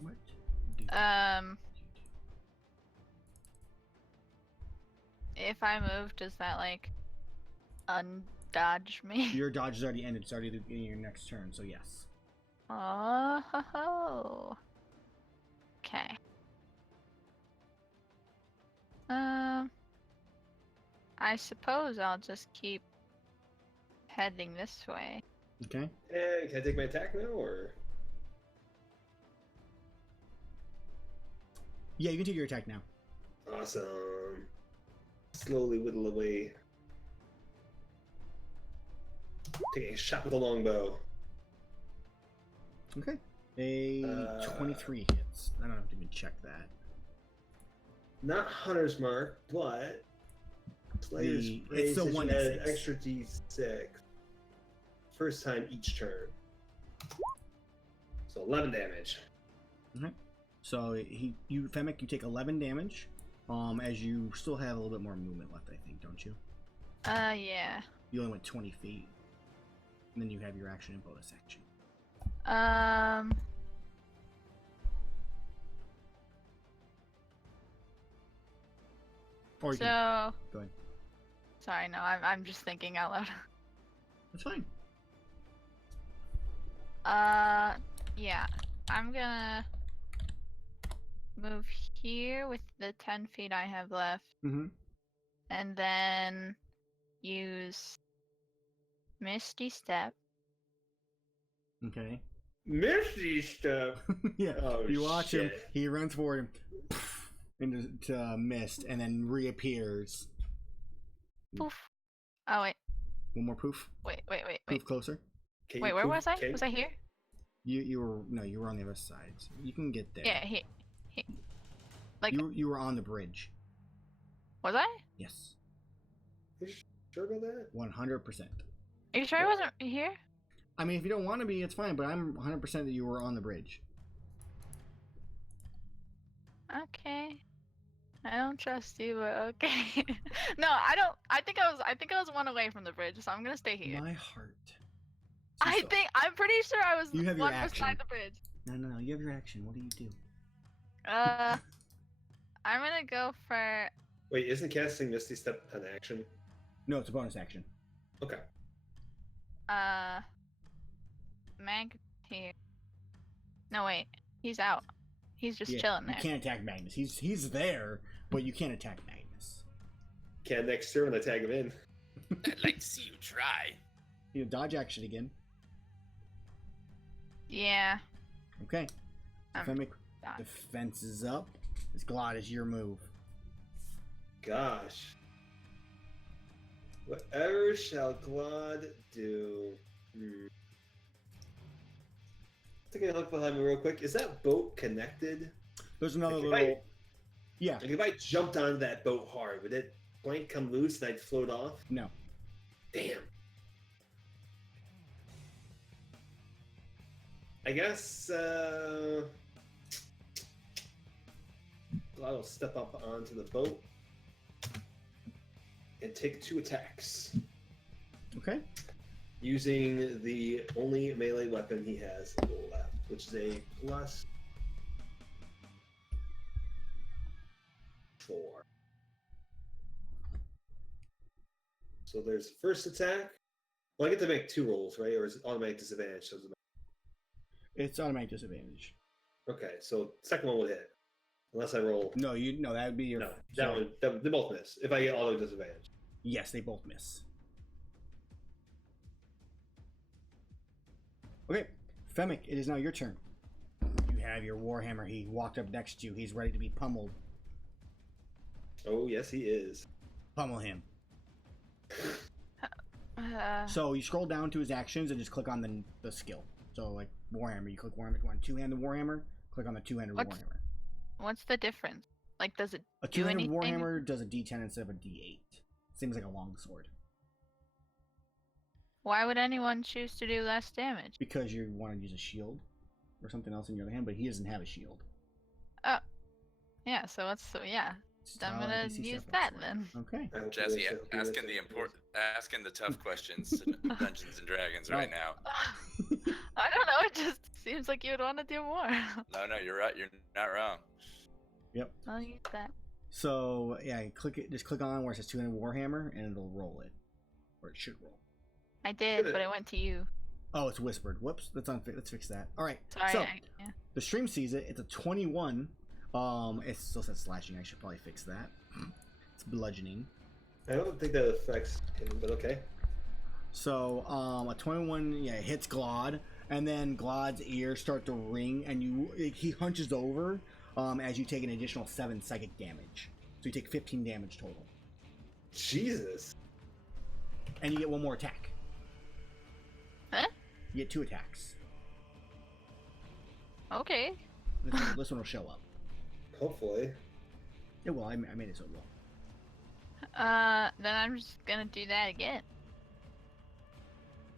What? If I move, does that like undodge me? Your dodge has already ended. It's already the beginning of your next turn, so yes. Oh. Okay. I suppose I'll just keep heading this way. Okay. Can I take my attack now, or? Yeah, you can take your attack now. Awesome. Slowly whittle away. Taking a shot with a longbow. Okay. A 23 hits. I don't have to even check that. Not Hunter's Mark, but Slayer's Praise it's the says you 1d6. add an extra d6. First time each turn. So 11 damage. Okay. So Femic, you take 11 damage. As you still have a little bit more movement left, I think, don't you? Yeah. You only went 20 feet. And then you have your action and bonus action. Or you So. can... Go ahead. Sorry, no, I'm just thinking out loud. That's fine. Yeah. I'm gonna move here with the 10 feet I have left. Mm-hmm. And then use Misty Step. Okay. Misty Step. Yeah. Oh, you watch shit. him. He runs forward and into mist, and then reappears. Poof. Oh, wait. One more poof. Wait. Poof closer. Can Wait, you where prove- was I? can- Was I here? You were on the other side. So you can get there. Yeah, here. Like, You were on the bridge. was I? Yes. Are you sure about that? 100%. Are you sure I wasn't here? I mean, if you don't want to be, it's fine. But I'm 100% that you were on the bridge. Okay. I don't trust you, but okay. No, I don't. I think I was one away from the bridge, so I'm gonna stay here. My heart. I'm pretty sure I was You have your one action. beside the bridge. No. You have your action. What do you do? I'm gonna go for. Wait, isn't casting Misty Step an action? No, it's a bonus action. Okay. Mag here. No, wait. He's out. He's just Yeah, chilling you there. can't attack Magnus. He's there, but you can't attack Magnus. Can next turn when I tag him in. I'd like to see you try. You dodge action again. Yeah. Okay. Femic, dodge. defense is up. It's Glad is your move. Gosh. Whatever shall Glad do? Taking a look behind me real quick. Is that boat connected? There's another Like, little. Yeah. Like if I jumped onto that boat hard, would it blank come loose and I'd float off? No. Damn. I guess Glad will step up onto the boat and take 2 attacks. Okay. Using the only melee weapon he has left, which is a +4. So there's first attack. Well, I get to make 2 rolls, right? Or is it automatic disadvantage? So It's automatic disadvantage. okay, so second one will hit. Unless I roll. No, that would be your. No, they both miss. If I get auto disadvantage. Yes, they both miss. Okay, Femic, it is now your turn. You have your Warhammer. He walked up next to you. He's ready to be pummeled. Oh, yes, he is. Pummel him. So you scroll down to his actions and just click on the skill. So like Warhammer, you click Warhammer. If you want two-handed Warhammer, click on the two-handed Warhammer. What's the difference? Like, does it A do two-handed anything? Warhammer does a D10 instead of a D8. Seems like a long sword. Why would anyone choose to do less damage? Because you want to use a shield or something else in your other hand, but he doesn't have a shield. Oh, yeah. So yeah. It's I'm how gonna NPC use setups that work. then. Okay. Jesse, asking the tough questions to Dungeons and Dragons right now. I don't know. It just seems like you would want to do more. No, you're right. You're not wrong. Yep. I'll use that. So yeah, click it. Just click on where it says two-handed Warhammer, and it'll roll it, or it should roll. I did, but it went to you. Oh, it's whispered. Whoops. Let's fix that. All right. Sorry. So Yeah. the stream sees it. It's a 21. It still says slashing. I should probably fix that. It's bludgeoning. I don't think that affects him, but okay. So a 21, yeah, hits Glod, and then Glod's ears start to ring, and he hunches over as you take an additional 7 psychic damage. So you take 15 damage total, Jesus. and you get one more attack. Huh? You get 2 attacks. Okay. This one will show up. Hopefully. It will. I made it so it will. Then I'm just gonna do that again.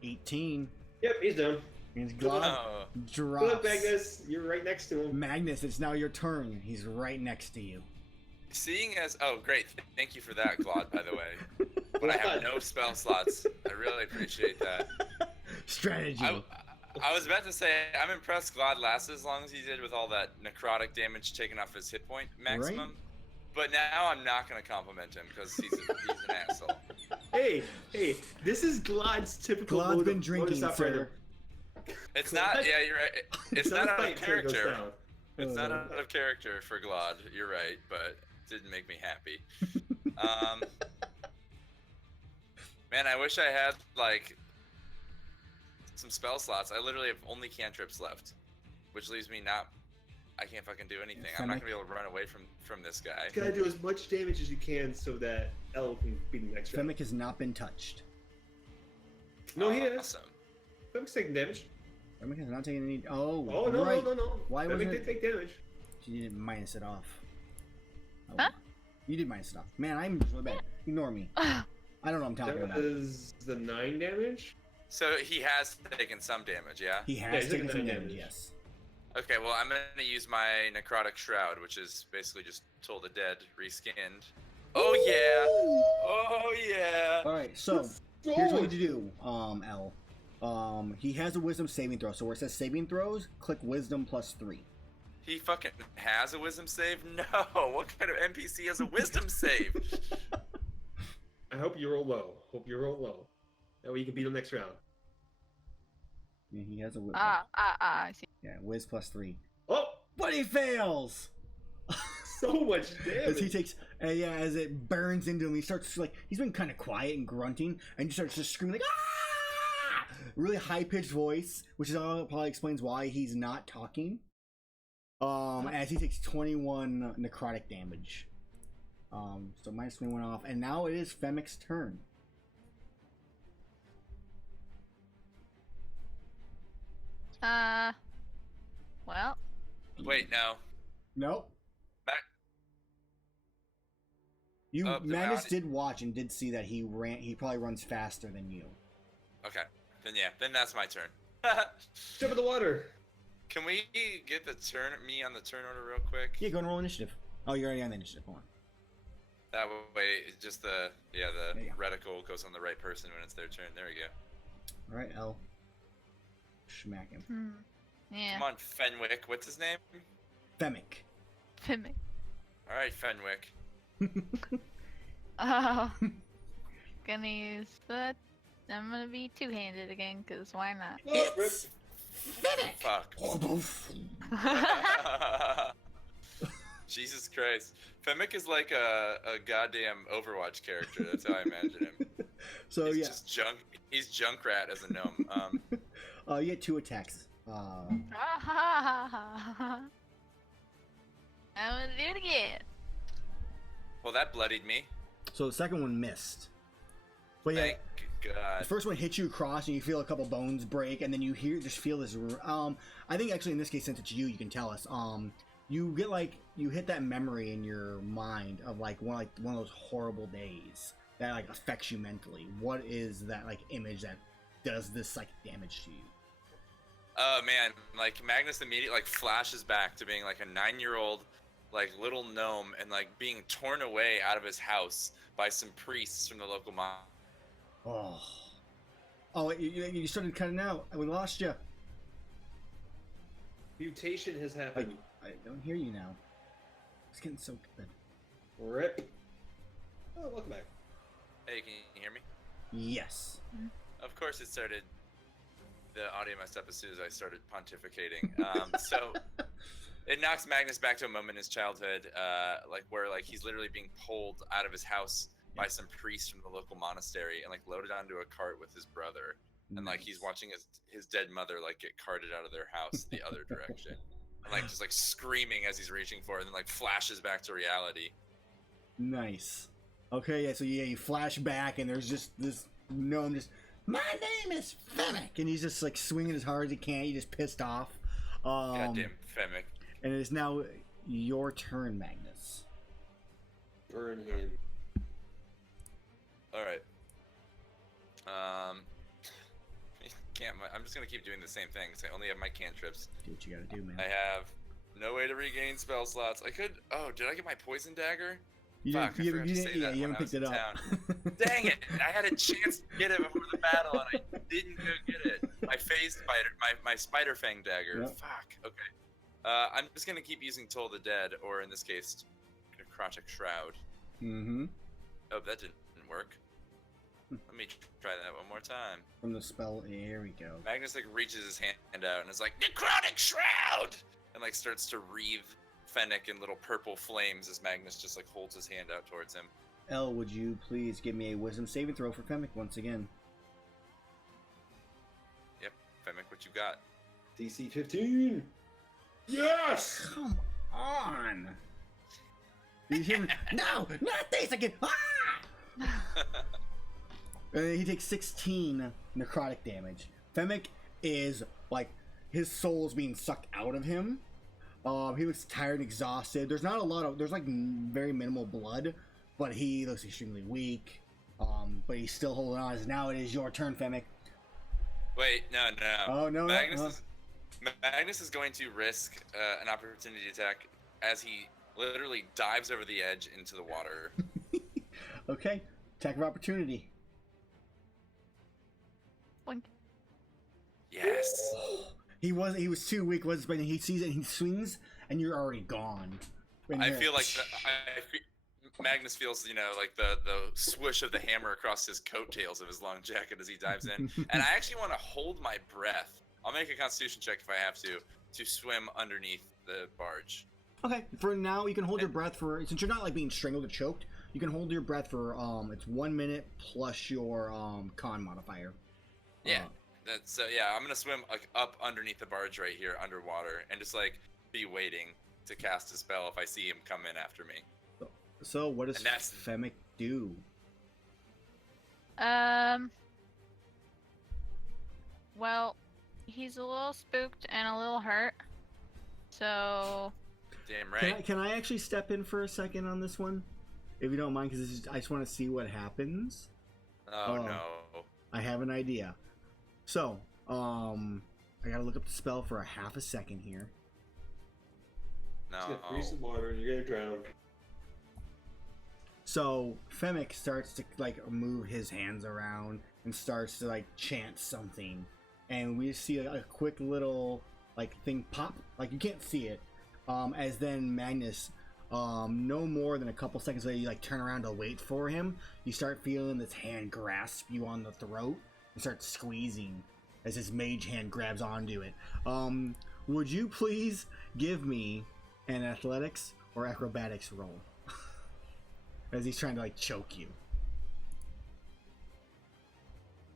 18. Yep, he's done. Means Glod Oh. drops. Look, Magnus, you're right next to him. Magnus, it's now your turn. He's right next to you. Seeing as great, thank you for that, Glod. By the way, but I have no spell slots. I really appreciate that. Strategy. I was about to say I'm impressed Glod lasted as long as he did with all that necrotic damage taken off his hit point maximum. Right? But now I'm not gonna compliment him because he's an asshole. Hey, this is Glod's typical. Glod's been drinking, sir. It's not. Yeah, you're right. It's not out of character. Down. It's not out of character for Glod. You're right, but it didn't make me happy. Man, I wish I had like some spell slots. I literally have only cantrips left, which leaves me I can't fucking do anything. I'm not gonna be able to run away from this guy. You gotta do as much damage as you can so that L can be the next round. Femic has not been touched. No, he is. Awesome. Femic's taking damage. Femic has not taken any. Oh, Oh, no, right. no. Why Femic wasn't did it? take damage. You didn't minus it off. Oh, Huh? You did minus it off. Man, I'm just really bad. Ignore me. I don't know what I'm talking That about. was the 9 damage. So he has taken some damage, yeah? He Yeah, has he's taken taken some 9 damage, damage. yes. Okay, well, I'm gonna use my necrotic shroud, which is basically just Toll the Dead reskinned. Oh yeah! Oh yeah! Alright, so here's what you need to do, L. He has a wisdom saving throw, so where it says saving throws, click wisdom +3. He fucking has a wisdom save? No! What kind of NPC has a wisdom save? I hope you roll low. That way you can beat him next round. Yeah, he has a wisdom. I see. Yeah, whiz +3. Oh! But he fails! So much As he damage. takes, as it burns into him, he starts he's been kind of quiet and grunting, and he starts just screaming like, ah! Really high pitched voice, which is probably explains why he's not talking. As he takes 21 necrotic damage. So minus 21 off, and now it is Femic's turn. Well, Wait, no. Nope. Back. You The Magnus bounty- did watch and did see that he probably runs faster than you. Okay, then that's my turn. Jump in the water. Can we get me on the turn order real quick? Yeah, go and roll initiative. Oh, you're already on the initiative. Hold on. That way, it's just the There you go. reticle goes on the right person when it's their turn. There we go. All right, L. Smack him. yeah. Come on, Fenwick. What's his name? Femic. Femic. All right, Fenwick. Oh. Gonna use that. I'm gonna be two-handed again, cause why not? Oh, rip. Fuck. Jesus Christ. Femic is like a goddamn Overwatch character. That's how I imagine him. So He's yeah, just junk. He's Junkrat as a gnome. you get 2 attacks. I'm gonna do it again. Well, that bloodied me. So the second one missed. But yeah, Thank God. the first one hits you across, and you feel a couple bones break, and then you just feel this. I think actually in this case, since it's you can tell us. You get you hit that memory in your mind of one of those horrible days that affects you mentally. What is that image that does this damage to you? Oh man, Magnus immediately flashes back to being a 9-year-old little gnome and being torn away out of his house by some priests from the local mob. Oh, you started cutting out. We lost you. Mutation has happened. I don't hear you now. It's getting so good. Rip. Oh, welcome back. Hey, can you hear me? Yes. Of course it started. The audio messed up as soon as I started pontificating. So it knocks Magnus back to a moment in his childhood, where he's literally being pulled out of his house by some priests from the local monastery and loaded onto a cart with his brother, and he's watching his dead mother get carted out of their house the other direction, and just screaming as he's reaching for it, and then flashes back to reality. Nice. Okay, yeah. So you flash back, and there's just this gnome just. My name is Femic, and he's just swinging as hard as he can. He's just pissed off. Goddamn Femic. And it is now your turn, Magnus. Burn him. All right. I'm just gonna keep doing the same thing because I only have my cantrips. Do what you gotta do, man. I have no way to regain spell slots. I could. Oh, did I get my poison dagger? You Fuck, didn't, I forgot to say that you when haven't I was picked it in up. town. Dang it! I had a chance to get it before the battle, and I didn't go get it. My phase spider, my spider fang dagger. Yep. Fuck. Okay. I'm just gonna keep using Toll the Dead, or in this case, Necrotic Shroud. Mm-hmm. Oh, that didn't work. Let me try that one more time. From the spell, here we go. Magnus reaches his hand out and is like, Necrotic Shroud! And starts to wreathe Fennec in little purple flames as Magnus just holds his hand out towards him. Elle, would you please give me a wisdom saving throw for Femic once again? Yep, Fennec, what you got? DC 15. Yes! Come on! Did you hear me? No! Not this again! Ah! He takes 16 necrotic damage. Femic is his soul's being sucked out of him. He looks tired and exhausted. There's not a lot of, there's very minimal blood, but he looks extremely weak. But he's still holding on. Now it is your turn, Femic. Wait, no. Oh, no, Magnus is going to risk an opportunity attack as he literally dives over the edge into the water. Okay, attack of opportunity. Boink. Yes. He was too weak, but he sees it and he swings, and you're already gone. And I feel Magnus feels, the swoosh of the hammer across his coattails of his long jacket as he dives in. And I actually want to hold my breath. I'll make a Constitution check if I have to swim underneath the barge. Okay, for now you can hold your breath for, since you're not being strangled or choked, you can hold your breath for it's 1 minute plus your con modifier. Yeah. I'm gonna swim up underneath the barge right here underwater and just be waiting to cast a spell if I see him come in after me. So what does Femic do? Well, he's a little spooked and a little hurt. So Damn right. Can I actually step in for a second on this one? If you don't mind, because I just want to see what happens. Oh no. I have an idea. So, I gotta look up the spell for a half a second here. No. It's gonna freeze some water and you're gonna drown. So, Femic starts to move his hands around and starts to chant something. And we see a quick little thing pop. You can't see it. As then Magnus, no more than a couple seconds later, you turn around to wait for him. You start feeling this hand grasp you on the throat and start squeezing as his mage hand grabs onto it. Would you please give me an athletics or acrobatics roll. As he's trying to like choke you.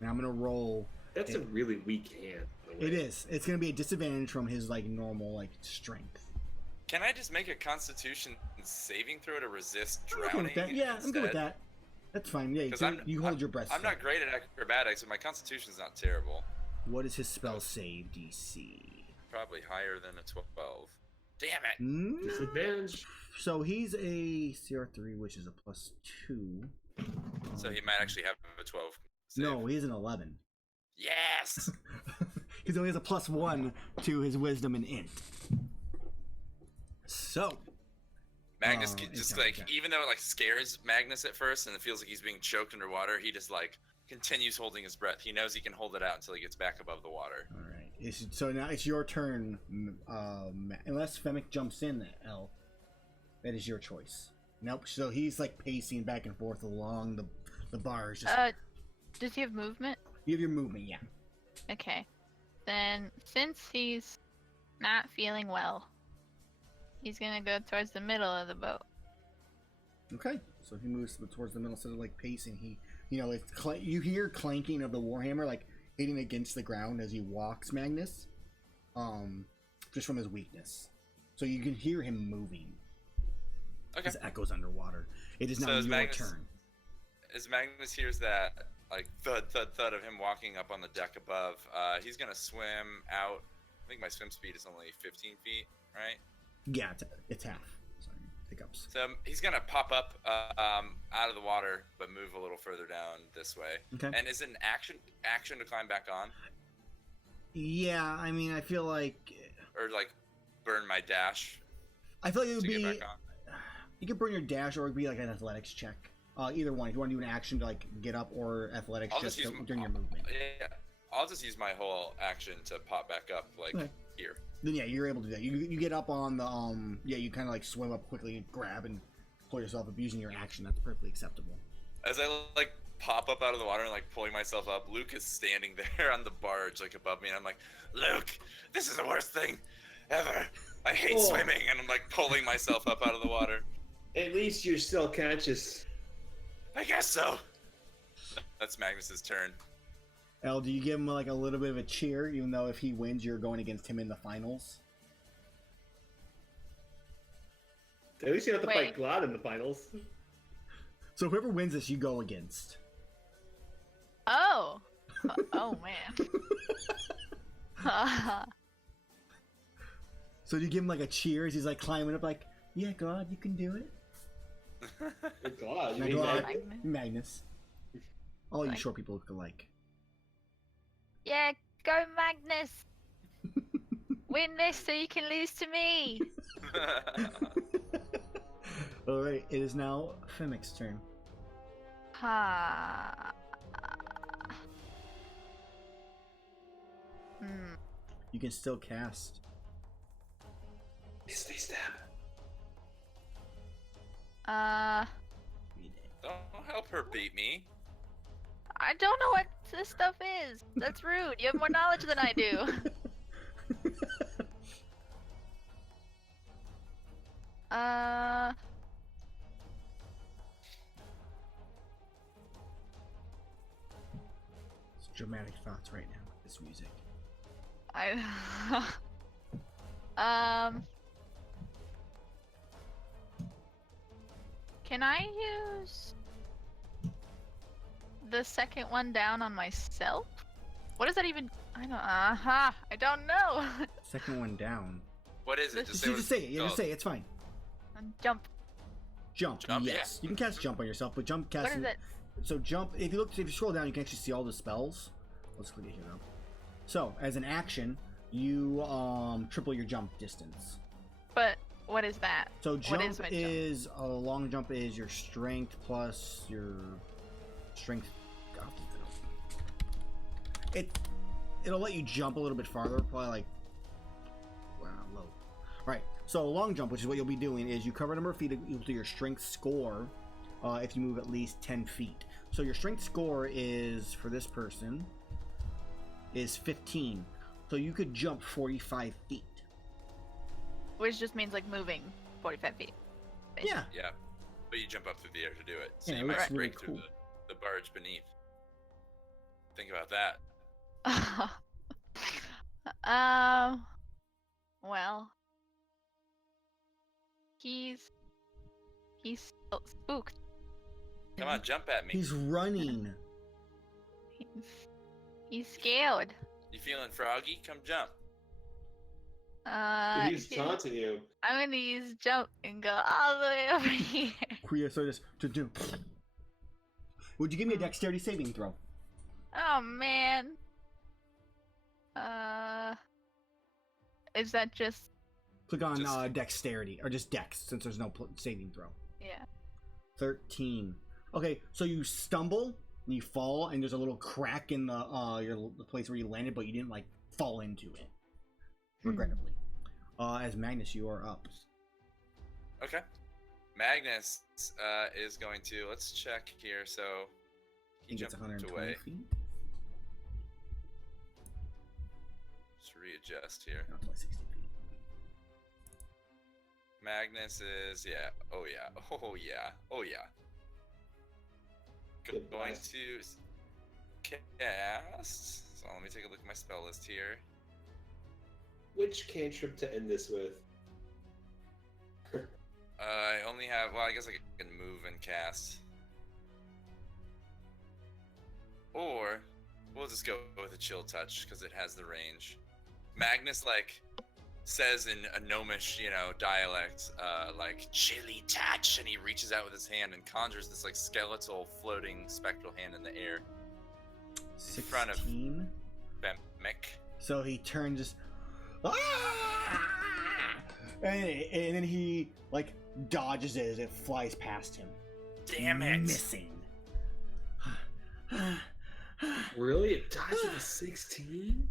Now I'm gonna roll. That's a really weak hand. by the way. It is. It's gonna be a disadvantage from his like normal like strength. Can I just make a Constitution saving throw to resist I'm good drowning? with that. Yeah, I'm good with instead? that. That's fine. Yeah, 'Cause you hold your breath. I'm not great at acrobatics, but my Constitution's not terrible. What is his spell save DC? Probably higher than a 12. Damn it! Hmm? Disadvantage. So he's a CR3, which is a +2. So he might actually have a 12. Save. No, he's an 11. Yes! He only has a +1 to his wisdom and int. So Magnus it's just not like, okay. even though it like scares Magnus at first and it feels like he's being choked underwater, he just like continues holding his breath. He knows he can hold it out until he gets back above the water. All right. So now it's your turn. Unless Femic jumps in, L. That is your choice. Nope. So he's like pacing back and forth along the bars. Just, Does he have movement? you have your movement, yeah. Okay. Then, since he's not feeling well, he's gonna go towards the middle of the boat. Okay. So he moves towards the middle instead of like pacing. He, it's you hear clanking of the warhammer like hitting against the ground as he walks, Magnus. Just from his weakness. So you can hear him moving. Okay. As echoes underwater. It is now So as your turn. As Magnus hears that, like thud, thud, thud of him walking up on the deck above, he's gonna swim out. I think my swim speed is only 15 feet, right? Yeah, it's half. Sorry, hiccups. So he's gonna pop up out of the water, but move a little further down this way. Okay. And is it an action to climb back on, Yeah, I mean, I feel like or like burn my dash it would to be. get back on? You could burn your dash, or it'd be like an athletics check. Either one. If you want to do an action to like get up, or athletics I'll just just use during your movement. Yeah, I'll just use my whole action to pop back up, like Okay. here. Then yeah, you're able to do that. You get up on the you kind of like swim up quickly and grab and pull yourself up using your action. That's perfectly acceptable. As I like pop up out of the water and like pulling myself up, Luke is standing there on the barge like above me, and I'm like, Luke, this is the worst thing ever. I hate Oh. swimming, and I'm like pulling myself up out of the water. At least you're still conscious. I guess so. That's Magnus's turn. L, do you give him like a little bit of a cheer, even though if he wins, you're going against him in the finals? At least you don't have to Wait. fight Glad in the finals. So whoever wins this, you go against. Oh! Oh, man. So do you give him like a cheer as he's like climbing up, like, yeah, God, you can do it. Glad. You Now, mean Glad, Magnus? Magnus. All you Like- short people look alike. Yeah, go Magnus! Win this so you can lose to me! All right, it is now Femic's turn. Ha. You can still cast. Misty stab. Don't help her beat me. I don't know what this stuff is. That's rude. You have more knowledge than I do. It's dramatic thoughts right now with this music. Can I use the second one down on myself? What does that even? I don't know. Second one down. What is it? Just what say it. Yeah, just called. say it. It's fine. Jump. Jump. Jump, Yes, you can cast jump on yourself, but jump What casting. is it? So jump. If you scroll down, you can actually see all the spells. Let's click it here though. So as an action, you triple your jump distance. But what is that? So What jump is my jump? is a long jump is your strength plus your strength. It'll let you jump a little bit farther, probably like low. Right. So a long jump, which is what you'll be doing, is you cover a number of feet equal to your strength score if you move at least 10 feet. So your strength score is for this person is 15. So you could jump 45 feet. Which just means like moving 45 feet. something. Yeah. Yeah, but you jump up through the air to do it, so Yeah, you it might looks break really through cool. the barge beneath. Think about that. Well, he's still spooked. Come on, jump at me. He's running. He's scared. You feeling froggy? Come jump. He's taunting you. I'm gonna use jump and go all the way over here. Kriya, so just to do. Would you give me a dexterity saving throw? Oh man. Is that just? Click on Just- dexterity, or just dex, since there's no saving throw. Yeah. 13. Okay, so you stumble and you fall, and there's a little crack in the place where you landed, but you didn't like fall into it. Regrettably. As Magnus, you are up. Okay. Magnus is going to. Let's check here. So He gets jumped 120 away. feet. Just readjust here. No, it's only 60 feet. Magnus is Oh yeah. Oh yeah. Oh yeah. Good Going blast. to cast. So let me take a look at my spell list here. Which cantrip to end this with? I only have. Well, I guess I can move and cast. Or we'll just go with a chill touch because it has the range. Magnus says in a gnomish, dialect, chilly touch, and he reaches out with his hand and conjures this skeletal floating spectral hand in the air. In front of 16. Bemmek. So he turns just. Ah! And then he dodges it as it flies past him. Damn it! Missing. Really? It dies with a 16?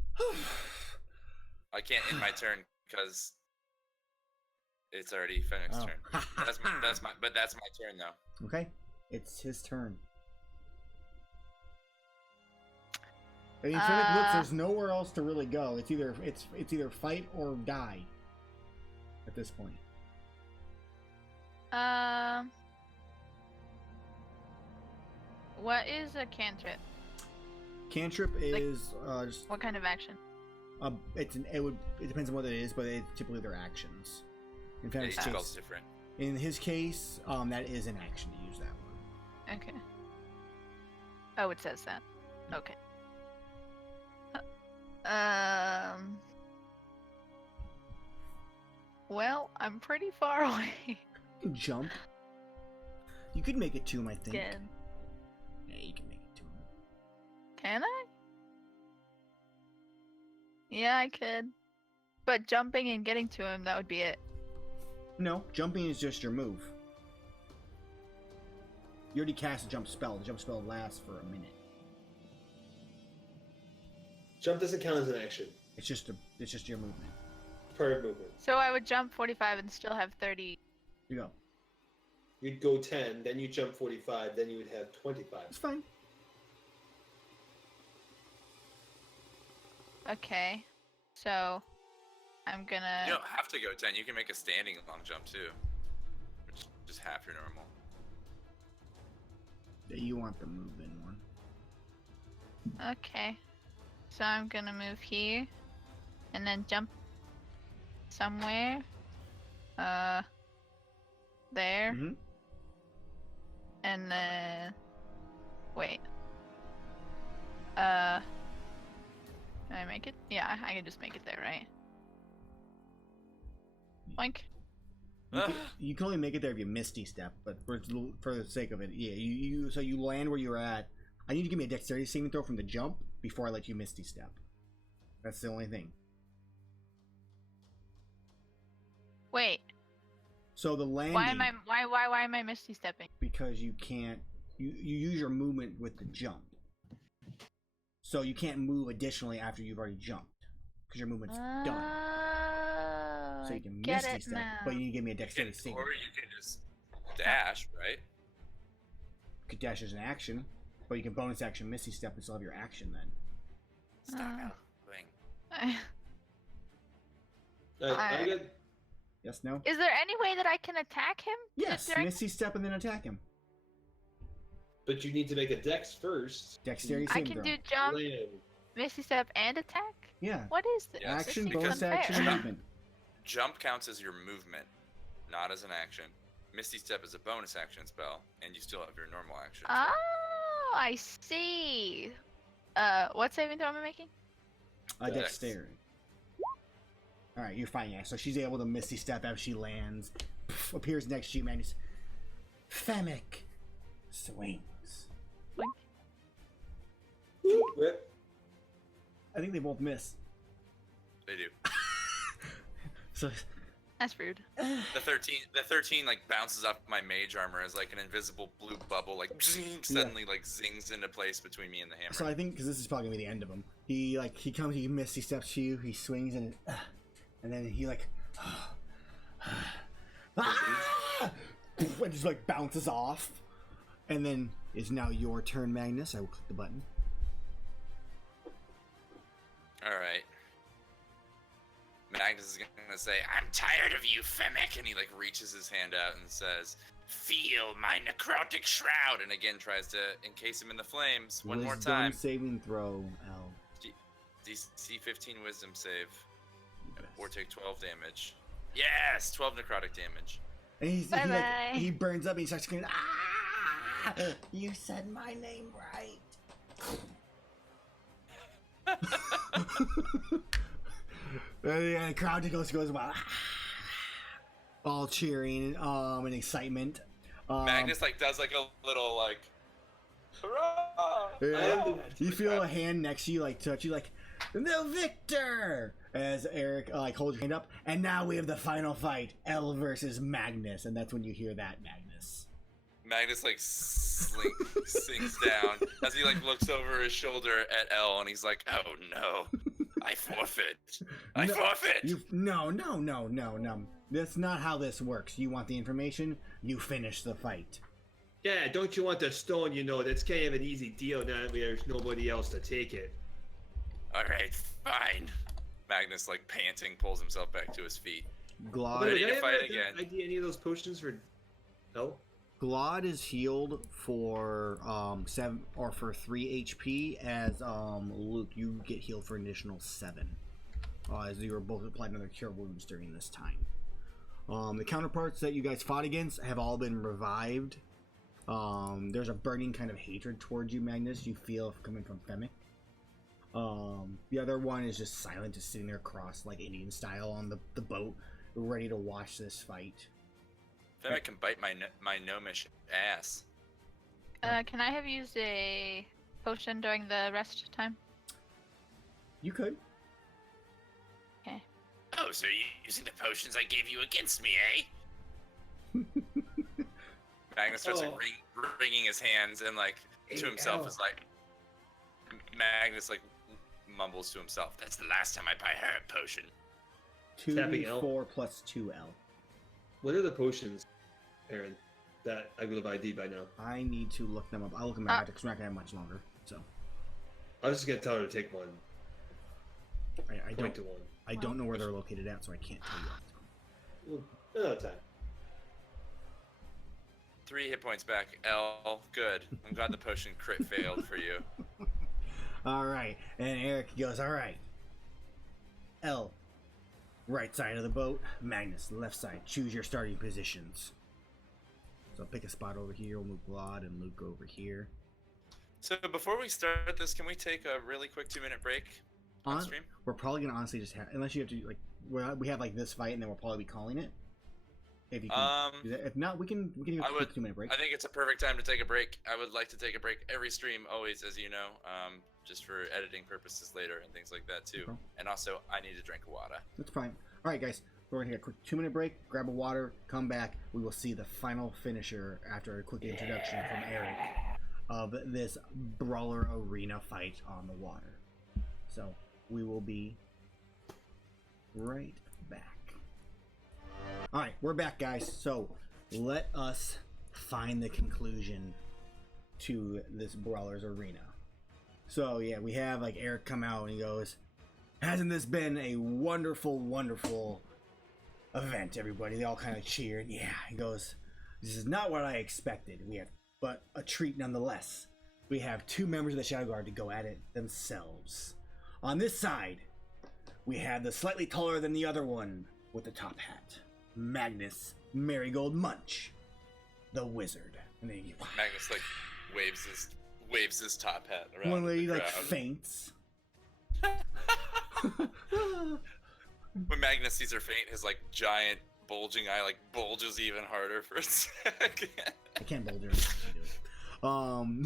I can't end my turn because it's already Fennec's Oh. turn. That's my turn though. Okay, it's his turn. I mean, Fennec looks. There's nowhere else to really go. It's either fight or die. At this point. What is a cantrip? Cantrip is just What kind of action? it depends on what it is, but typically they're actions. In Yeah, each Fennec's spell's case, different. in his case, that is an action to use that one. Okay. Oh, it says that. Okay. Well, I'm pretty far away. You can jump. You could make it to him, I think. Good. Yeah, you can make it to him. Can I? Yeah, I could. But jumping and getting to him, that would be it. No, jumping is just your move. You already cast a jump spell. The jump spell lasts for a minute. Jump doesn't count as an action. It's just your movement. Per movement. So I would jump 45 and still have 30. You go. You'd go 10, then you jump 45, then you would have 25. It's fine. Okay. So I'm gonna. You don't have to go 10. You can make a standing long jump too, which is just half your normal. You want the movement one. Okay. So I'm gonna move here and then jump somewhere. There. Mm-hmm. And then wait. Can I make it? Yeah, I can just make it there, right? Boink. You can only make it there if you misty step, but for the sake of it, yeah. So you land where you're at. I need you to give me a dexterity saving throw from the jump before I let you misty step. That's the only thing. Wait. So the landing. Why am I misty stepping? Because you can't. You use your movement with the jump. So you can't move additionally after you've already jumped because your movement's done. So you can get misty it step, now. but you need to give me a You dexterity can, saving. or you can just dash, right? Could dash as an action, but you can bonus action misty step and still have your action then. Stop Uh. out thing. I got Yes, no? Is there any way that I can attack him? Yes, during- Misty Step and then attack him. But you need to make a dex first. Dexterity I saving can throw. do jump, Land. Misty Step, and attack? Yeah. What is this? Yes, This Action, seems bonus unfair. action, and movement. Jump counts as your movement, not as an action. Misty Step is a bonus action spell, and you still have your normal action. Oh, I see. What saving throw am I making? A Dex. dexterity. Alright, you're fine, yeah. So she's able to Misty Step as she lands. Pff, appears next to you, Magnus. Femic swings. Rip. I think they both miss. They do. So That's rude. The 13 like bounces off my mage armor as like an invisible blue bubble like suddenly like zings into place between me and the hammer. So I think because this is probably gonna be the end of him. He comes, he Misty Steps to you, he swings and then he like and just like bounces off. And then it's now your turn, Magnus. I will click the button. All right. Magnus is gonna say, "I'm tired of you, Femic," and he like reaches his hand out and says, "Feel my necrotic shroud," and again tries to encase him in the flames one more Wisdom time. saving throw, L. DC 15 Wisdom save, or take 12 damage. Yes, 12 necrotic damage. And he Bye-bye. he burns up and he starts screaming, "Ah! You said my name right." And the crowd goes wild, all cheering and excitement. Magnus like does like a little like, hurrah! Yeah. You feel a hand next to you like touch you like, "The victor!" As Eric like holds your hand up, and now we have the final fight, L versus Magnus, and that's when you hear that, Magnus. Magnus like sinks down as he like looks over his shoulder at L, and he's like, "Oh no, I forfeit! I No, forfeit!" No. That's not how this works. You want the information, you finish the fight. Yeah, don't you want the stone? You know, that's kind of an easy deal now that there's nobody else to take it. All right, fine. Magnus like panting pulls himself back to his feet. Glod, Ready Did to I fight ever again. ID any of those potions for? No. Glod is healed for 7 or for 3 HP. As Luke, you get healed for an additional 7. As you were both applied another cure wounds during this time. The counterparts that you guys fought against have all been revived. There's a burning kind of hatred towards you, Magnus. You feel coming from Femic. The other one is just silent, just sitting there crossed like Indian style on the boat, ready to watch this fight. Femic can bite my gnomish ass. Can I have used a potion during the rest time? You could. Oh, so you're using the potions I gave you against me, eh? Magnus starts like wringing his hands and like to himself ow. is like Magnus like mumbles to himself, "That's the last time I buy her a potion." Tapping L. 2d4 plus 2L. What are the potions, Aaron? That I would have ID by now. I need to look them up. I'll look them up because we're not gonna have much longer. So I was just gonna tell her to take one. I Point don't to one. I don't know where they're located at, so I can't tell you. Off the top. Another time. 3 hit points back. L, good. I'm glad the potion crit failed for you. All right, and Eric goes, "All right, L, right side of the boat. Magnus, left side. Choose your starting positions." So pick a spot over here. We'll move Glod and Luke over here. So before we start this, can we take a really quick 2-minute break on stream? We're probably gonna honestly just have, unless you have to like, we have like this fight, and then we'll probably be calling it. If you can, do that. If not, we can do I a would- quick 2-minute break. I think it's a perfect time to take a break. I would like to take a break every stream, always, as you know, just for editing purposes later and things like that too. Okay. And also, I need a drink of water. That's fine. All right, guys, we're gonna take a quick 2-minute break. Grab a water. Come back. We will see the final finisher after a quick introduction from Eric of this brawler arena fight on the water. So we will be right back. All right, we're back, guys. So let us find the conclusion to this brawler's arena. So yeah, we have like Eric come out and he goes, "Hasn't this been a wonderful, wonderful event, everybody. They all kind of cheered. Yeah, he goes, this is not what I expected. We have but a treat nonetheless. We have 2 members of the Shadowguard to go at it themselves. On this side, we have the slightly taller than the other one with the top hat, Magnus Marigold Munch, the wizard. And then Magnus like waves his top hat around. one lady the like crowd. faints. When Magnus sees her faint, his like giant bulging eye like bulges even harder for a second. I can't bulge her.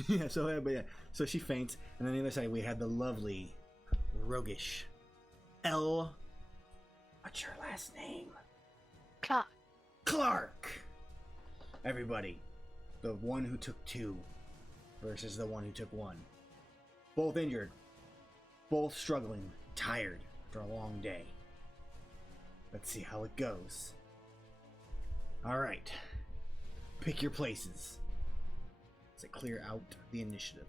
Yeah, so she faints, and on the other side we had the lovely, roguish Elle. What's your last name? Clark. Everybody, the one who took 2 versus the one who took 1. Both injured, both struggling, tired after a long day. Let's see how it goes. All right, pick your places. To clear out the initiative.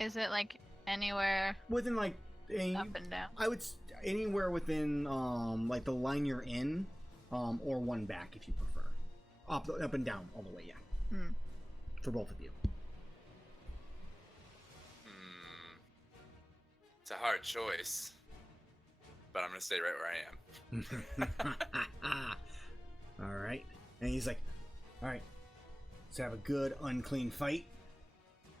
Is it like anywhere Within like up and down? I would anywhere within like the line you're in, or one back if you prefer. Up and down all the way, yeah. For both of you. It's a hard choice, but I'm gonna stay right where I am. All right. And he's like, all right, let's have a good, unclean fight.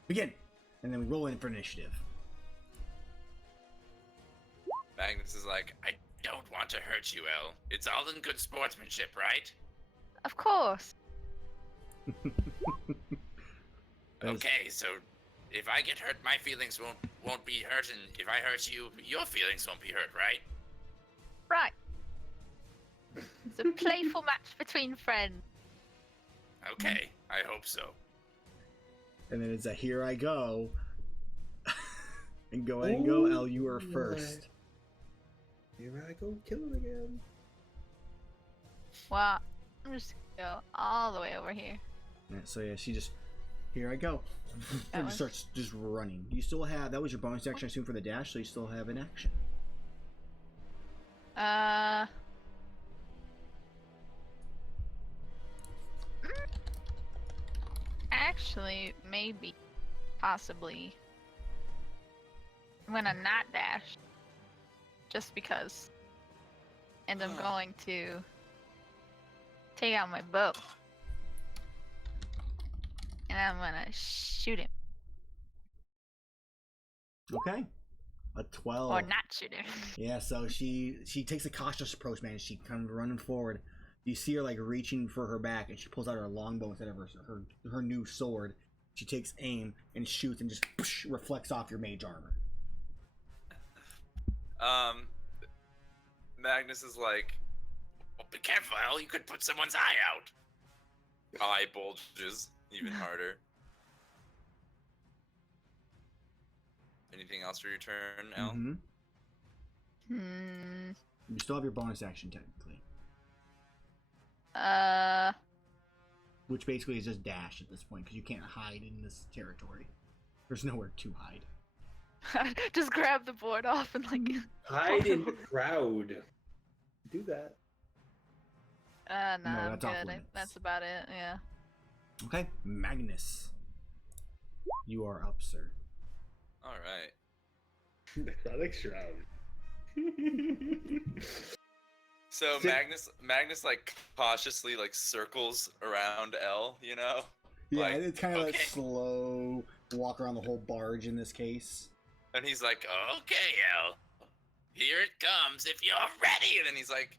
Begin. And then we roll in for initiative. Magnus is like, I don't want to hurt you, Elle. It's all in good sportsmanship, right? Of course. Okay, so if I get hurt, my feelings won't be hurt, and if I hurt you, your feelings won't be hurt, right? Right. It's a playful match between friends. Okay, I hope so. And then it's a here I go. And go ahead and go, Elle, you are first. Here I go, kill him again. Well, I'm just gonna go all the way over here. Yeah, so yeah, she just, here I go. That And was- starts just running. You still have, that was your bonus action, I assume, for the dash, so you still have an action. Actually, maybe, possibly, I'm gonna not dash, just because, and I'm going to take out my bow, and I'm gonna shoot him, Okay. A 12. or not shoot him. Yeah, so she takes a cautious approach, man. She comes running forward. You see her like reaching for her back, and she pulls out her longbow instead of her new sword. She takes aim and shoots, and just whoosh, reflects off your mage armor. Magnus is like, well, be careful, Elle. You could put someone's eye out. Eye bulges even harder. Anything else for your turn, Elle? Mm-hmm. You still have your bonus action, technically. Which basically is just dash at this point, because you can't hide in this territory. There's nowhere to hide. Just grab the board off and like. Hide in the crowd. Do that. No, I'm that's off good. limits. That's about it. Yeah. Okay, Magnus. You are up, sir. All right. Necrotic Shroud. So Magnus like cautiously like circles around Elle, you know? Yeah, Like, it's kind of like okay. slow walk around the whole barge in this case. And he's like, okay, Elle, here it comes if you're ready. And then he's like,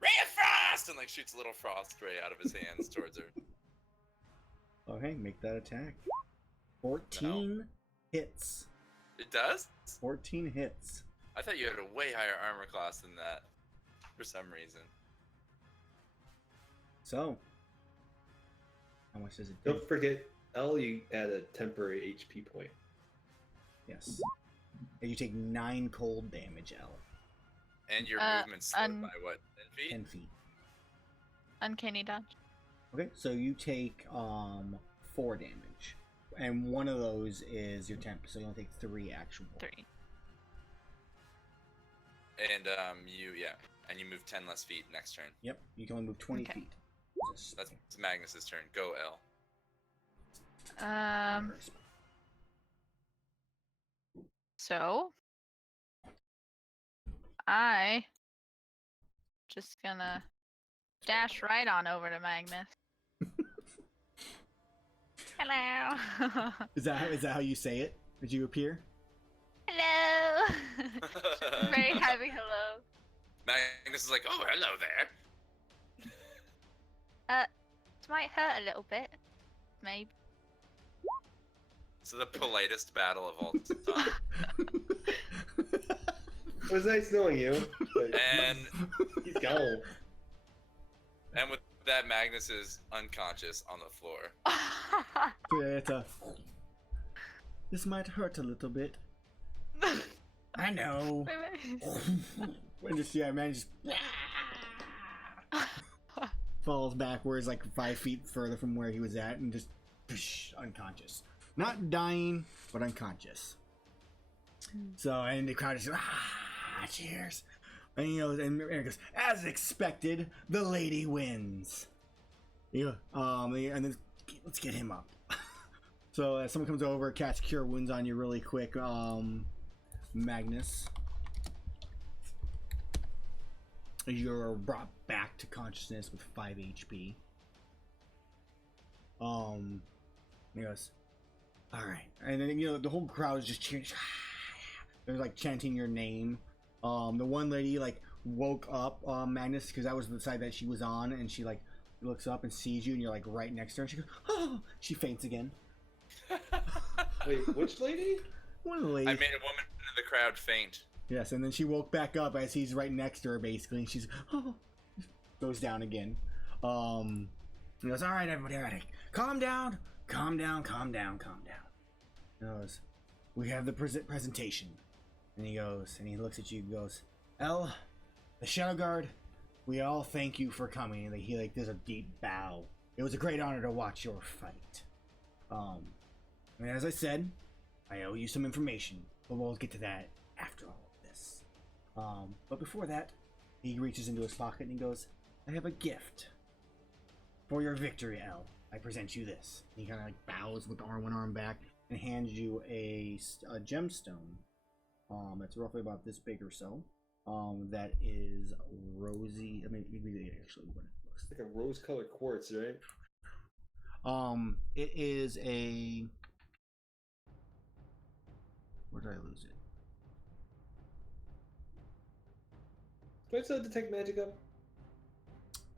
Ray of Frost! And like shoots a little frost ray out of his hands towards her. Okay, make that attack. 14 hits. It does? 14 hits. I thought you had a way higher armor class than that for some reason. So, how much does it do? Don't forget, L, you add a temporary HP point. Yes. And you take 9 cold damage, L. And your movement's slowed by what, 10 feet? 10 feet. Uncanny dodge. Okay, so you take 4 damage. And one of those is your temp, so you only take 3 actual. 3. And you move 10 less feet next turn. Yep, you can only move 20 Okay. feet. That's Magnus's turn. Go, L. So I just gonna dash right on over to Magnus. Hello. Is that how you say it? Did you appear? Hello. Very heavy hello. Magnus is like, oh, hello there. This might hurt a little bit. Maybe. It's the politest battle of all time. It was nice knowing you. But And he's gone. and with that, Magnus is unconscious on the floor. This might hurt a little bit. I know. And just man just falls backwards like 5 feet further from where he was at and just unconscious. Not dying, but unconscious. So, and the crowd is cheers. And and Aaron goes, as expected, the lady wins. Yeah. And then let's get him up. So someone comes over, casts Cure Wounds on you really quick. Magnus, you're brought back to consciousness with 5 HP. He goes, all right, and then the whole crowd is just cheering. They're like chanting your name. The one lady like woke up Magnus because that was the side that she was on, and she like looks up and sees you, and you're like right next to her. And she goes, oh, she faints again. Wait, which lady? One of the ladies. I made a woman in the crowd faint. Yes, and then she woke back up as he's right next to her, basically, and she's goes down again. He goes, all right, everybody, all right, calm down. He goes, we have the presentation, and he goes, and he looks at you, and goes, L, the Shadowguard, we all thank you for coming. And he does a deep bow. It was a great honor to watch your fight. And as I said, I owe you some information, but we'll get to that after all of this. But before that, he reaches into his pocket and he goes, I have a gift. For your victory, L, I present you this. And he kind of like bows with one arm back and hands you a gemstone. It's roughly about this big or so. That is rosy. I mean, actually what it looks Like a rose-colored quartz, right? It is a... Where did I lose it? Do I still detect magic up?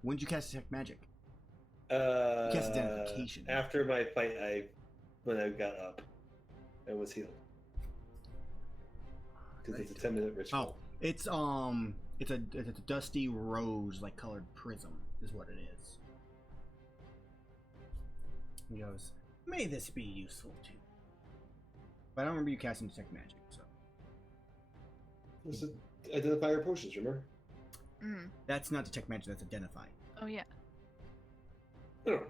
When did you cast Detect Magic? Cast identification. After my fight, when I got up, I was healed. Because it's a 10-minute ritual. Oh, it's a dusty rose like colored prism is what it is. He goes, may this be useful to you. But I don't remember you casting Detect Magic, so. This is identifier potions, remember? That's not Detect Magic, that's Identify. Oh yeah. Oh.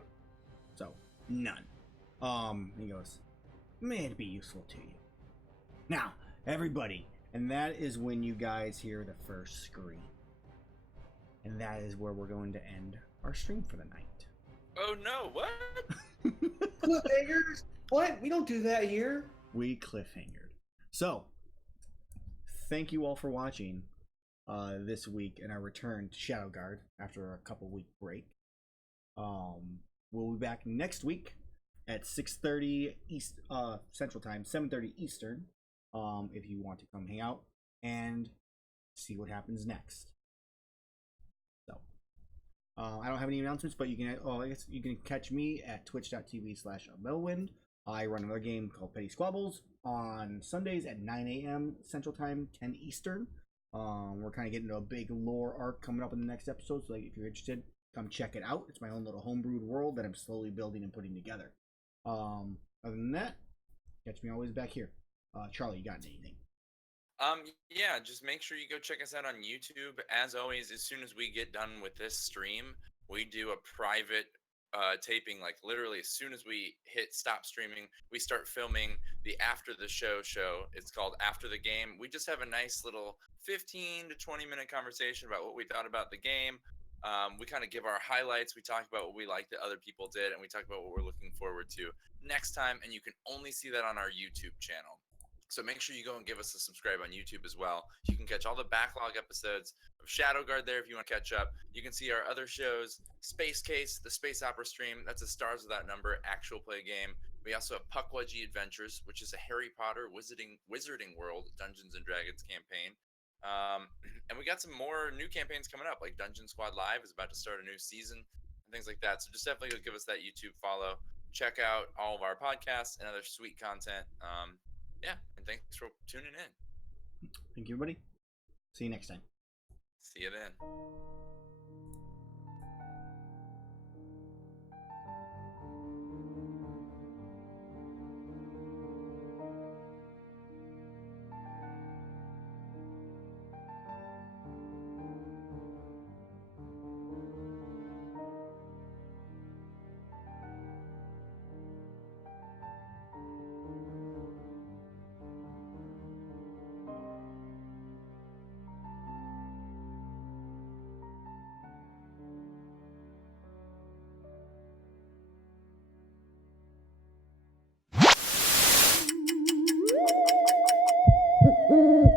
So, none. He goes, may it be useful to you. Now, everybody, and that is when you guys hear the first scream. And that is where we're going to end our stream for the night. Oh no, what? Cliffhangers? What? We don't do that here. We cliffhangered. So, thank you all for watching this week in our return to Shadowguard after a couple-week break. We'll be back next week at 6:30 East Central Time, 7:30 Eastern. If you want to come hang out and see what happens next. So, I don't have any announcements, but you can. I guess you can catch me at twitch.tv/Melwind. I run another game called Petty Squabbles on Sundays at 9 a.m. Central Time, 10 Eastern. We're kind of getting into a big lore arc coming up in the next episode, so if you're interested, come check it out. It's my own little homebrewed world that I'm slowly building and putting together. Other than that, catch me always back here. Charlie, you got anything? Yeah, just make sure you go check us out on YouTube. As always, as soon as we get done with this stream, we do a private taping like literally as soon as we hit stop streaming. We start filming the after the show. It's called After the Game. We just have a nice little 15 to 20-minute conversation about what we thought about the game. We kind of give our highlights. We talk about what we like that other people did, and we talk about what we're looking forward to next time. And you can only see that on our YouTube channel. So make sure you go and give us a subscribe on YouTube as well. You can catch all the backlog episodes of Shadowguard there if you want to catch up. You can see our other shows, Space Case, the Space Opera stream. That's a Stars Without Number actual play game. We also have Puckwudgie Adventures, which is a Harry Potter Wizarding World Dungeons and Dragons campaign. And we got some more new campaigns coming up, like Dungeon Squad Live is about to start a new season and things like that. So just definitely go give us that YouTube follow. Check out all of our podcasts and other sweet content. Yeah, and thanks for tuning in. Thank you, everybody. See you next time. See you then. Mm-hmm.